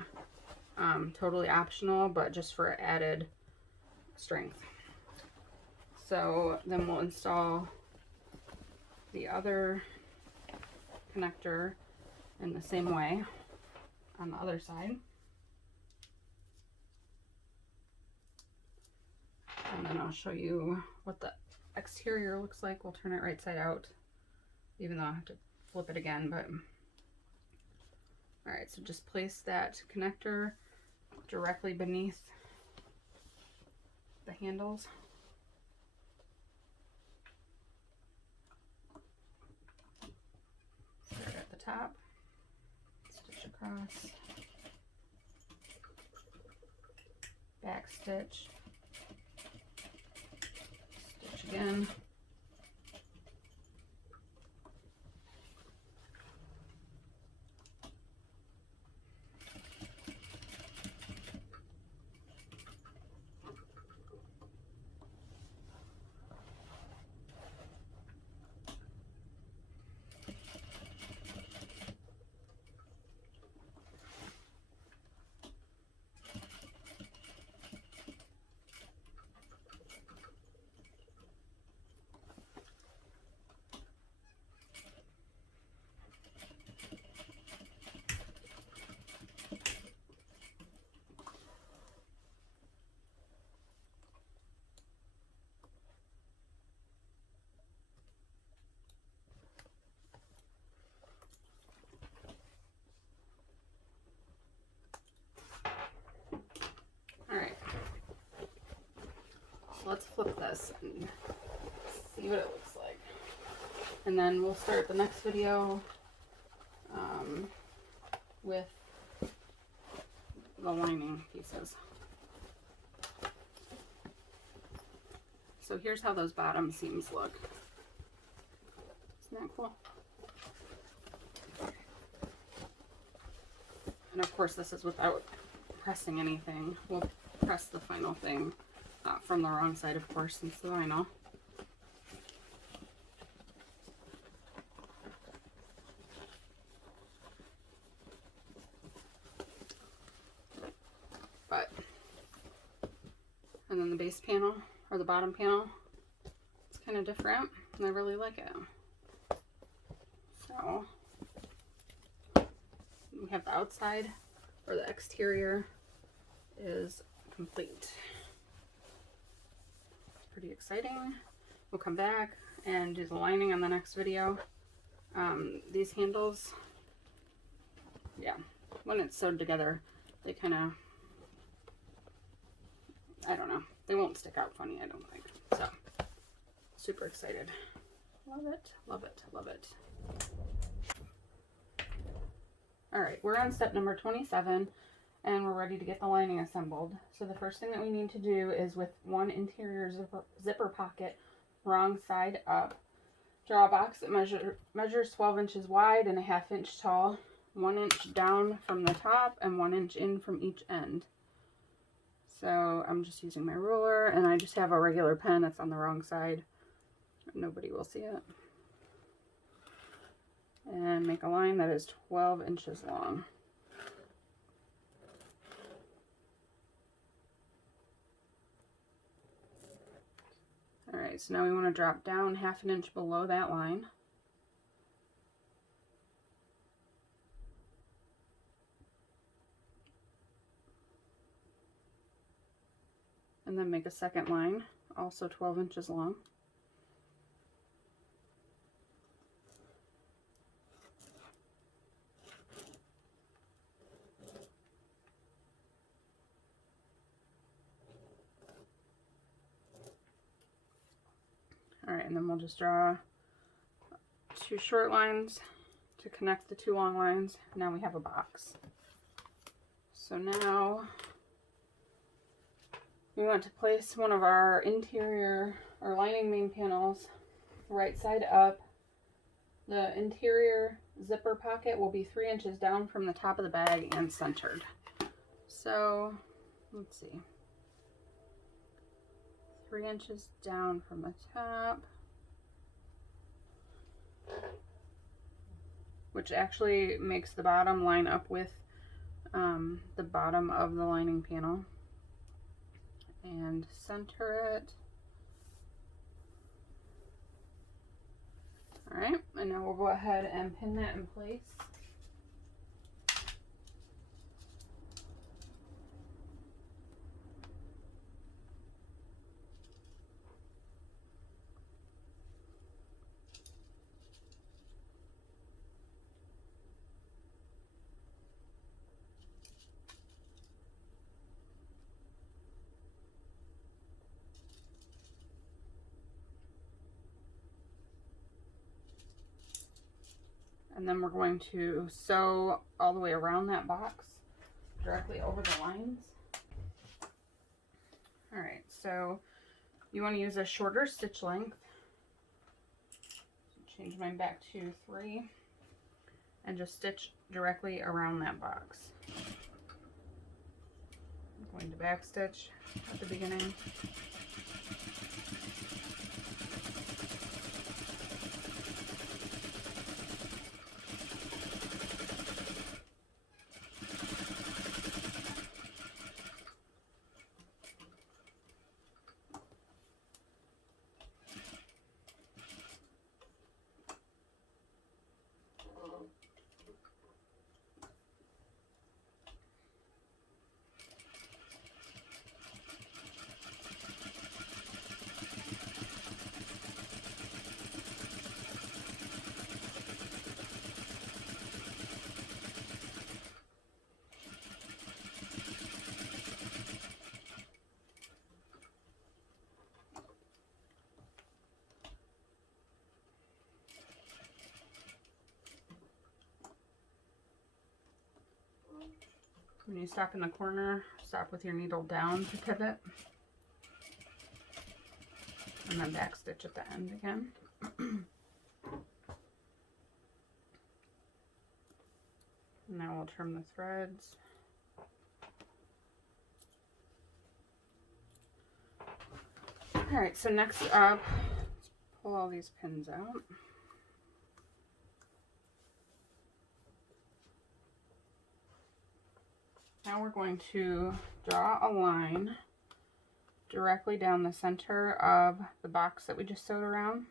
Totally optional, but just for added strength. So then we'll install the other connector in the same way on the other side. And then I'll show you what the exterior looks like. We'll turn it right side out, even though I have to flip it again. But all right, so just place that connector directly beneath the handles. Start at the top, stitch across, back stitch, stitch again, let's flip this and see what it looks like. And then we'll start the next video with the lining pieces. So here's how those bottom seams look. Isn't that cool? And of course this is without pressing anything. We'll press the final thing from the wrong side, of course, since the vinyl. But, and then the base panel, or the bottom panel, it's kind of different, and I really like it. So, we have the outside, or the exterior is complete. Pretty exciting. We'll come back and do the lining on the next video. These handles, yeah, when it's sewed together, they kind of, I don't know, they won't stick out funny, I don't think. So, super excited. Love it, love it, love it. All right, we're on step number 27, and we're ready to get the lining assembled. So the first thing that we need to do is, with one interior zipper pocket, wrong side up, draw a box that measures 12 inches wide and a 1/2 inch tall, 1 inch down from the top and 1 inch in from each end. So I'm just using my ruler, and I just have a regular pen. It's on the wrong side. Nobody will see it. And make a line that is 12 inches long. Alright, so now we want to drop down 1/2 inch below that line. And then make a second line, also 12 inches long. Alright, and then we'll just draw 2 short lines to connect the 2 long lines. Now we have a box. So now we want to place one of our interior or lining main panels right side up. The interior zipper pocket will be 3 inches down from the top of the bag and centered. So let's see. 3 inches down from the top, which actually makes the bottom line up with the bottom of the lining panel, and center it. All right, and now we'll go ahead and pin that in place. And then we're going to sew all the way around that box, directly over the lines. All right, so you want to use a shorter stitch length. Change mine back to 3, and just stitch directly around that box. I'm going to back stitch at the beginning. When you stop in the corner, stop with your needle down to pivot, and then back stitch at the end again. Now we'll trim the threads. Alright, so next up, let's pull all these pins out. Now we're going to draw a line directly down the center of the box that we just sewed around.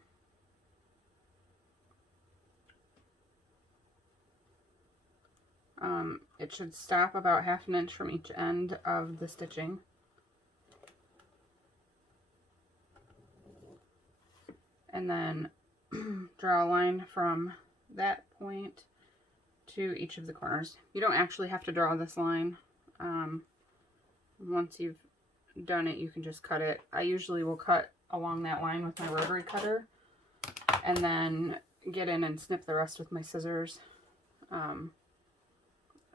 It should stop about 1/2 inch from each end of the stitching. And then draw a line from that point to each of the corners. You don't actually have to draw this line. Once you've done it, you can just cut it. I usually will cut along that line with my rotary cutter and then get in and snip the rest with my scissors.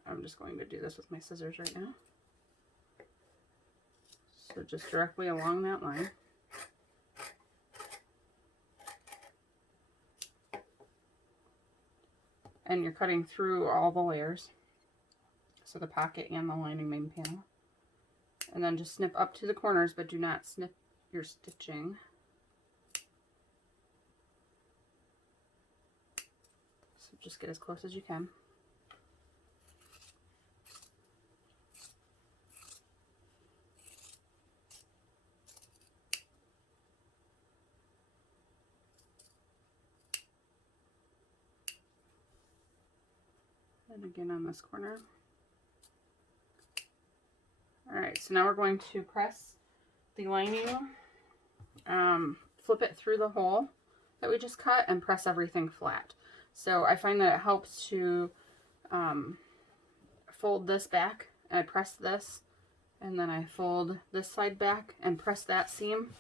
I'm just going to do this with my scissors right now. So just directly along that line. And you're cutting through all the layers, so the pocket and the lining main panel. And then just snip up to the corners, but do not snip your stitching. So just get as close as you can. And again on this corner. Alright, so now we're going to press the lining, flip it through the hole that we just cut, and press everything flat. So I find that it helps to fold this back, and I press this, and then I fold this side back and press that seam,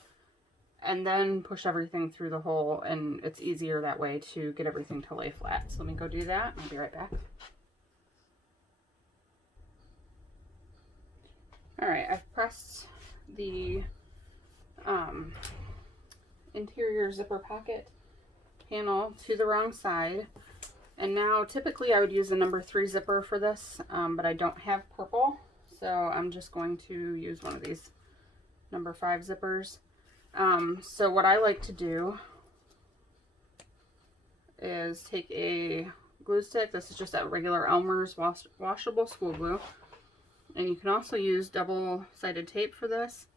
and then push everything through the hole, and it's easier that way to get everything to lay flat. So let me go do that, and I'll be right back. Alright, I've pressed the interior zipper pocket panel to the wrong side, and now typically I would use a number 3 zipper for this, but I don't have purple, so I'm just going to use one of these number 5 zippers. So what I like to do is take a glue stick. This is just that regular Elmer's washable school glue. And you can also use double-sided tape for this,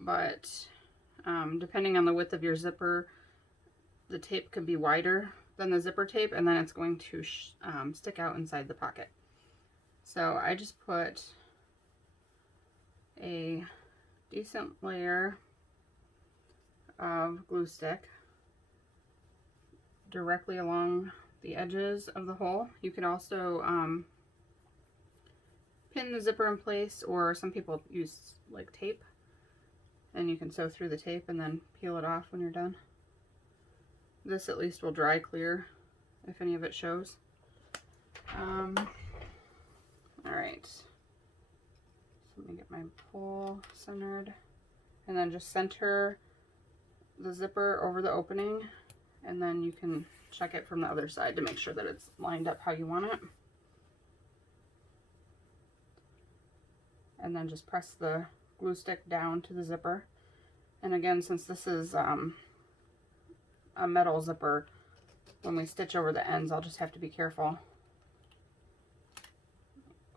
but depending on the width of your zipper, the tape could be wider than the zipper tape, and then it's going to stick out inside the pocket. So I just put a decent layer of glue stick directly along the edges of the hole. You could also pin the zipper in place, or some people use like tape, and you can sew through the tape and then peel it off when you're done. This at least will dry clear if any of it shows. Alright, so let me get my pole centered, and then just center the zipper over the opening, and then you can check it from the other side to make sure that it's lined up how you want it. And then just press the glue stick down to the zipper. And again, since this is a metal zipper, when we stitch over the ends, I'll just have to be careful.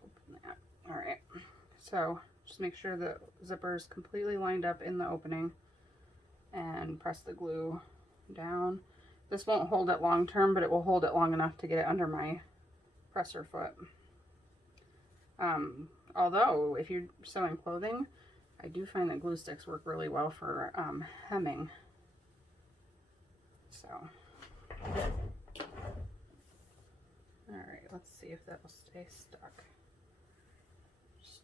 Open that. Alright, so just make sure the zipper is completely lined up in the opening, and press the glue down. This won't hold it long term, but it will hold it long enough to get it under my presser foot. Although, if you're sewing clothing, I do find that glue sticks work really well for hemming. So, alright, let's see if that will stay stuck. Just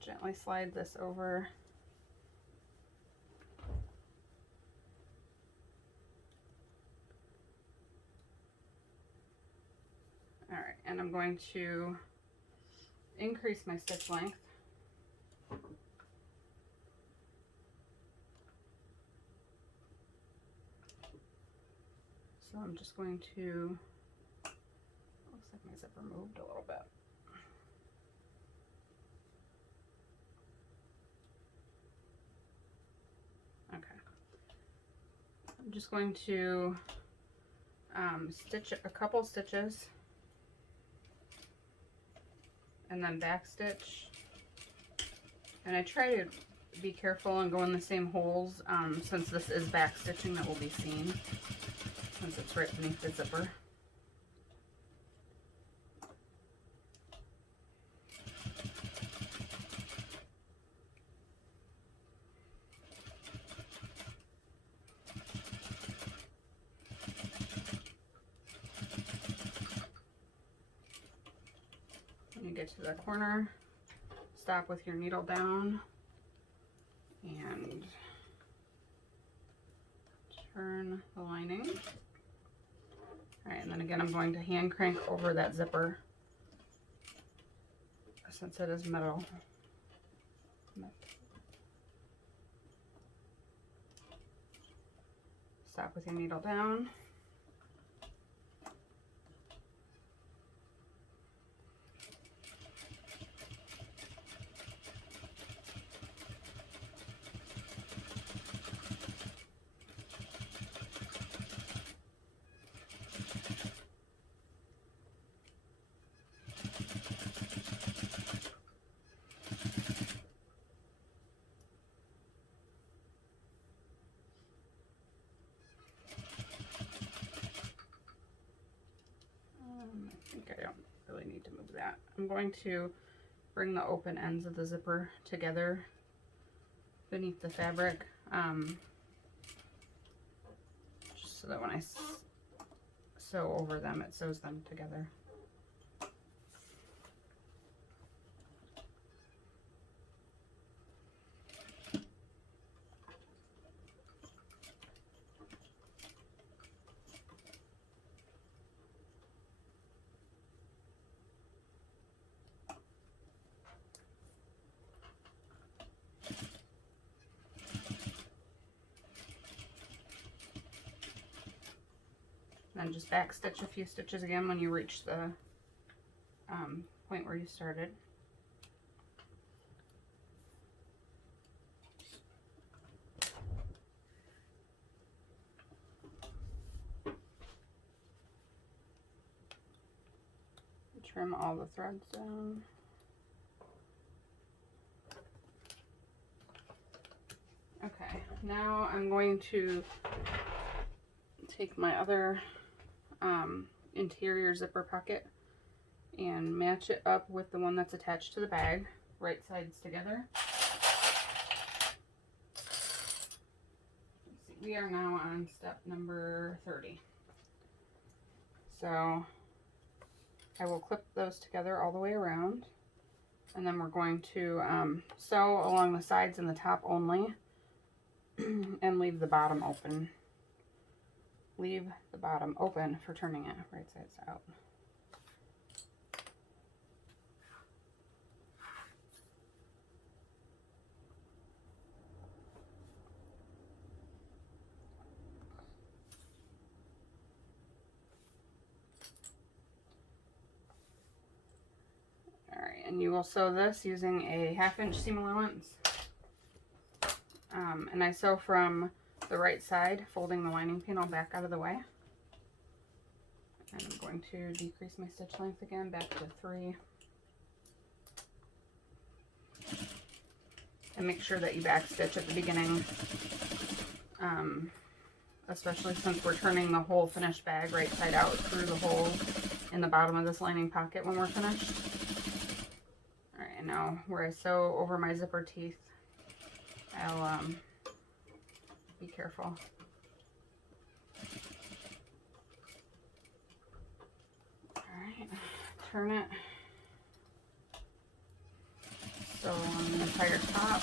gently slide this over. Alright, and I'm going to increase my stitch length. So I'm just going to, looks like my zipper moved a little bit. Okay. I'm just going to stitch a couple stitches and then back stitch, and I try to be careful and go in the same holes, since this is back stitching that will be seen since it's right beneath the zipper. get to the corner, stop with your needle down, and turn the lining. All right, and then again, I'm going to hand crank over that zipper since it is metal. Stop with your needle down. I don't really need to move that. I'm going to bring the open ends of the zipper together beneath the fabric, just so that when I sew over them, it sews them together. Then just back stitch a few stitches again when you reach the point where you started. Trim all the threads down. Okay, now I'm going to take my other interior zipper pocket and match it up with the one that's attached to the bag, right sides together. We are now on step number 30. So I will clip those together all the way around, and then we're going to sew along the sides and the top only and leave the bottom open. Leave the bottom open for turning it right sides out. All right, and you will sew this using a 1/2 inch seam allowance. And I sew from the right side, folding the lining panel back out of the way. And I'm going to decrease my stitch length again back to 3. And make sure that you back stitch at the beginning, especially since we're turning the whole finished bag right side out through the hole in the bottom of this lining pocket when we're finished. All right, and now where I sew over my zipper teeth, I'll be careful. All right, turn it. So on the entire top.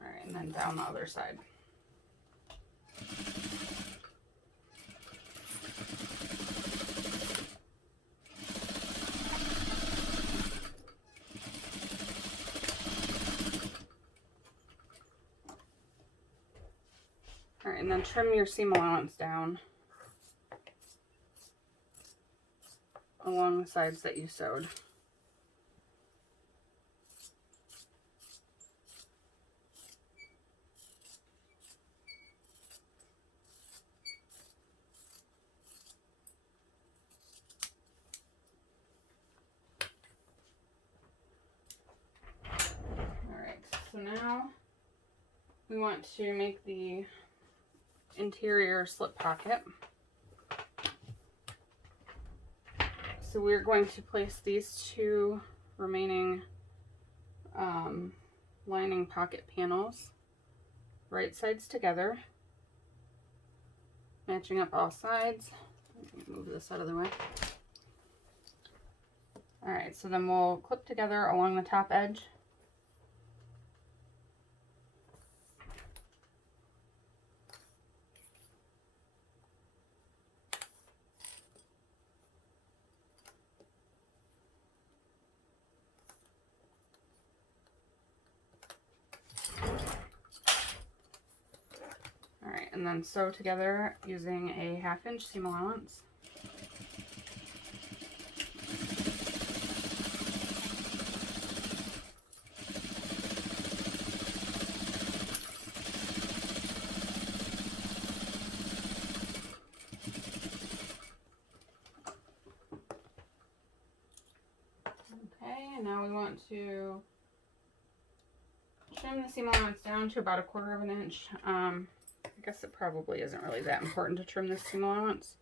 All right, and then down the other side. All right, and then trim your seam allowance down along the sides that you sewed. All right, so now we want to make the interior slip pocket. So we're going to place these two remaining lining pocket panels, right sides together, matching up all sides. Move this out of the way. All right, so then we'll clip together along the top edge. All right, and then sew together using a 1/2 inch seam allowance. Okay, and now we want to trim the seam allowance down to about 1/4 inch. I guess it probably isn't really that important to trim this seam allowance.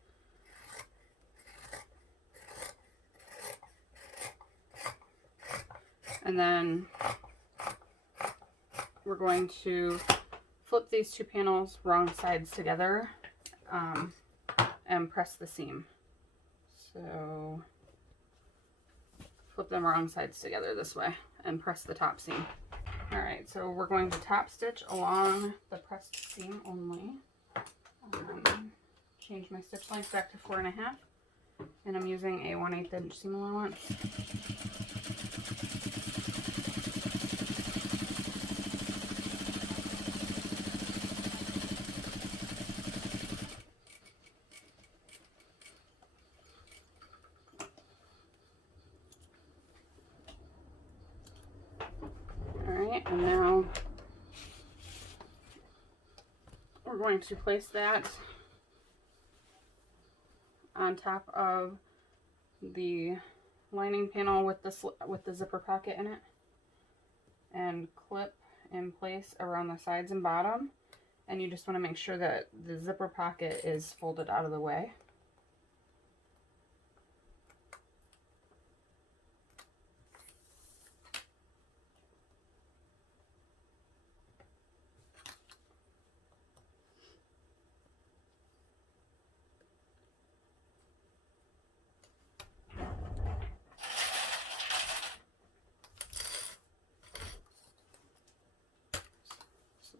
And then we're going to flip these two panels wrong sides together and press the seam. So flip them wrong sides together this way and press the top seam. All right, so we're going to top stitch along the pressed seam only. Change my stitch length back to 4.5, and I'm using a 1/8 inch seam allowance. And now we're going to place that on top of the lining panel with the zipper pocket in it, and clip in place around the sides and bottom. And you just want to make sure that the zipper pocket is folded out of the way.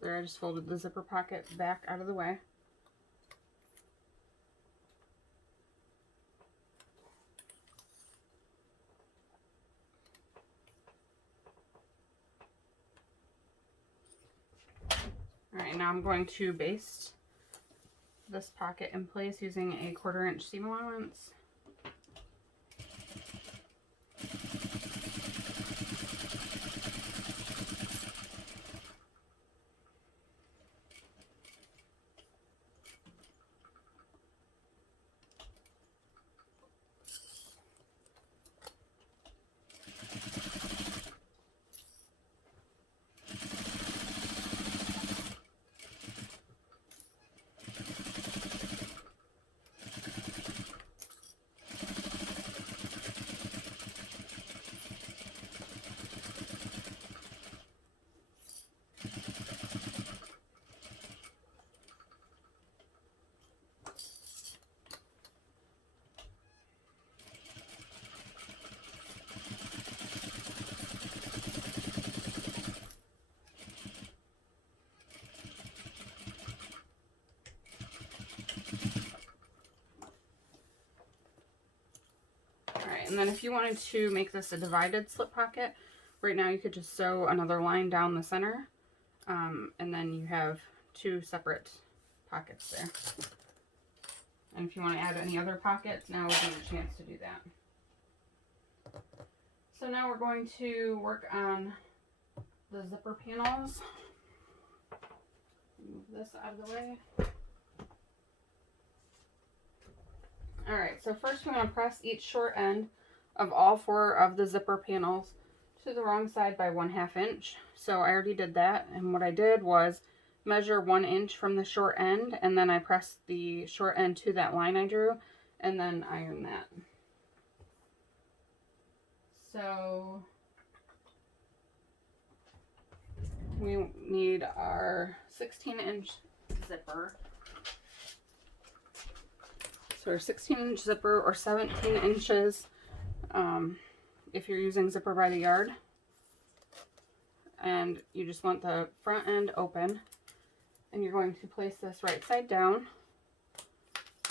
There, I just folded the zipper pocket back out of the way. All right, now I'm going to baste this pocket in place using a 1/4 inch seam allowance. And then if you wanted to make this a divided slip pocket, right now you could just sew another line down the center, and then you have two separate pockets there. And if you want to add any other pockets, now would be your chance to do that. So now we're going to work on the zipper panels. Move this out of the way. All right, so first we want to press each short end of all 4 of the zipper panels to the wrong side by 1/2 inch. So I already did that, and what I did was measure 1 inch from the short end, and then I pressed the short end to that line I drew, and then iron that. So we need our 16-inch zipper. So our 16-inch zipper, or 17 inches if you're using zipper by the yard. And you just want the front end open. And you're going to place this right side down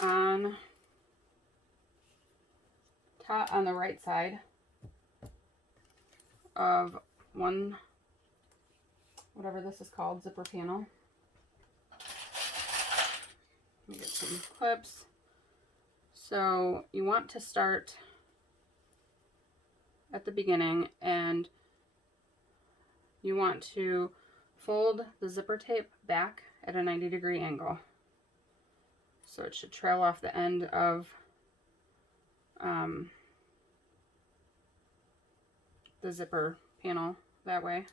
on the right side of one, whatever this is called, zipper panel. Let me get some clips. So you want to start at the beginning, and you want to fold the zipper tape back at a 90-degree angle. So it should trail off the end of the zipper panel that way.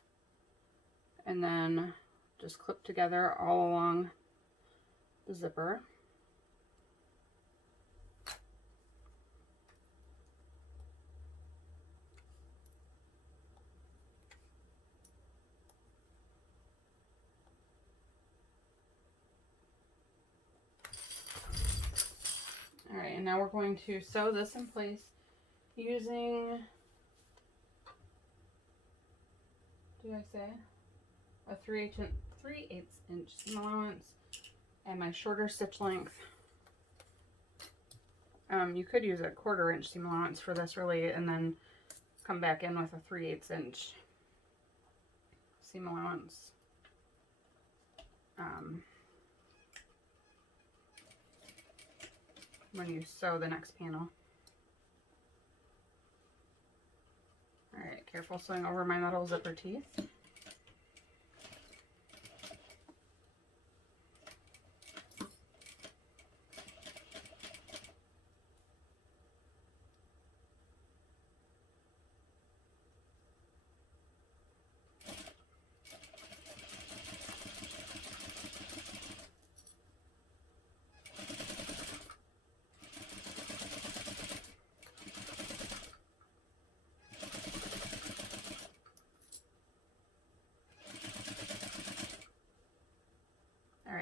And then just clip together all along the zipper. Alright, and now we're going to sew this in place using, did I say, a 3/8 inch seam allowance and my shorter stitch length. You could use a 1/4 inch seam allowance for this really, and then come back in with a 3/8 inch seam allowance. When you sew the next panel. Alright, careful sewing over my metal zipper teeth.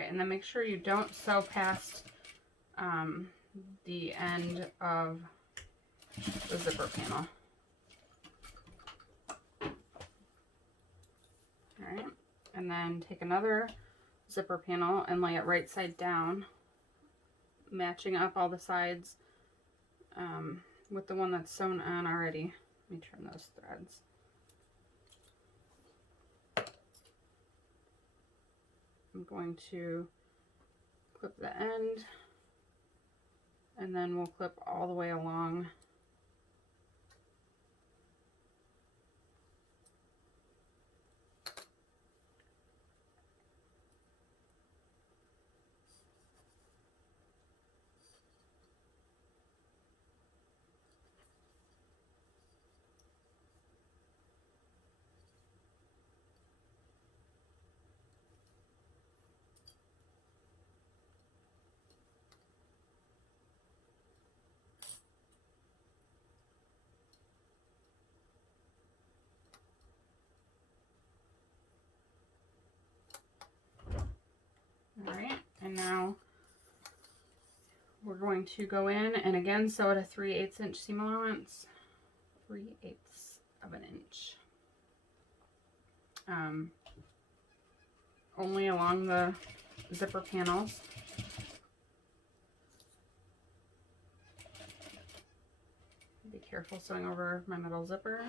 And then make sure you don't sew past the end of the zipper panel. Alright, and then take another zipper panel and lay it right side down, matching up all the sides with the one that's sewn on already. Let me trim those threads. I'm going to clip the end, and then we'll clip all the way along. Alright, and now we're going to go in and again sew at a 3/8 inch seam allowance, 3/8 of an inch. Only along the zipper panels. Be careful sewing over my metal zipper.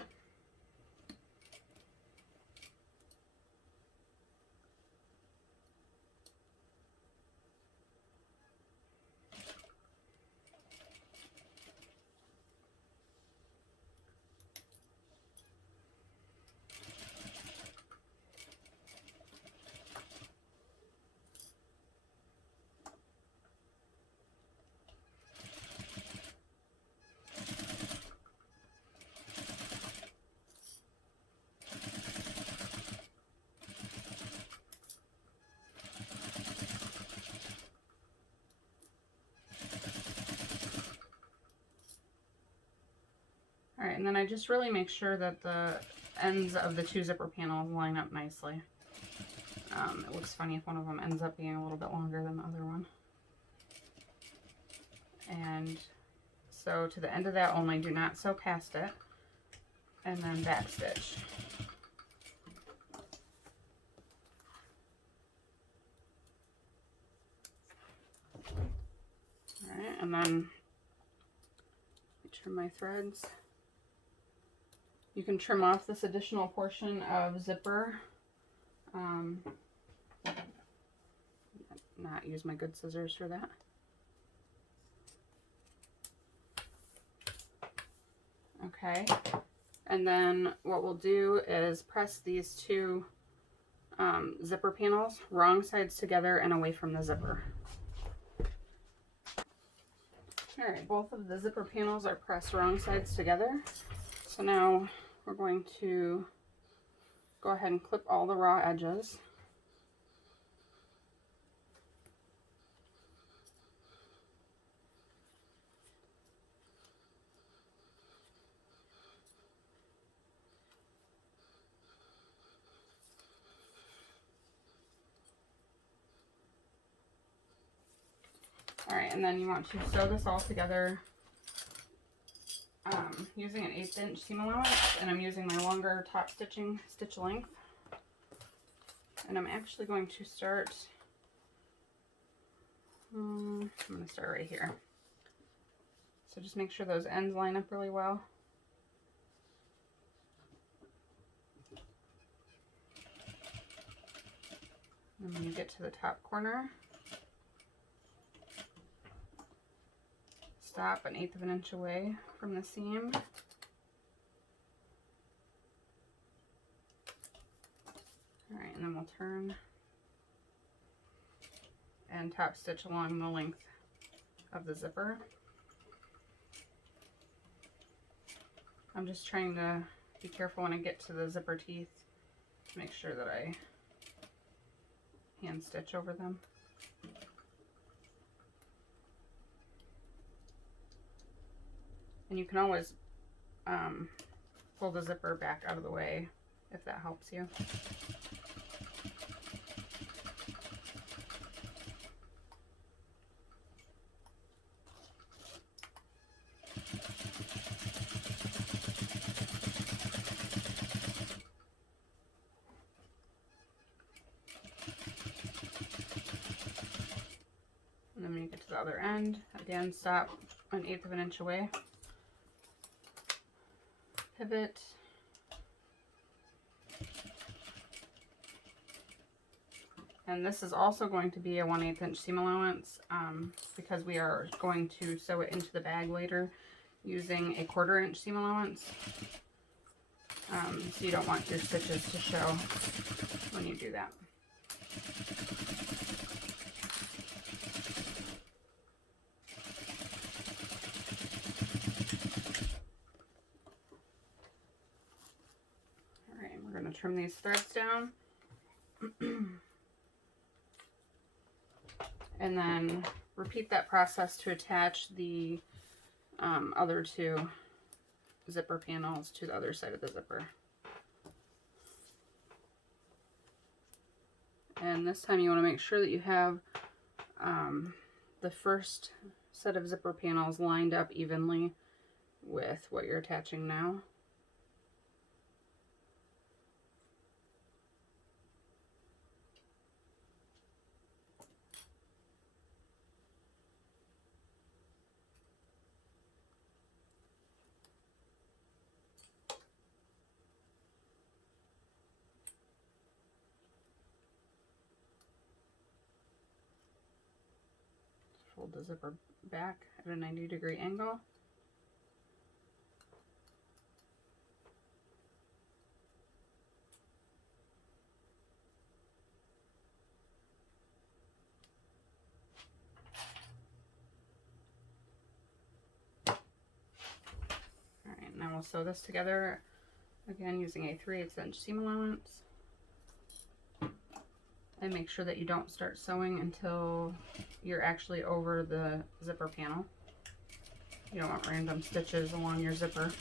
And then I just really make sure that the ends of the two zipper panels line up nicely. It looks funny if one of them ends up being a little bit longer than the other one. And so to the end of that only, do not sew past it, and then back stitch. Alright, and then trim my threads. You can trim off this additional portion of zipper. Not use my good scissors for that. Okay, and then what we'll do is press these two zipper panels wrong sides together and away from the zipper. Alright, both of the zipper panels are pressed wrong sides together. So now we're going to go ahead and clip all the raw edges. Alright, and then you want to sew this all together using an 1/8 inch seam allowance, and I'm using my longer top stitch length. And I'm actually going to start, I'm going to start right here. So just make sure those ends line up really well. And when you get to the top corner, stop 1/8 of an inch away from the seam. Alright, and then we'll turn and top stitch along the length of the zipper. I'm just trying to be careful when I get to the zipper teeth to make sure that I hand stitch over them. And you can always pull the zipper back out of the way if that helps you. And then when you get to the other end, again, stop 1/8 of an inch away. Pivot. And this is also going to be a 1/8 inch seam allowance because we are going to sew it into the bag later using a 1/4 inch seam allowance. So you don't want your stitches to show when you do that. Alright, we're going to trim these threads down. And then repeat that process to attach the other two zipper panels to the other side of the zipper. And this time you want to make sure that you have the first set of zipper panels lined up evenly with what you're attaching now. Fold the zipper back at a 90-degree angle. Alright, and then we'll sew this together again using a 3/8 inch seam allowance. And make sure that you don't start sewing until you're actually over the zipper panel. You don't want random stitches along your zipper.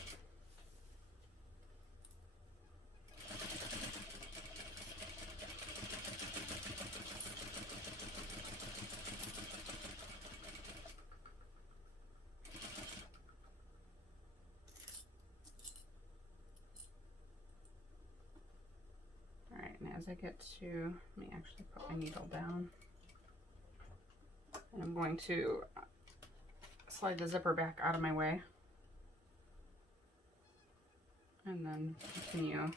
as I get to, let me actually put my needle down. And I'm going to slide the zipper back out of my way. And then continue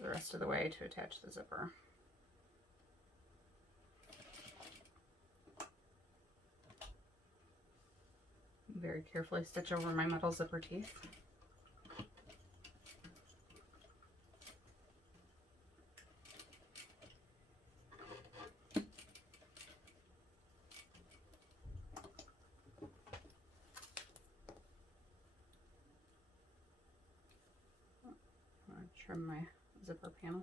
the rest of the way to attach the zipper. Very carefully stitch over my metal zipper teeth. Trim my zipper panel.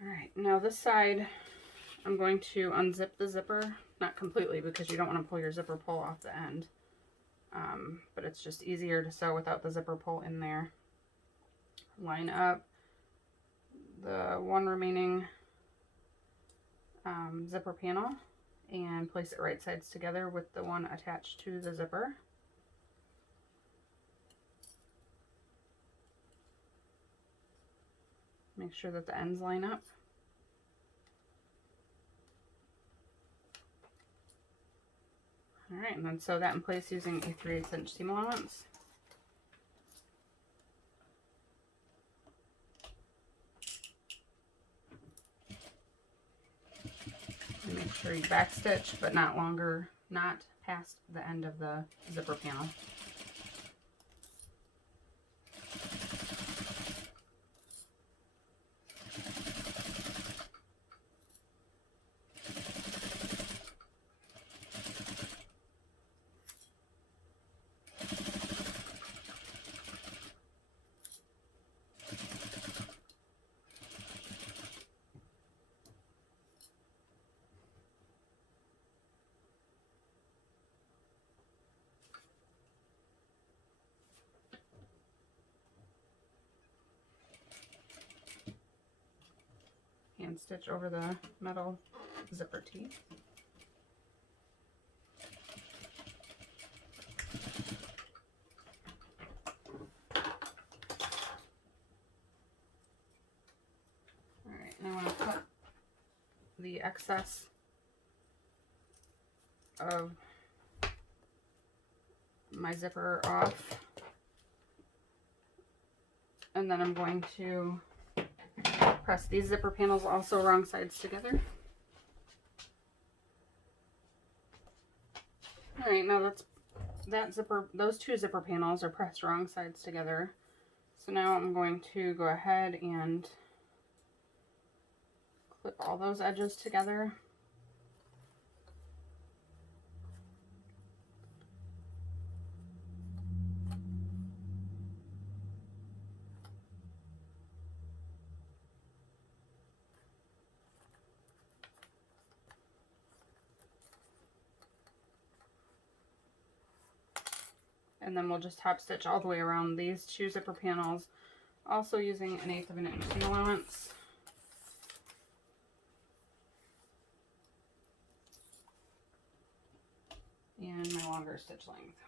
Alright, now this side I'm going to unzip the zipper, not completely because you don't want to pull your zipper pull off the end, but it's just easier to sew without the zipper pull in there. Line up the one remaining zipper panel and place it right sides together with the one attached to the zipper. Make sure that the ends line up. Alright, and then sew that in place using a 3/8 inch seam allowance. And make sure you backstitch, but not past the end of the zipper panel. Hand stitch over the metal zipper teeth. Alright, now I want to cut the excess of my zipper off, and then I'm going to press these zipper panels also wrong sides together. Alright, now those two zipper panels are pressed wrong sides together. So now I'm going to go ahead and clip all those edges together. And then we'll just top stitch all the way around these two zipper panels, also using an 1/8 inch seam allowance. And my longer stitch length.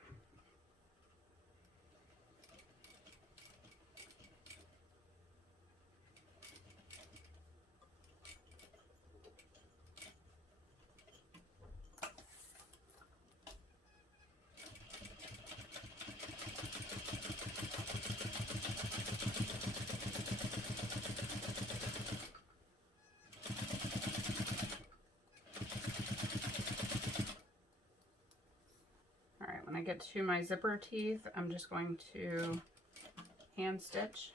When I get to my zipper teeth, I'm just going to hand stitch,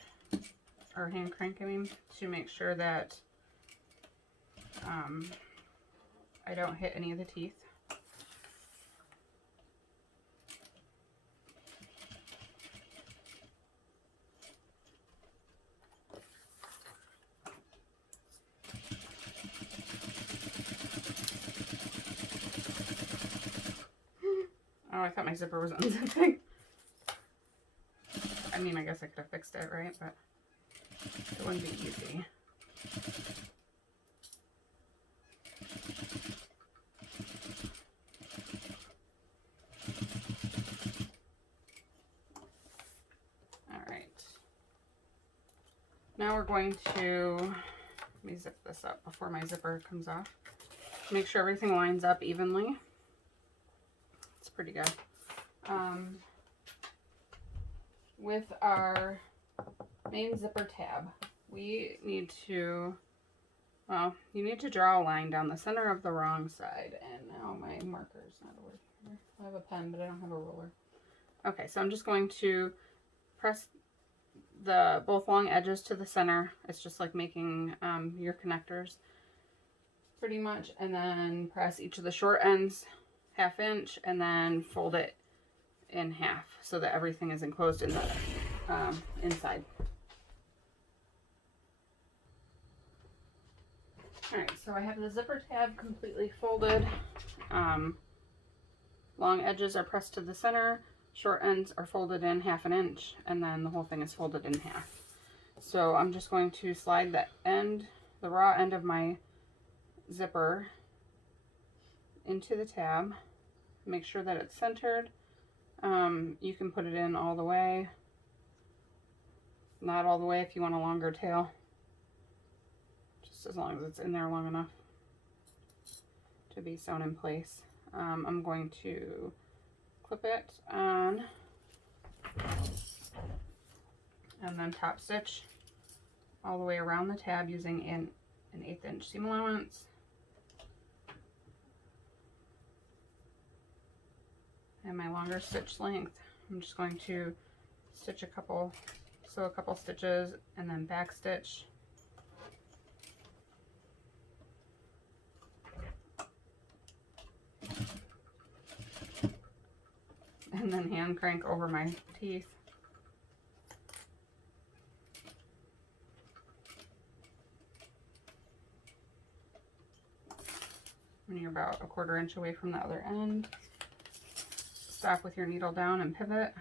or hand crank, I mean, to make sure that I don't hit any of the teeth. Oh, I thought my zipper was unzipping. I mean, I guess I could have fixed it, right? But it wouldn't be easy. Now we're going to, let me zip this up before my zipper comes off. Make sure everything lines up evenly. It's pretty good. With our main zipper tab, we need to, well, you need to draw a line down the center of the wrong side. And now my marker's not working here. I have a pen, but I don't have a ruler. Okay, so I'm just going to press the both long edges to the center. It's just like making your connectors pretty much, and then press each of the short ends 1/2 inch and then fold it in half so that everything is enclosed in the inside. Alright, so I have the zipper tab completely folded. Long edges are pressed to the center, short ends are folded in 1/2 inch, and then the whole thing is folded in half. So I'm just going to slide the raw end of my zipper into the tab. Make sure that it's centered. You can put it in all the way, not all the way if you want a longer tail, just as long as it's in there long enough to be sewn in place. I'm going to clip it on and then top stitch all the way around the tab using an 1/8 inch seam allowance. And my longer stitch length, I'm just going to stitch sew a couple stitches and then back stitch. And then hand crank over my teeth. When you're about 1/4 inch away from the other end, stop with your needle down and pivot.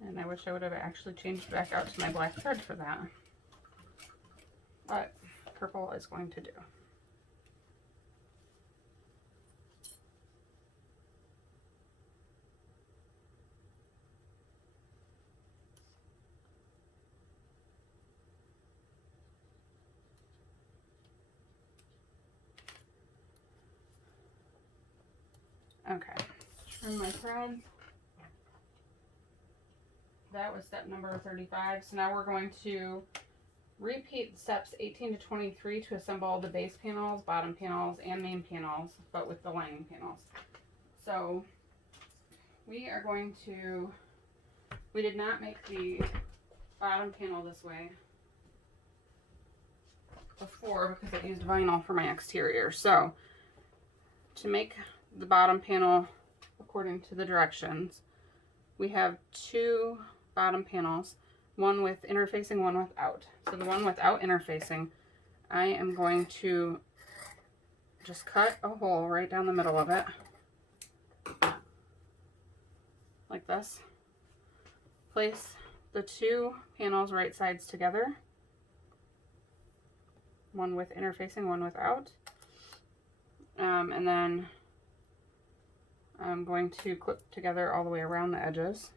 And I wish I would have actually changed back out to my black thread for that. But purple is going to do. Okay, trim my threads. That was step number 35. So now we're going to repeat steps 18 to 23 to assemble the base panels, bottom panels, and main panels, but with the lining panels. So we are going to, we did not make the bottom panel this way before because I used vinyl for my exterior. So to make the bottom panel according to the directions, we have 2 bottom panels, one with interfacing, one without. So the one without interfacing, I am going to just cut a hole right down the middle of it, like this. Place the 2 panels right sides together, one with interfacing, one without, and then I'm going to clip together all the way around the edges.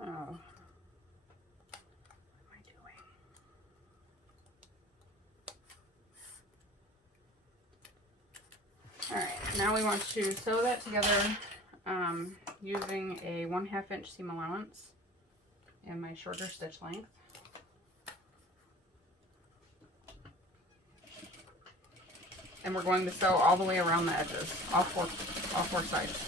Oh, what am I doing? Alright, now we want to sew that together using a 1/2 inch seam allowance and my shorter stitch length. And we're going to sew all the way around the edges, all four sides.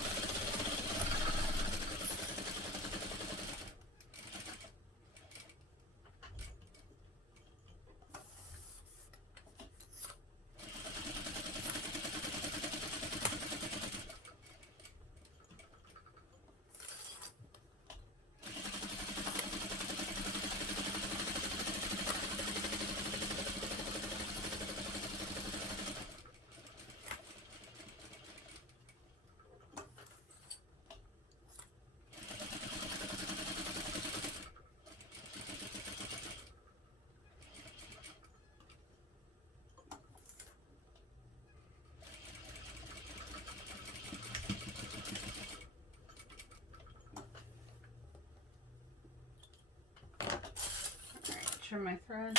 Trim my thread.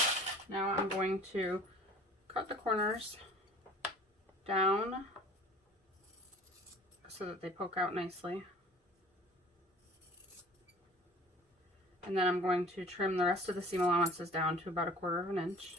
Now I'm going to cut the corners down so that they poke out nicely. And then I'm going to trim the rest of the seam allowances down to about 1/4 inch.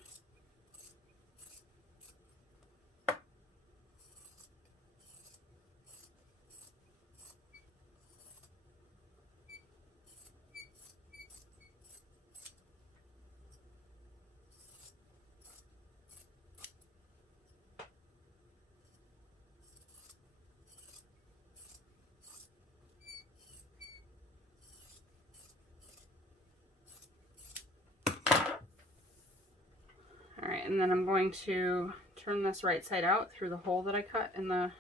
Alright, and then I'm going to turn this right side out through the hole that I cut in the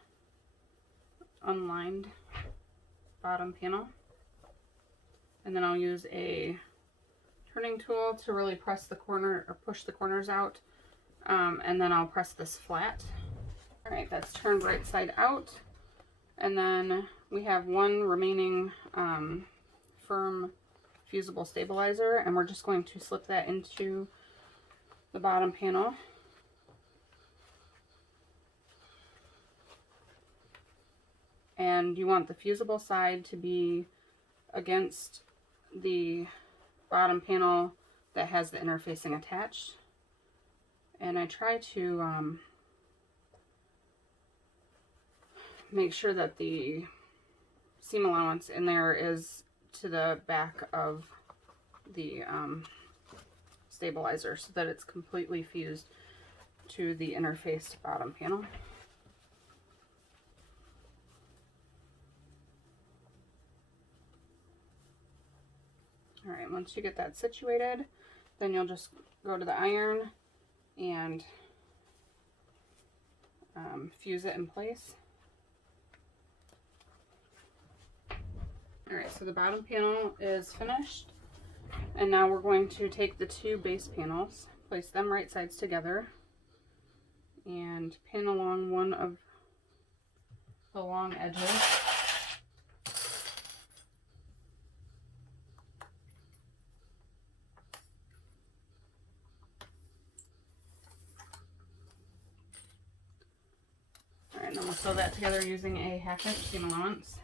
unlined bottom panel. And then I'll use a turning tool to really press the corner or push the corners out. And then I'll press this flat. Alright, that's turned right side out. And then we have one remaining firm fusible stabilizer, and we're just going to slip that into the bottom panel. And you want the fusible side to be against the bottom panel that has the interfacing attached. And I try to make sure that the seam allowance in there is to the back of the stabilizer so that it's completely fused to the interfaced bottom panel. Alright, once you get that situated, then you'll just go to the iron and fuse it in place. Alright, so the bottom panel is finished. And now we're going to take the two base panels, place them right sides together, and pin along one of the long edges. Alright, and then we'll sew that together using a 1/2 inch seam allowance.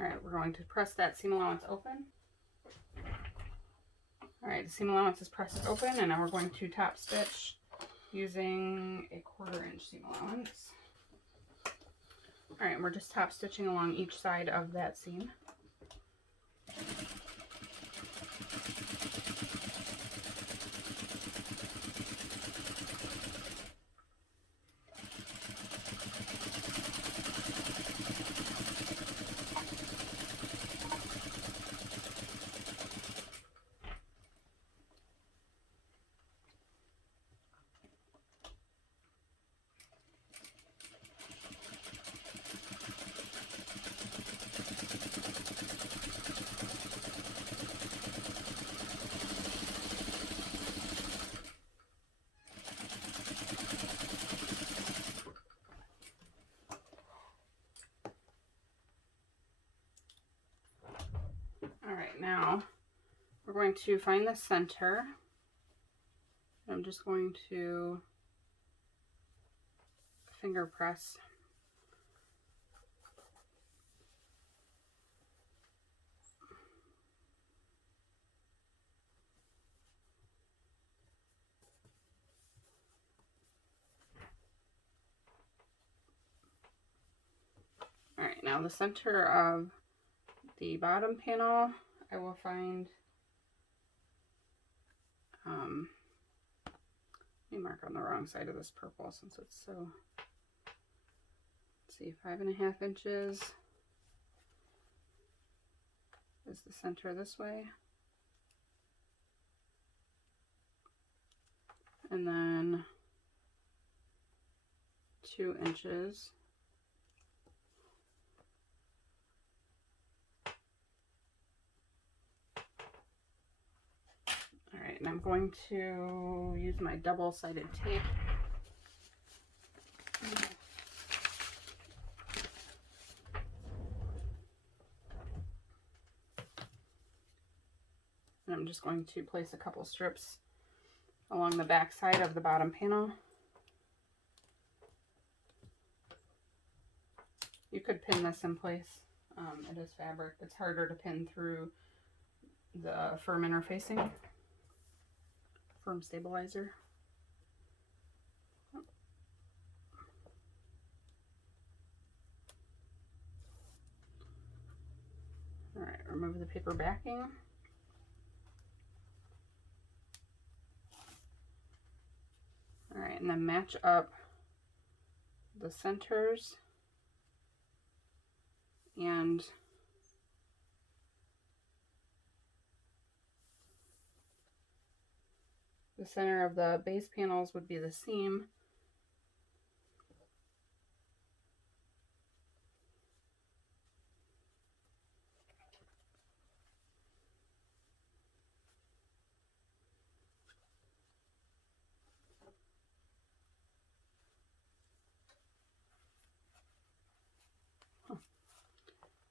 Alright, we're going to press that seam allowance open. Alright, the seam allowance is pressed open, and now we're going to top stitch using a 1/4 inch seam allowance. Alright, and we're just top stitching along each side of that seam. going to find the center. I'm just going to finger press. All right, now the center of the bottom panel, I will find, let me mark on the wrong side of this purple since it's so, let's see, 5.5 inches is the center this way. And then 2 inches. All right, and I'm going to use my double-sided tape. And I'm just going to place a couple strips along the back side of the bottom panel. You could pin this in place. It is fabric. It's harder to pin through the firm interfacing, firm stabilizer. All right, remove the paper backing. All right, and then match up the centers and the center of the base panels would be the seam.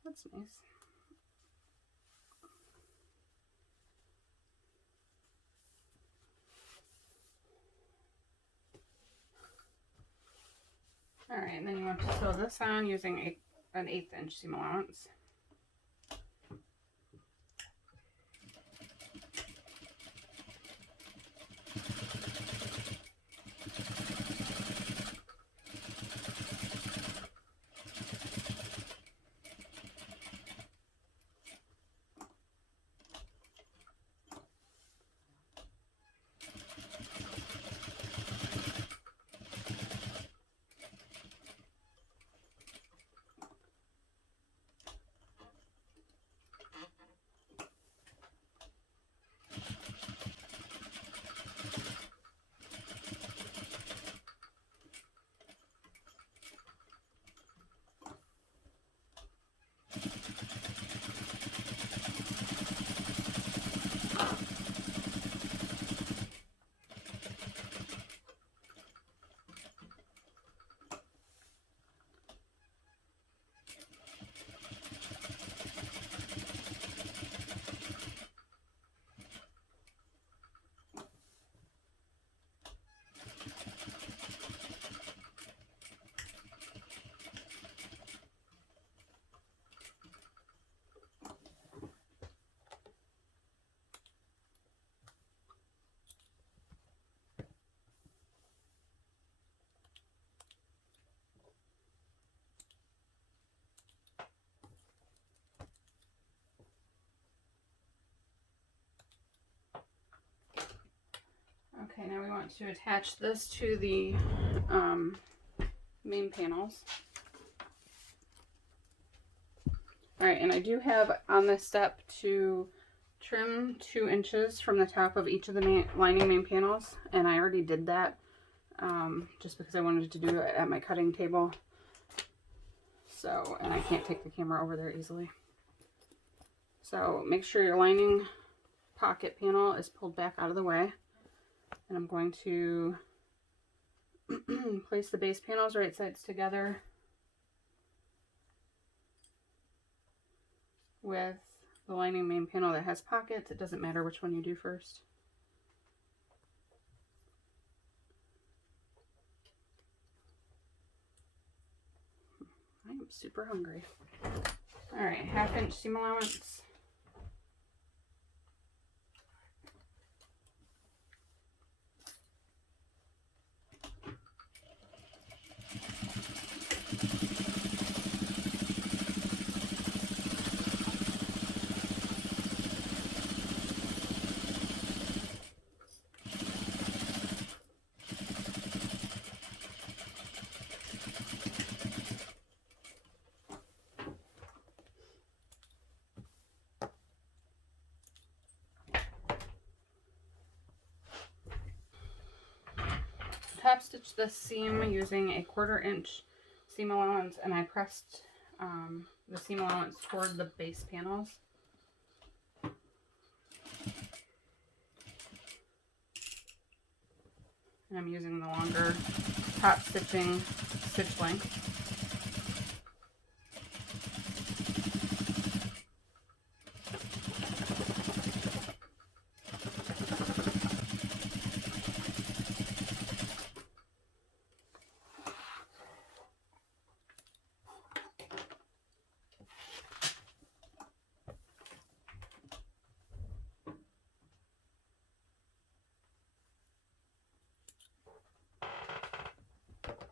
That's nice. All right, and then you want to sew this on using an 1/8 inch seam allowance. Okay, now we want to attach this to the main panels. All right, and I do have on this step to trim 2 inches from the top of each of the lining main panels, and I already did that just because I wanted to do it at my cutting table. So, and I can't take the camera over there easily. So make sure your lining pocket panel is pulled back out of the way. And I'm going to place the base panels right sides together with the lining main panel that has pockets. It doesn't matter which one you do first. I am super hungry. All right, 1/2 inch seam allowance. Top stitch this seam using a 1/4 inch seam allowance, and I pressed the seam allowance toward the base panels. And I'm using the longer top stitching stitch length.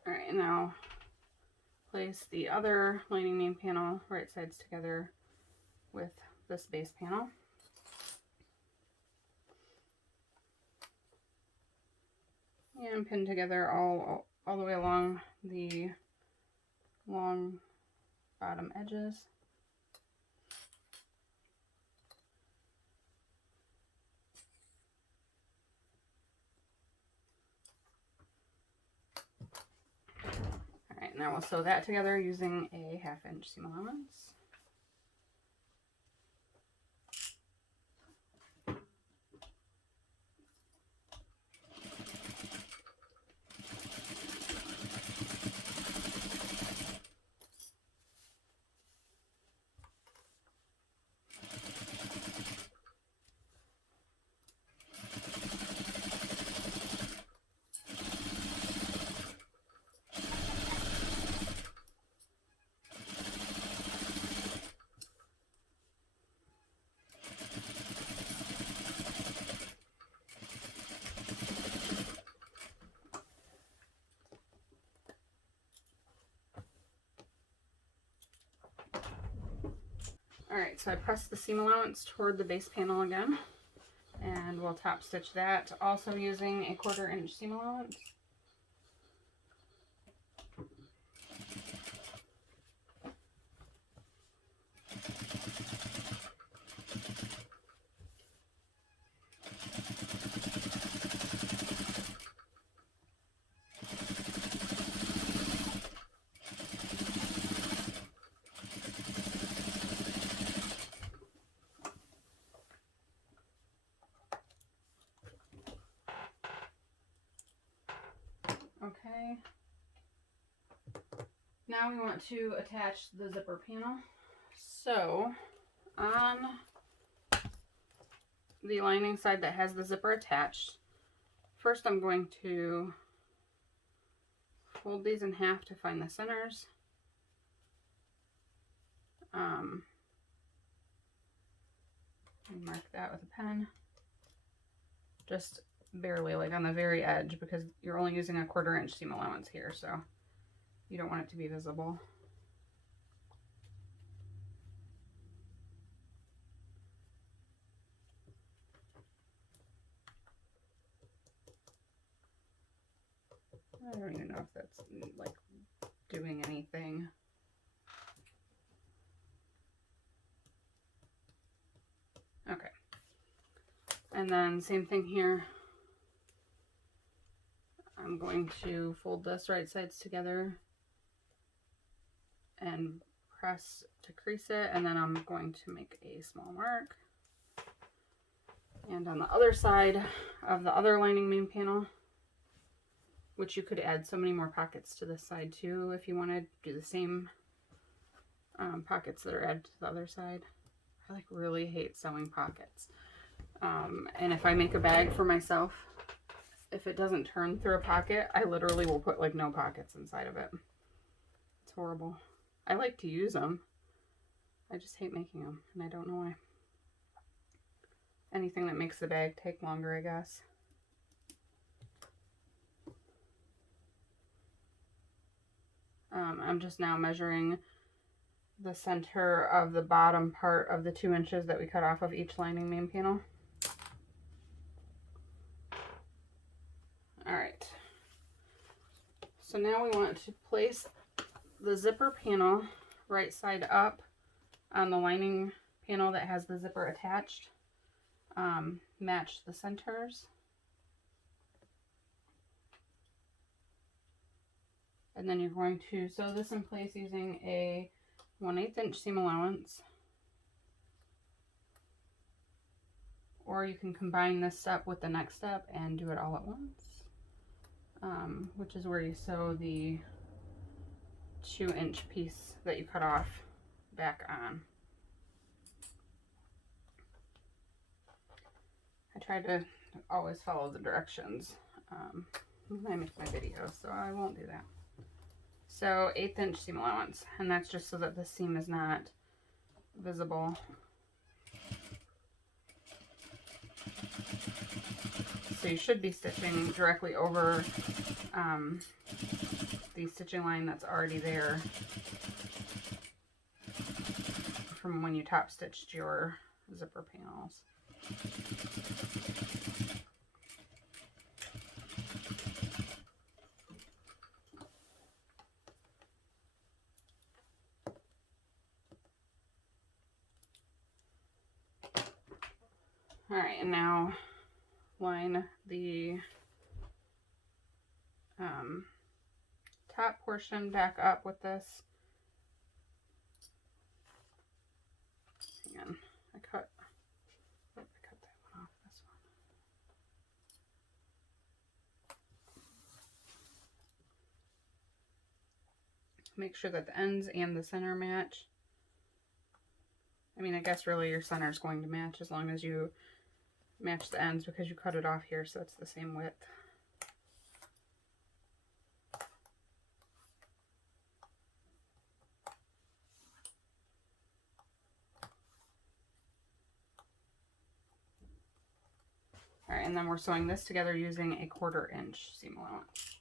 Alright, now place the other lining main panel right sides together with this base panel. And pin together all the way along the long bottom edges. Alright, now we'll sew that together using a 1/2 inch seam allowance. Alright, so I pressed the seam allowance toward the base panel again, and we'll top stitch that, also using a 1/4 inch seam allowance. Okay, now we want to attach the zipper panel. So on the lining side that has the zipper attached, first I'm going to fold these in half to find the centers. Mark that with a pen, just barely, like on the very edge, because you're only using a 1/4 inch seam allowance here, so you don't want it to be visible. I don't even know if that's like doing anything. Okay, and then same thing here. I'm going to fold this right sides together and press to crease it, and then I'm going to make a small mark. And on the other side of the other lining main panel, which you could add so many more pockets to this side too if you wanted to do the same pockets that are added to the other side. I like really hate sewing pockets. And if I make a bag for myself, if it doesn't turn through a pocket, I literally will put like no pockets inside of it. It's horrible. I like to use them. I just hate making them, and I don't know why. Anything that makes the bag take longer, I guess. I'm just now measuring the center of the bottom part of the 2 inches that we cut off of each lining main panel. All right. So now we want to place the zipper panel right side up on the lining panel that has the zipper attached. Match the centers. And then you're going to sew this in place using a 1/8 inch seam allowance. Or you can combine this step with the next step and do it all at once. Which is where you sew the 2 inch piece that you cut off back on. I try to always follow the directions when I make my videos, so I won't do that. So 1/8 inch seam allowance, and that's just so that the seam is not visible. So you should be stitching directly over the stitching line that's already there from when you top stitched your zipper panels. All right, and now line the top portion back up with this. Hang on, I cut that one off, this one. Make sure that the ends and the center match. I mean, I guess really your center is going to match as long as you match the ends because you cut it off here, so it's the same width. All right, and then we're sewing this together using a 1/4 inch seam allowance.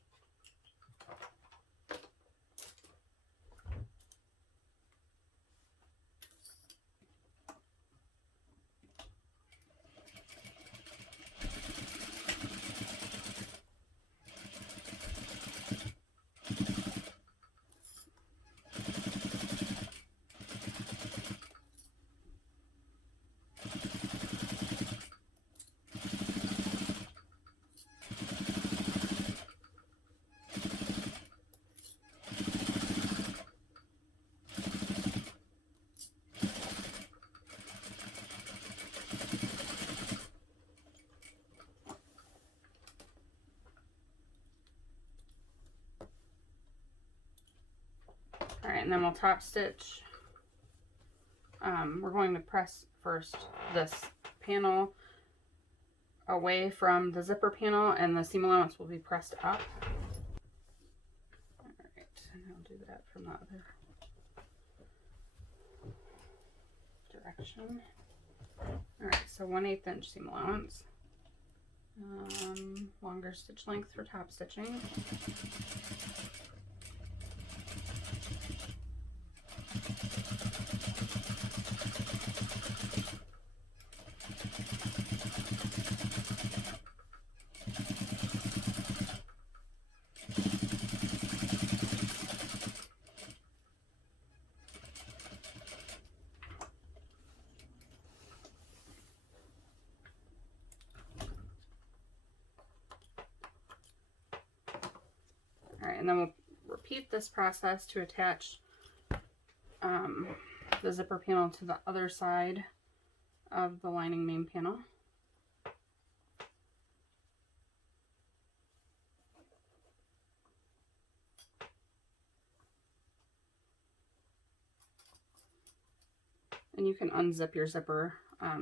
All right, and then we'll top stitch. We're going to press first this panel away from the zipper panel, and the seam allowance will be pressed up. All right, and I'll do that from the other direction. All right, so 1/8 inch seam allowance. Longer stitch length for top stitching. All right, and then we'll repeat this process to attach the zipper panel to the other side of the lining main panel. And you can unzip your zipper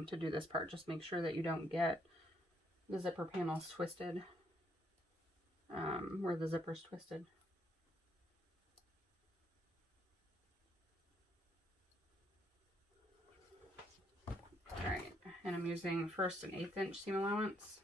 to do this part. Just make sure that you don't get the zipper panels twisted where the zipper's twisted. Alright, and I'm using first an 1/8 inch seam allowance.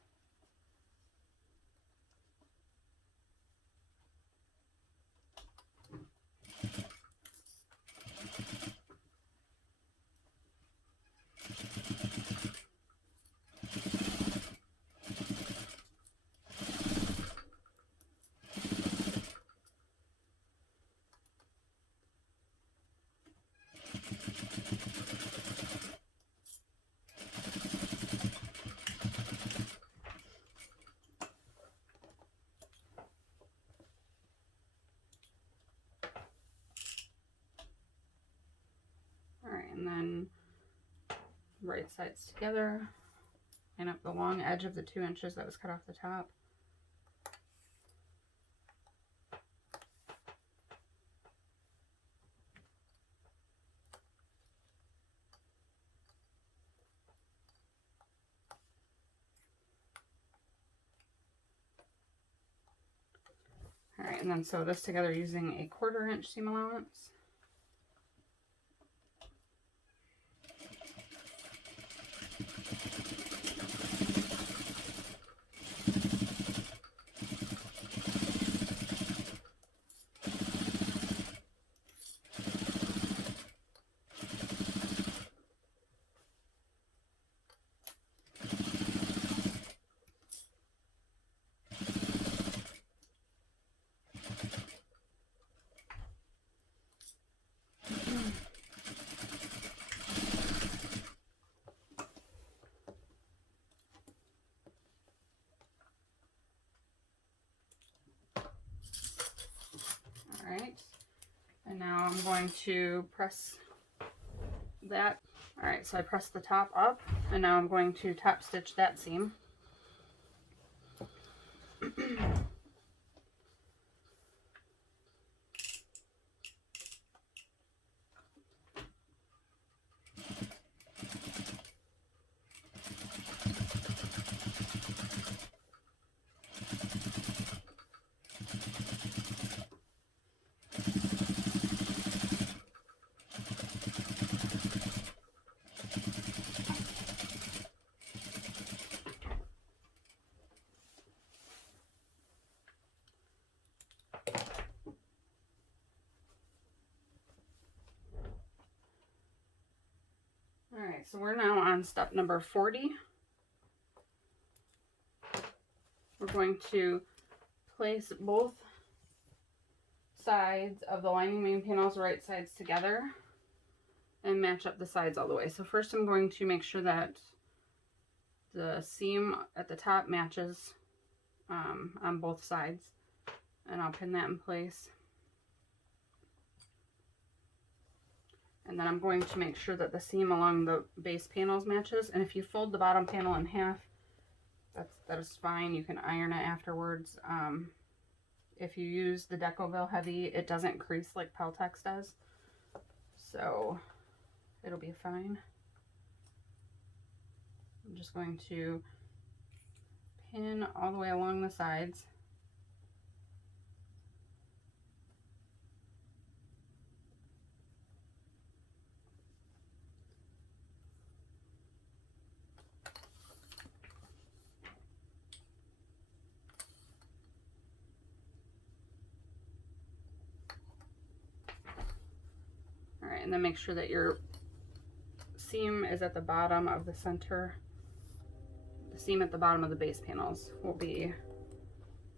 And then right sides together, line up the long edge of the 2 inches that was cut off the top. All right, and then sew this together using a 1/4 inch seam allowance. Alright, and now I'm going to press that. Alright, so I pressed the top up, and now I'm going to top stitch that seam. Alright, so we're now on step number 40. We're going to place both sides of the lining main panels, right sides together, and match up the sides all the way. So first I'm going to make sure that the seam at the top matches on both sides, and I'll pin that in place. And then I'm going to make sure that the seam along the base panels matches. And if you fold the bottom panel in half, that is fine. You can iron it afterwards. If you use the Decoville Heavy, it doesn't crease like Peltex does, so it'll be fine. I'm just going to pin all the way along the sides. Alright, and then make sure that your seam is at the bottom of the center. The seam at the bottom of the base panels will be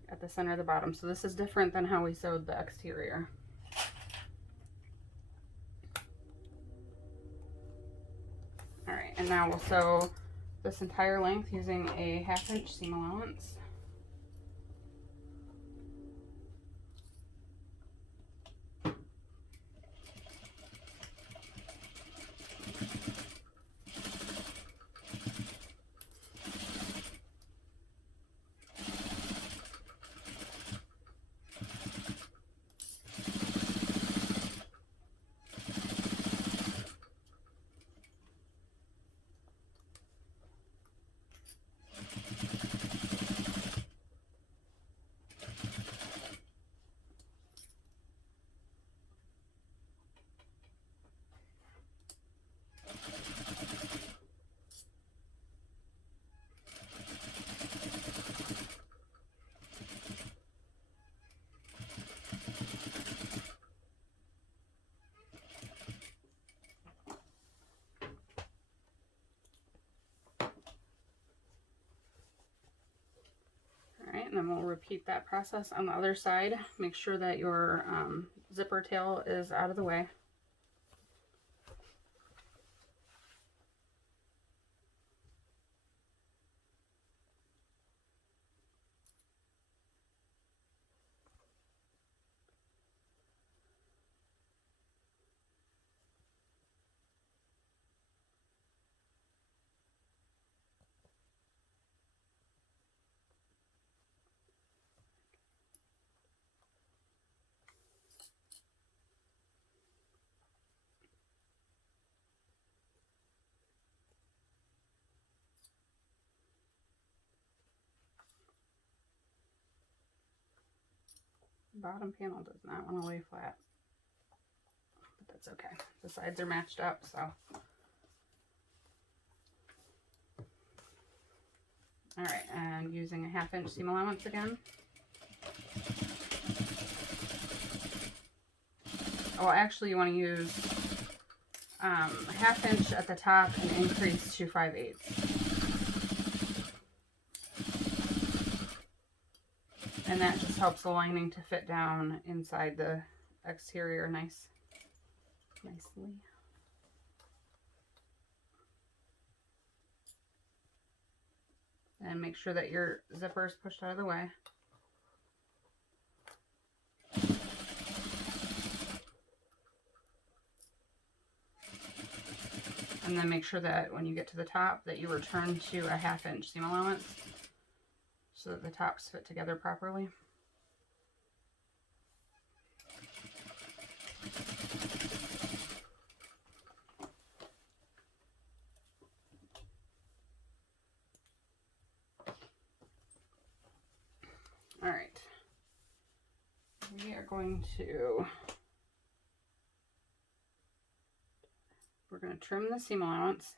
at the center of the bottom. So this is different than how we sewed the exterior. Alright, and now we'll sew this entire length using a 1/2 inch seam allowance. and then we'll repeat that process on the other side. Make sure that your zipper tail is out of the way. Bottom panel does not want to lay flat, but that's okay. The sides are matched up, so. All right, and using a 1/2 inch seam allowance again. Oh, actually you want to use 1/2 inch at the top and increase to 5/8. And that just helps the lining to fit down inside the exterior nicely. And make sure that your zipper is pushed out of the way. And then make sure that when you get to the top that you return to a 1/2 inch seam allowance so that the tops fit together properly. All right, we are going to, we're going to trim the seam allowance.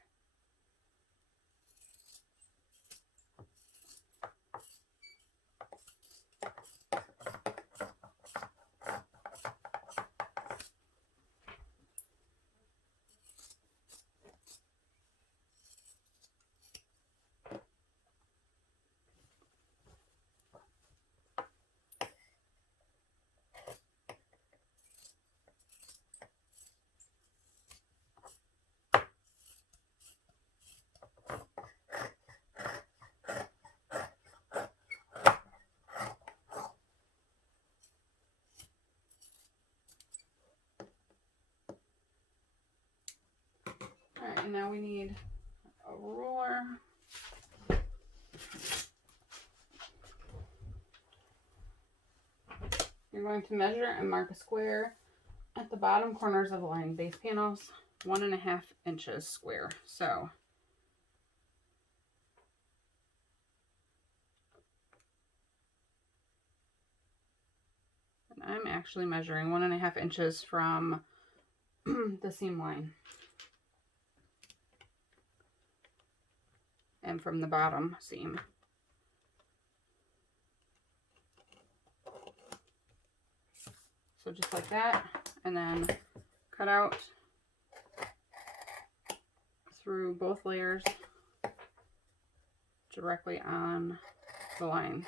And now we need a ruler. You're going to measure and mark a square at the bottom corners of the line base panels, 1.5 inches square. So and I'm actually measuring 1.5 inches from the seam line. And from the bottom seam. So just like that, and then cut out through both layers directly on the lines.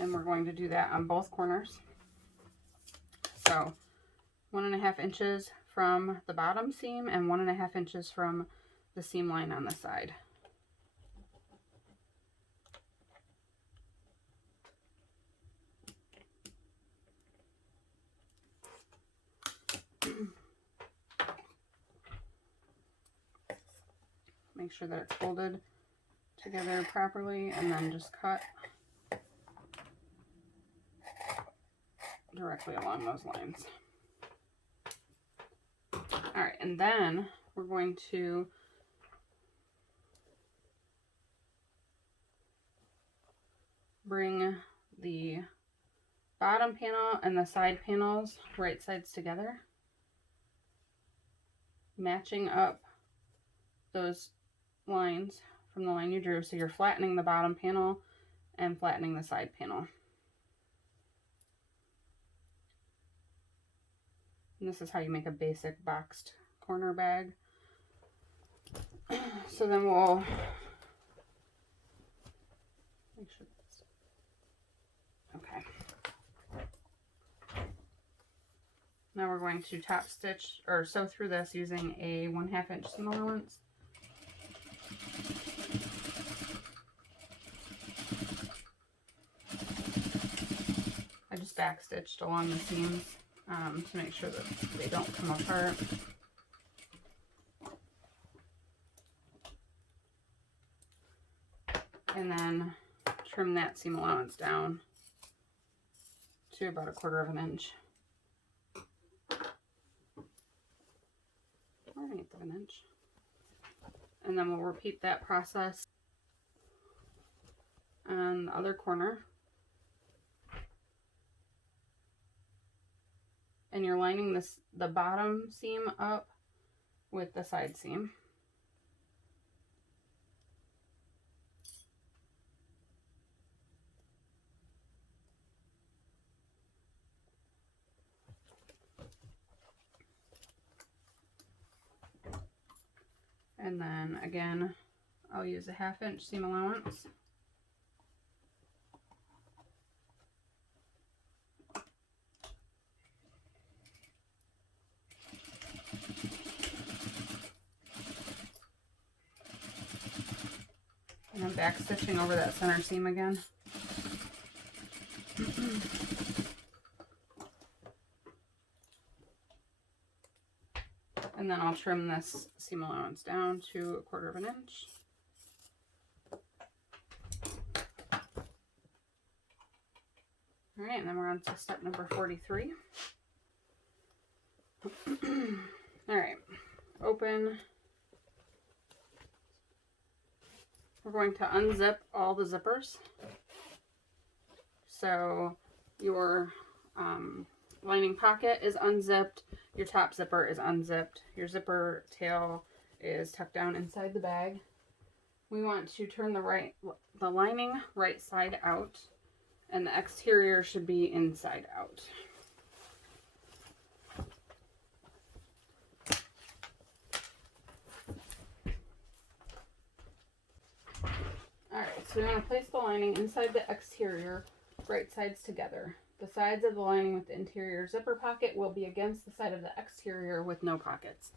And we're going to do that on both corners. So 1.5 inches from the bottom seam and 1.5 inches from the seam line on the side. Make sure that it's folded together properly and then just cut directly along those lines. All right, and then we're going to bring the bottom panel and the side panels right sides together, matching up those lines from the line you drew. So you're flattening the bottom panel and flattening the side panel. And this is how you make a basic boxed corner bag. So then we'll make sure that's okay. Now we're going to top stitch or sew through this using a 1/2 inch seam allowance. I just back stitched along the seams to make sure that they don't come apart. And then trim that seam allowance down to about 1/4 inch. Or 1/8 inch. And then we'll repeat that process on the other corner. And you're lining the bottom seam up with the side seam. And then again, I'll use a 1/2 inch seam allowance. And I'm back stitching over that center seam again. And then I'll trim this seam allowance down to 1/4 inch. All right, and then we're on to step number 43. All right, open. We're going to unzip all the zippers. So your lining pocket is unzipped, your top zipper is unzipped, your zipper tail is tucked down inside the bag. We want to turn the lining right side out, and the exterior should be inside out. Alright, so we're going to place the lining inside the exterior, right sides together. The sides of the lining with the interior zipper pocket will be against the side of the exterior with no pockets.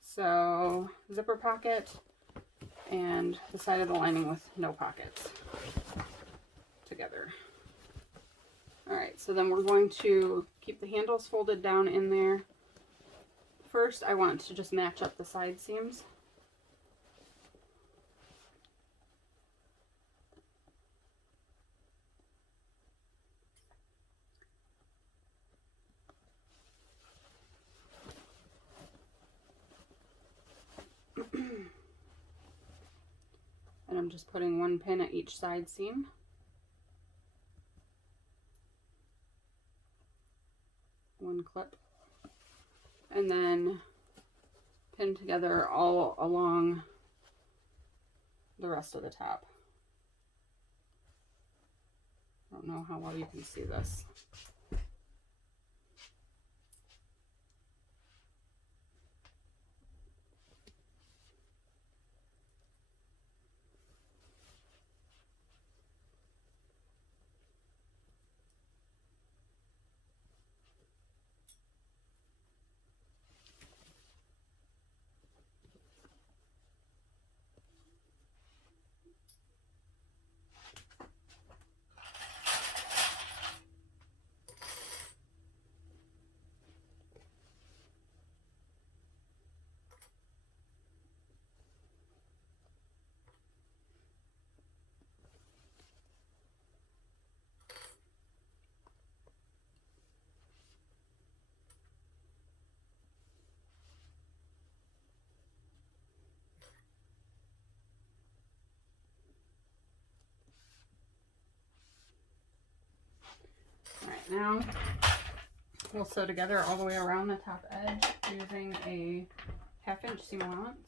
So, zipper pocket and the side of the lining with no pockets together. Alright, so then we're going to keep the handles folded down in there. First, I want to just match up the side seams. And I'm just putting one pin at each side seam. One clip. And then pin together all along the rest of the top. I don't know how well you can see this. Alright, now we'll sew together all the way around the top edge using a 1/2 inch seam allowance.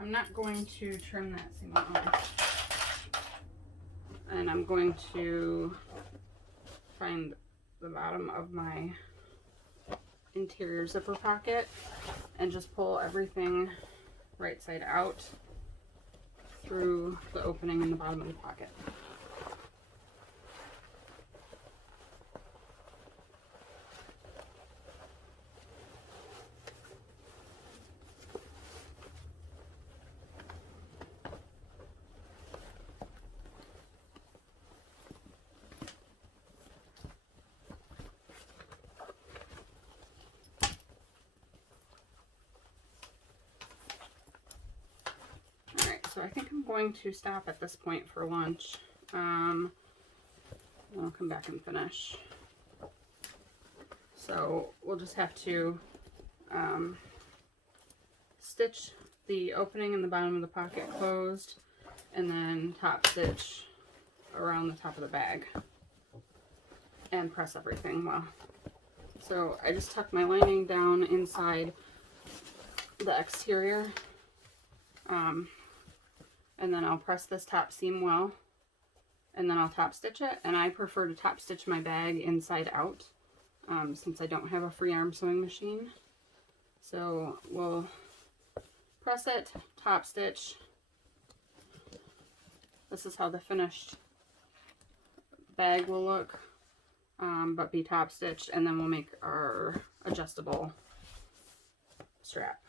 I'm not going to trim that seam off. And I'm going to find the bottom of my interior zipper pocket and just pull everything right side out through the opening in the bottom of the pocket. So I think I'm going to stop at this point for lunch. Then I'll come back and finish. So we'll just have to stitch the opening in the bottom of the pocket closed and then top stitch around the top of the bag and press everything well. So I just tuck my lining down inside the exterior. And then I'll press this top seam well, and then I'll top stitch it. And I prefer to top stitch my bag inside out, since I don't have a free arm sewing machine. So we'll press it, top stitch. This is how the finished bag will look, but be top stitched, and then we'll make our adjustable strap.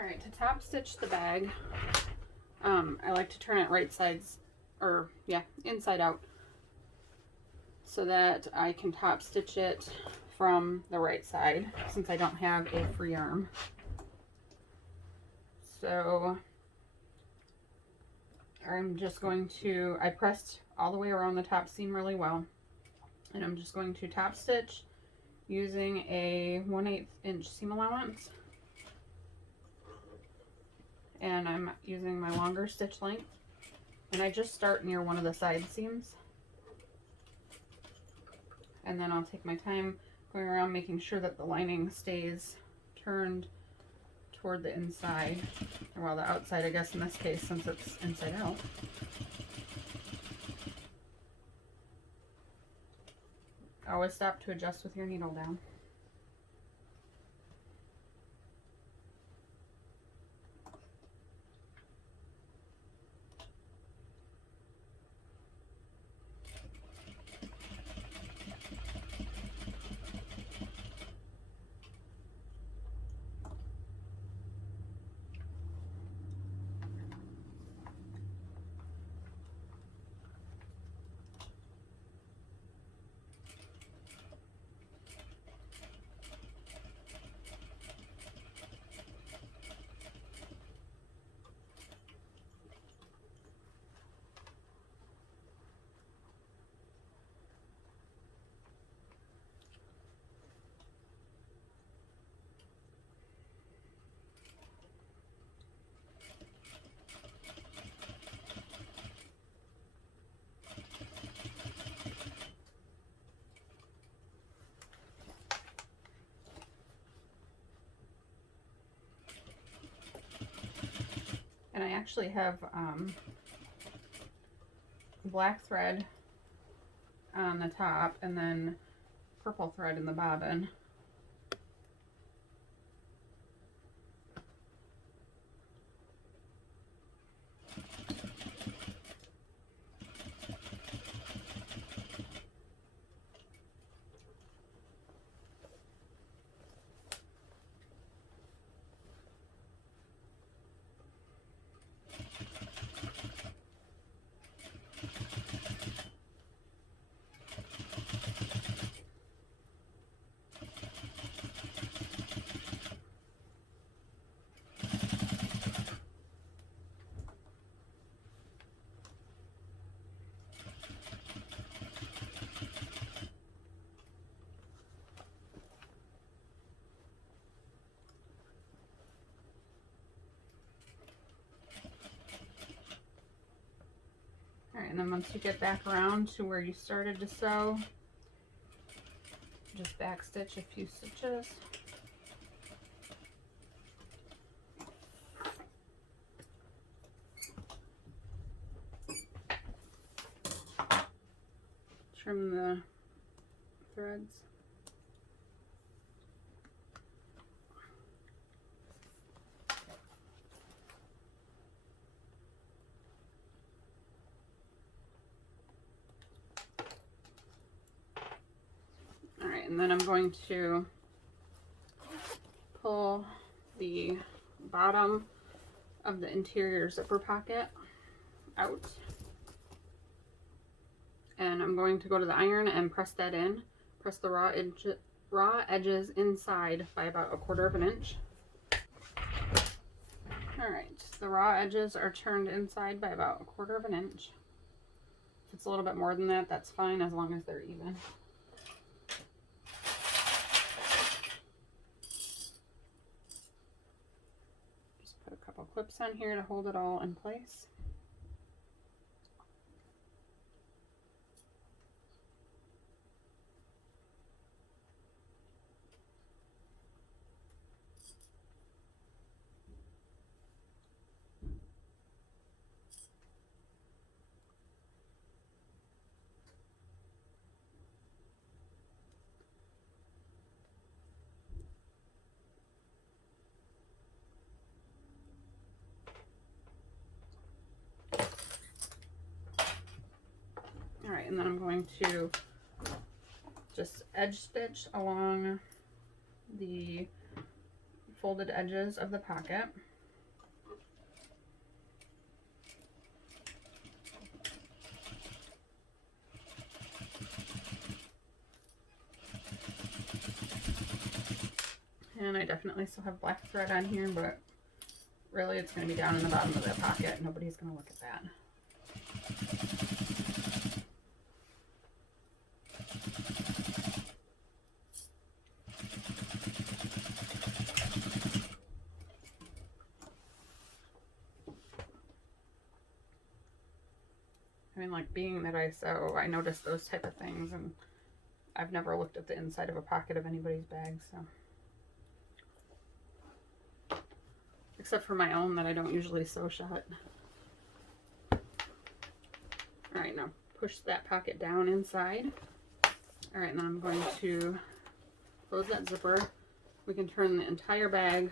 Alright, to top stitch the bag, I like to turn it right sides, or yeah, inside out, so that I can top stitch it from the right side, since I don't have a free arm. So I'm just going to, I pressed all the way around the top seam really well, and I'm just going to top stitch using a 1/8 inch seam allowance. And I'm using my longer stitch length, and I just start near one of the side seams, and then I'll take my time going around making sure that the lining stays turned toward the inside, or well, the outside, I guess, in this case, since it's inside out. Always stop to adjust with your needle down. And I actually have black thread on the top and then purple thread in the bobbin. Alright, and then once you get back around to where you started to sew, just back stitch a few stitches. Trim the threads. All right, and then I'm going to pull the bottom of the interior zipper pocket out. And I'm going to go to the iron and press that in. Press the raw edges inside by about 1/4 inch. All right, the raw edges are turned inside by about 1/4 inch. If it's a little bit more than that, that's fine, as long as they're even. Just put a couple clips on here to hold it all in place. All right, and then I'm going to just edge stitch along the folded edges of the pocket. And I definitely still have black thread on here, but really it's going to be down in the bottom of the pocket. Nobody's going to look at that. I mean, like, being that I sew, I notice those type of things, and I've never looked at the inside of a pocket of anybody's bag, so. Except for my own that I don't usually sew shut. Alright, now push that pocket down inside. Alright, and then I'm going to close that zipper. We can turn the entire bag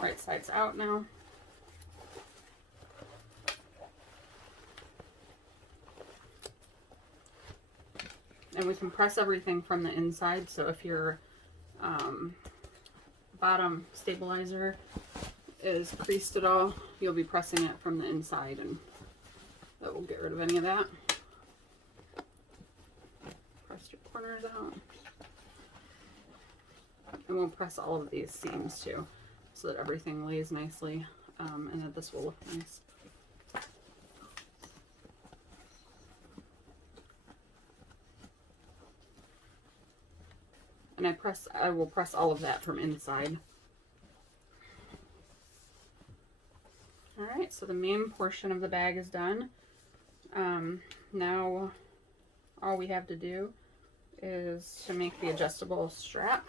right sides out now. And we can press everything from the inside, so if your bottom stabilizer is creased at all, you'll be pressing it from the inside, and that will get rid of any of that. Press your corners out. And we'll press all of these seams too, so that everything lays nicely, and that this will look nice. And I will press all of that from inside. Alright, so the main portion of the bag is done. Now all we have to do is to make the adjustable strap.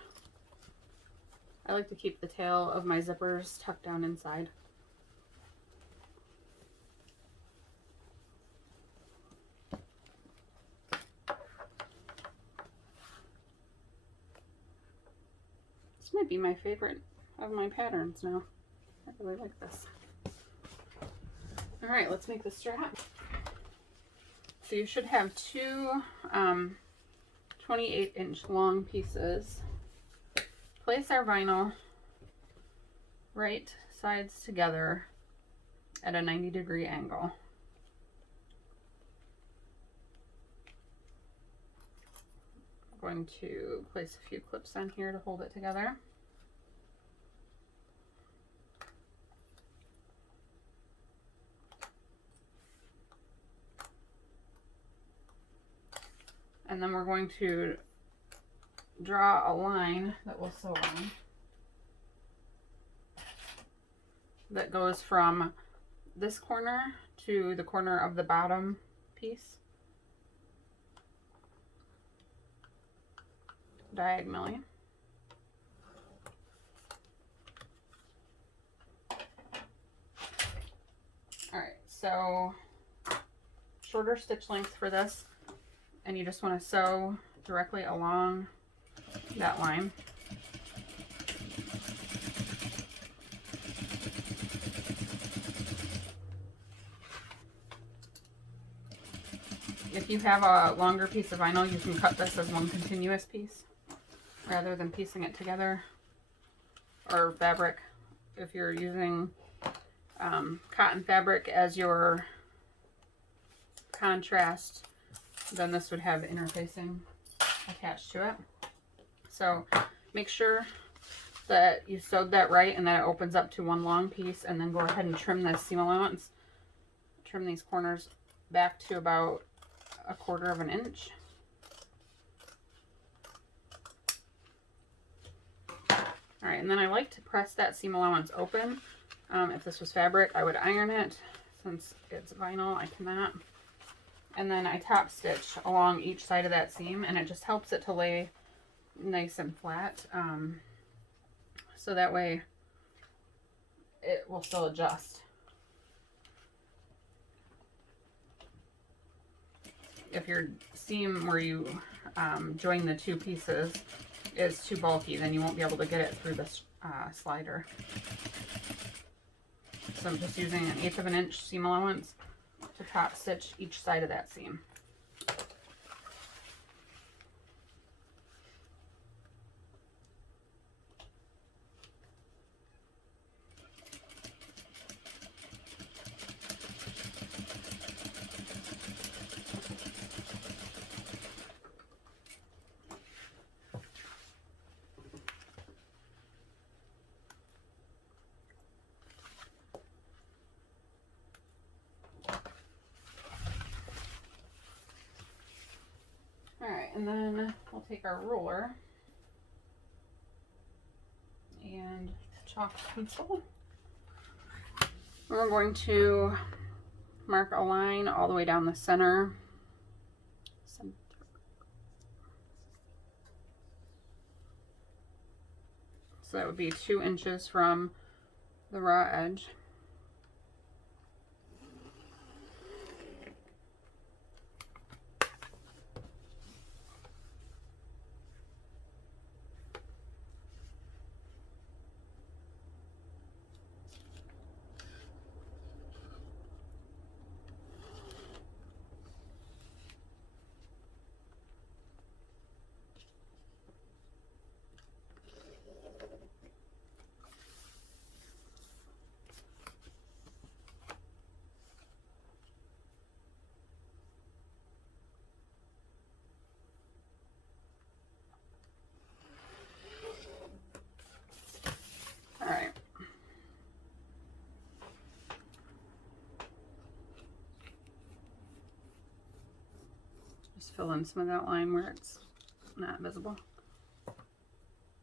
I like to keep the tail of my zippers tucked down inside. This might be my favorite of my patterns now. I really like this. Alright, let's make the strap. So you should have two 28-inch long pieces. Place our vinyl right sides together at a 90-degree angle. I'm going to place a few clips on here to hold it together. And then we're going to draw a line that we'll sew on that goes from this corner to the corner of the bottom piece. diagonally. Alright, so shorter stitch length for this, and you just want to sew directly along that line. If you have a longer piece of vinyl, you can cut this as one continuous piece rather than piecing it together, or fabric. If you're using cotton fabric as your contrast, then this would have interfacing attached to it. So make sure that you sewed that right and that it opens up to one long piece, and then go ahead and trim this seam allowance. Trim these corners back to about 1/4 of an inch. All right, and then I like to press that seam allowance open. If this was fabric, I would iron it. Since it's vinyl, I cannot. And then I top stitch along each side of that seam, and it just helps it to lay nice and flat. So that way it will still adjust. If your seam where you join the two pieces is too bulky, then you won't be able to get it through this slider. So I'm just using 1/8 of an inch seam allowance to top stitch each side of that seam. Alright, and then we'll take our ruler and chalk pencil. We're going to mark a line all the way down the center. So that would be 2 inches from the raw edge. Alright. Just fill in some of that line where it's not visible.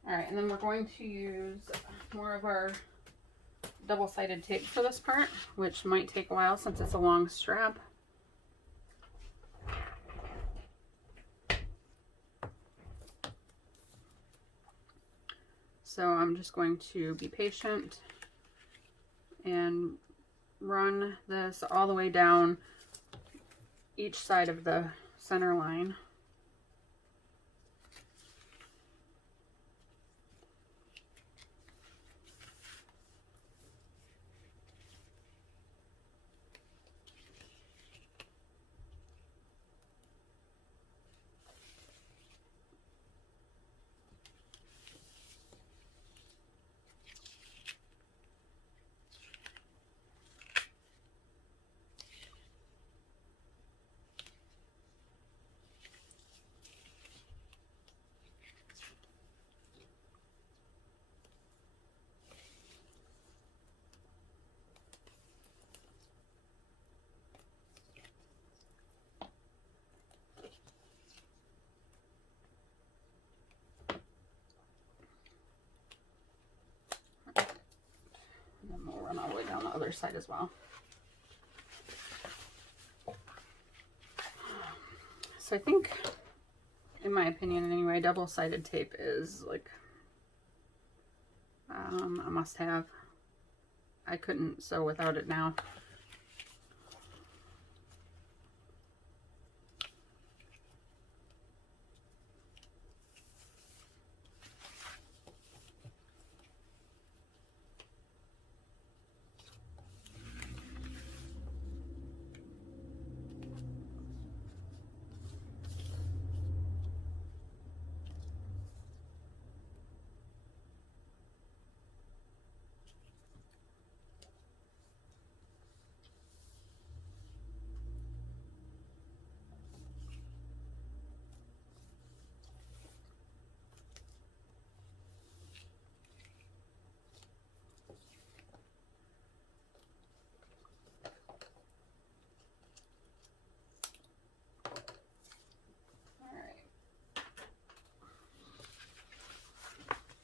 Alright, and then we're going to use more of our double-sided tape for this part, which might take a while since it's a long strap. So I'm just going to be patient and run this all the way down each side of the center line. Run all the way down the other side as well. So I think in my opinion anyway, double-sided tape is like a must-have. I couldn't sew without it now.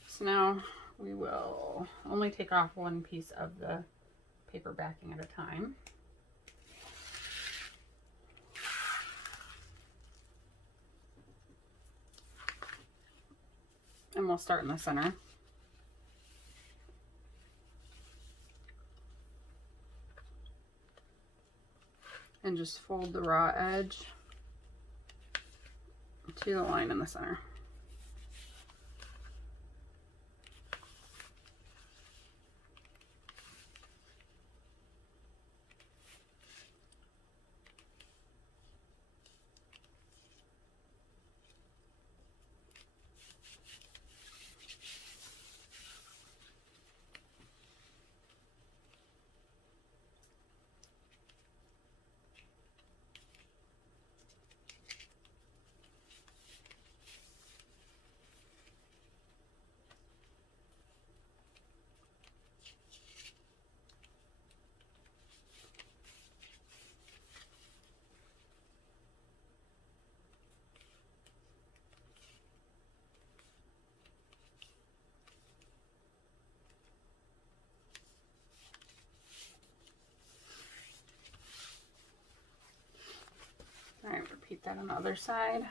So now we will only take off one piece of the paper backing at a time. And we'll start in the center. And just fold the raw edge to the line in the center. All right, repeat that on the other side.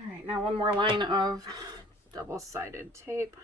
All right, now one more line of double-sided tape.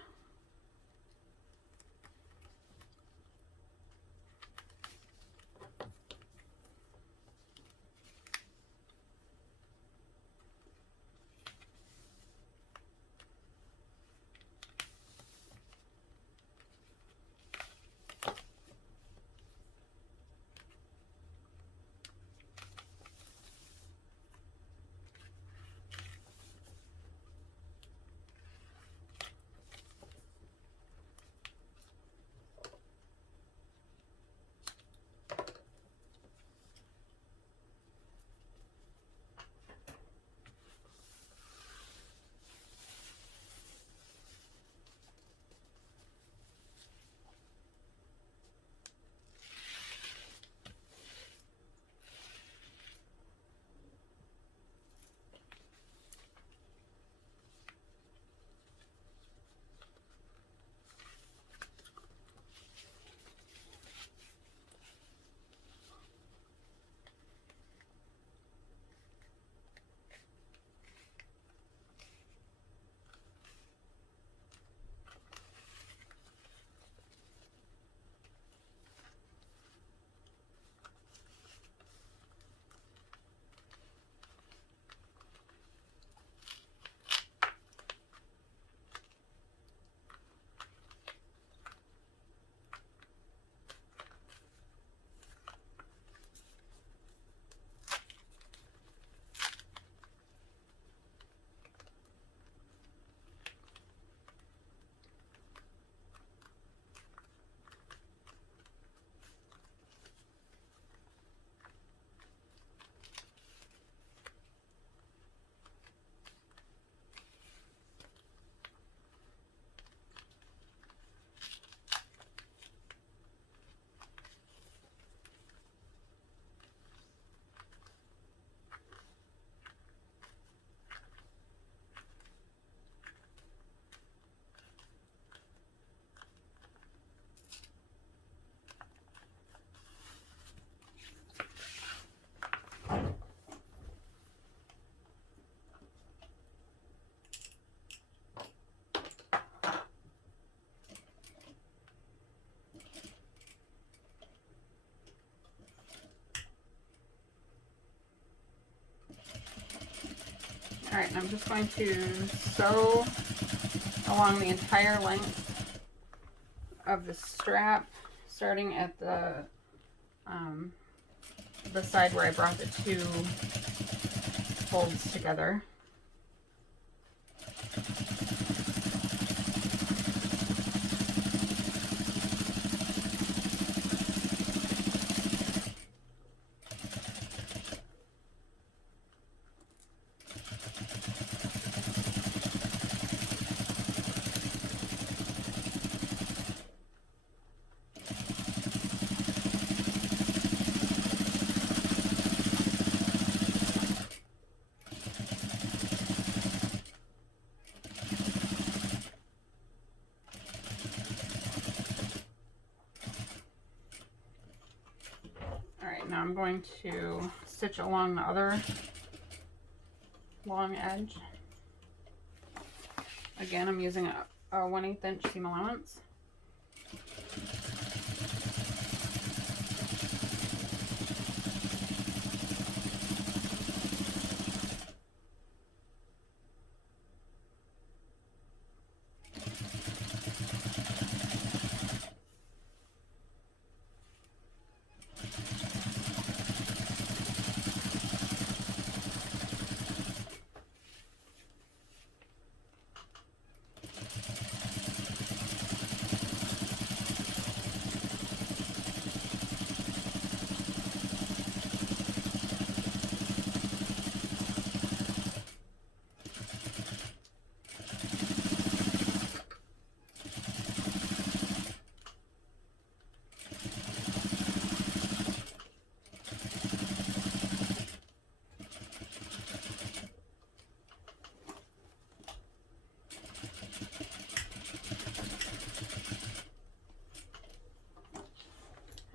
All right, and I'm just going to sew along the entire length of the strap, starting at the side where I brought the two folds together. Now I'm going to stitch along the other long edge. Again, I'm using a 1/8 inch seam allowance.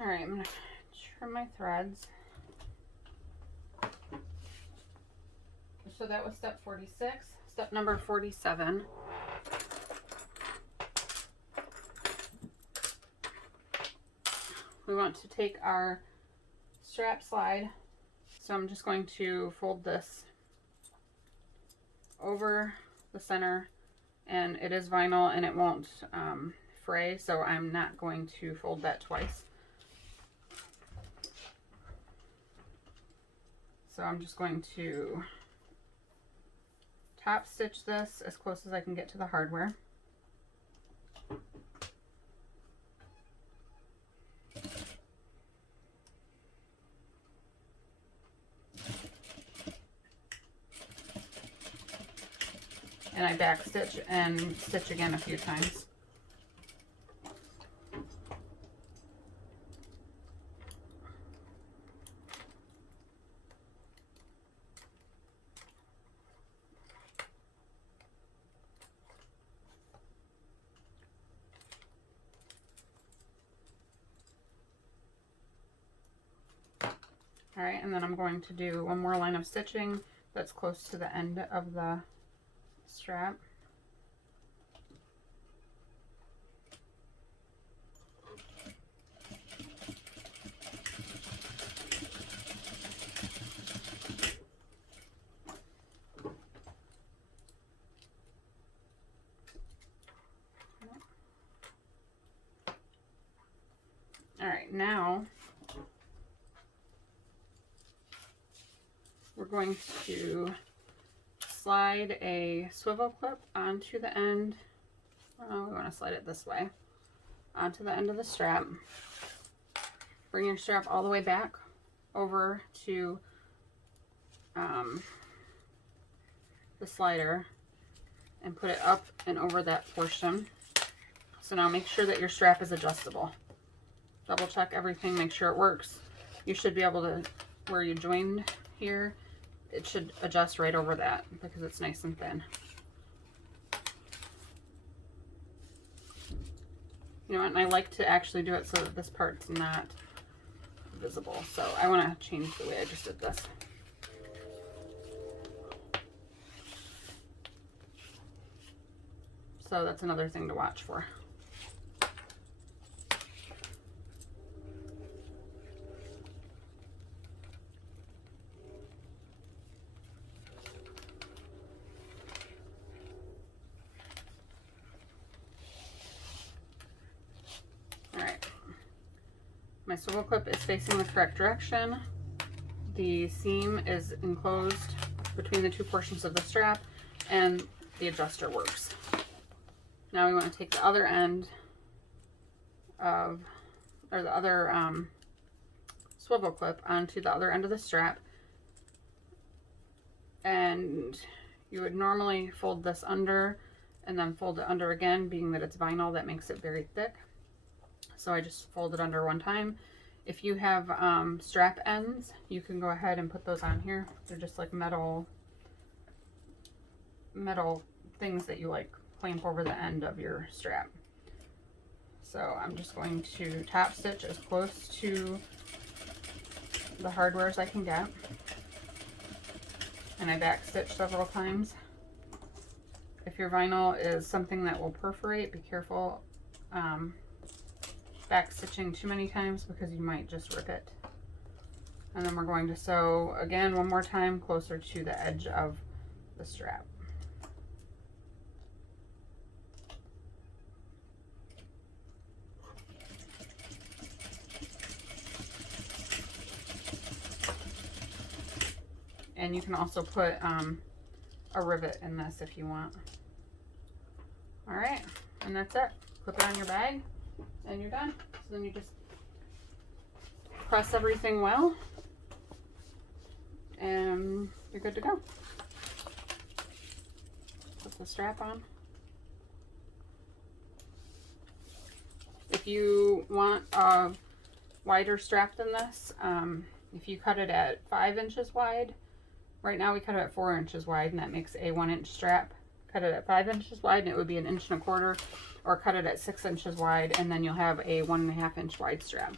All right, I'm going to trim my threads. So that was step 46. Step number 47. We want to take our strap slide. So I'm just going to fold this over the center, and it is vinyl and it won't fray, so I'm not going to fold that twice. So I'm just going to top stitch this as close as I can get to the hardware. And I back stitch and stitch again a few times. All right, and then I'm going to do one more line of stitching that's close to the end of the strap. All right, now we're going to slide a swivel clip onto the end. Oh, we want to slide it this way onto the end of the strap. Bring your strap all the way back over to the slider and put it up and over that portion. So now make sure that your strap is adjustable. Double check everything, make sure it works. You should be able to, where you joined here, it should adjust right over that because it's nice and thin. You know what, and I like to actually do it so that this part's not visible. So I want to change the way I just did this. So that's another thing to watch for. swivel clip is facing the correct direction. The seam is enclosed between the two portions of the strap, and the adjuster works. Now we want to take the other end of, or the other swivel clip onto the other end of the strap, and you would normally fold this under and then fold it under again, being that it's vinyl, that makes it very thick. So I just fold it under one time. If you have strap ends, you can go ahead and put those on here. They're just like metal things that you like clamp over the end of your strap. So I'm just going to top stitch as close to the hardware as I can get. And I back stitch several times. If your vinyl is something that will perforate, be careful back stitching too many times because you might just rip it. And then we're going to sew again one more time closer to the edge of the strap. And you can also put a rivet in this if you want. All right, and that's it. Clip it on your bag and you're done. So then you just press everything well and you're good to go. Put the strap on. If you want a wider strap than this, if you cut it at 5 inches wide, right now we cut it at 4 inches wide, and that makes a 1-inch strap. Cut it at 5 inches wide and it would be 1.25 inches, or cut it at 6 inches wide and then you'll have a 1.5 inch wide strap.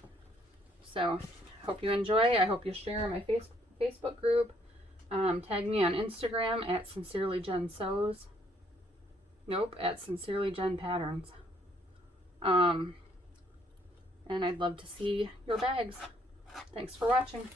So hope you enjoy. I hope you share in my Facebook group. Tag me on Instagram at Sincerely Jen Sews. Nope, at Sincerely Jen Patterns. And I'd love to see your bags. Thanks for watching.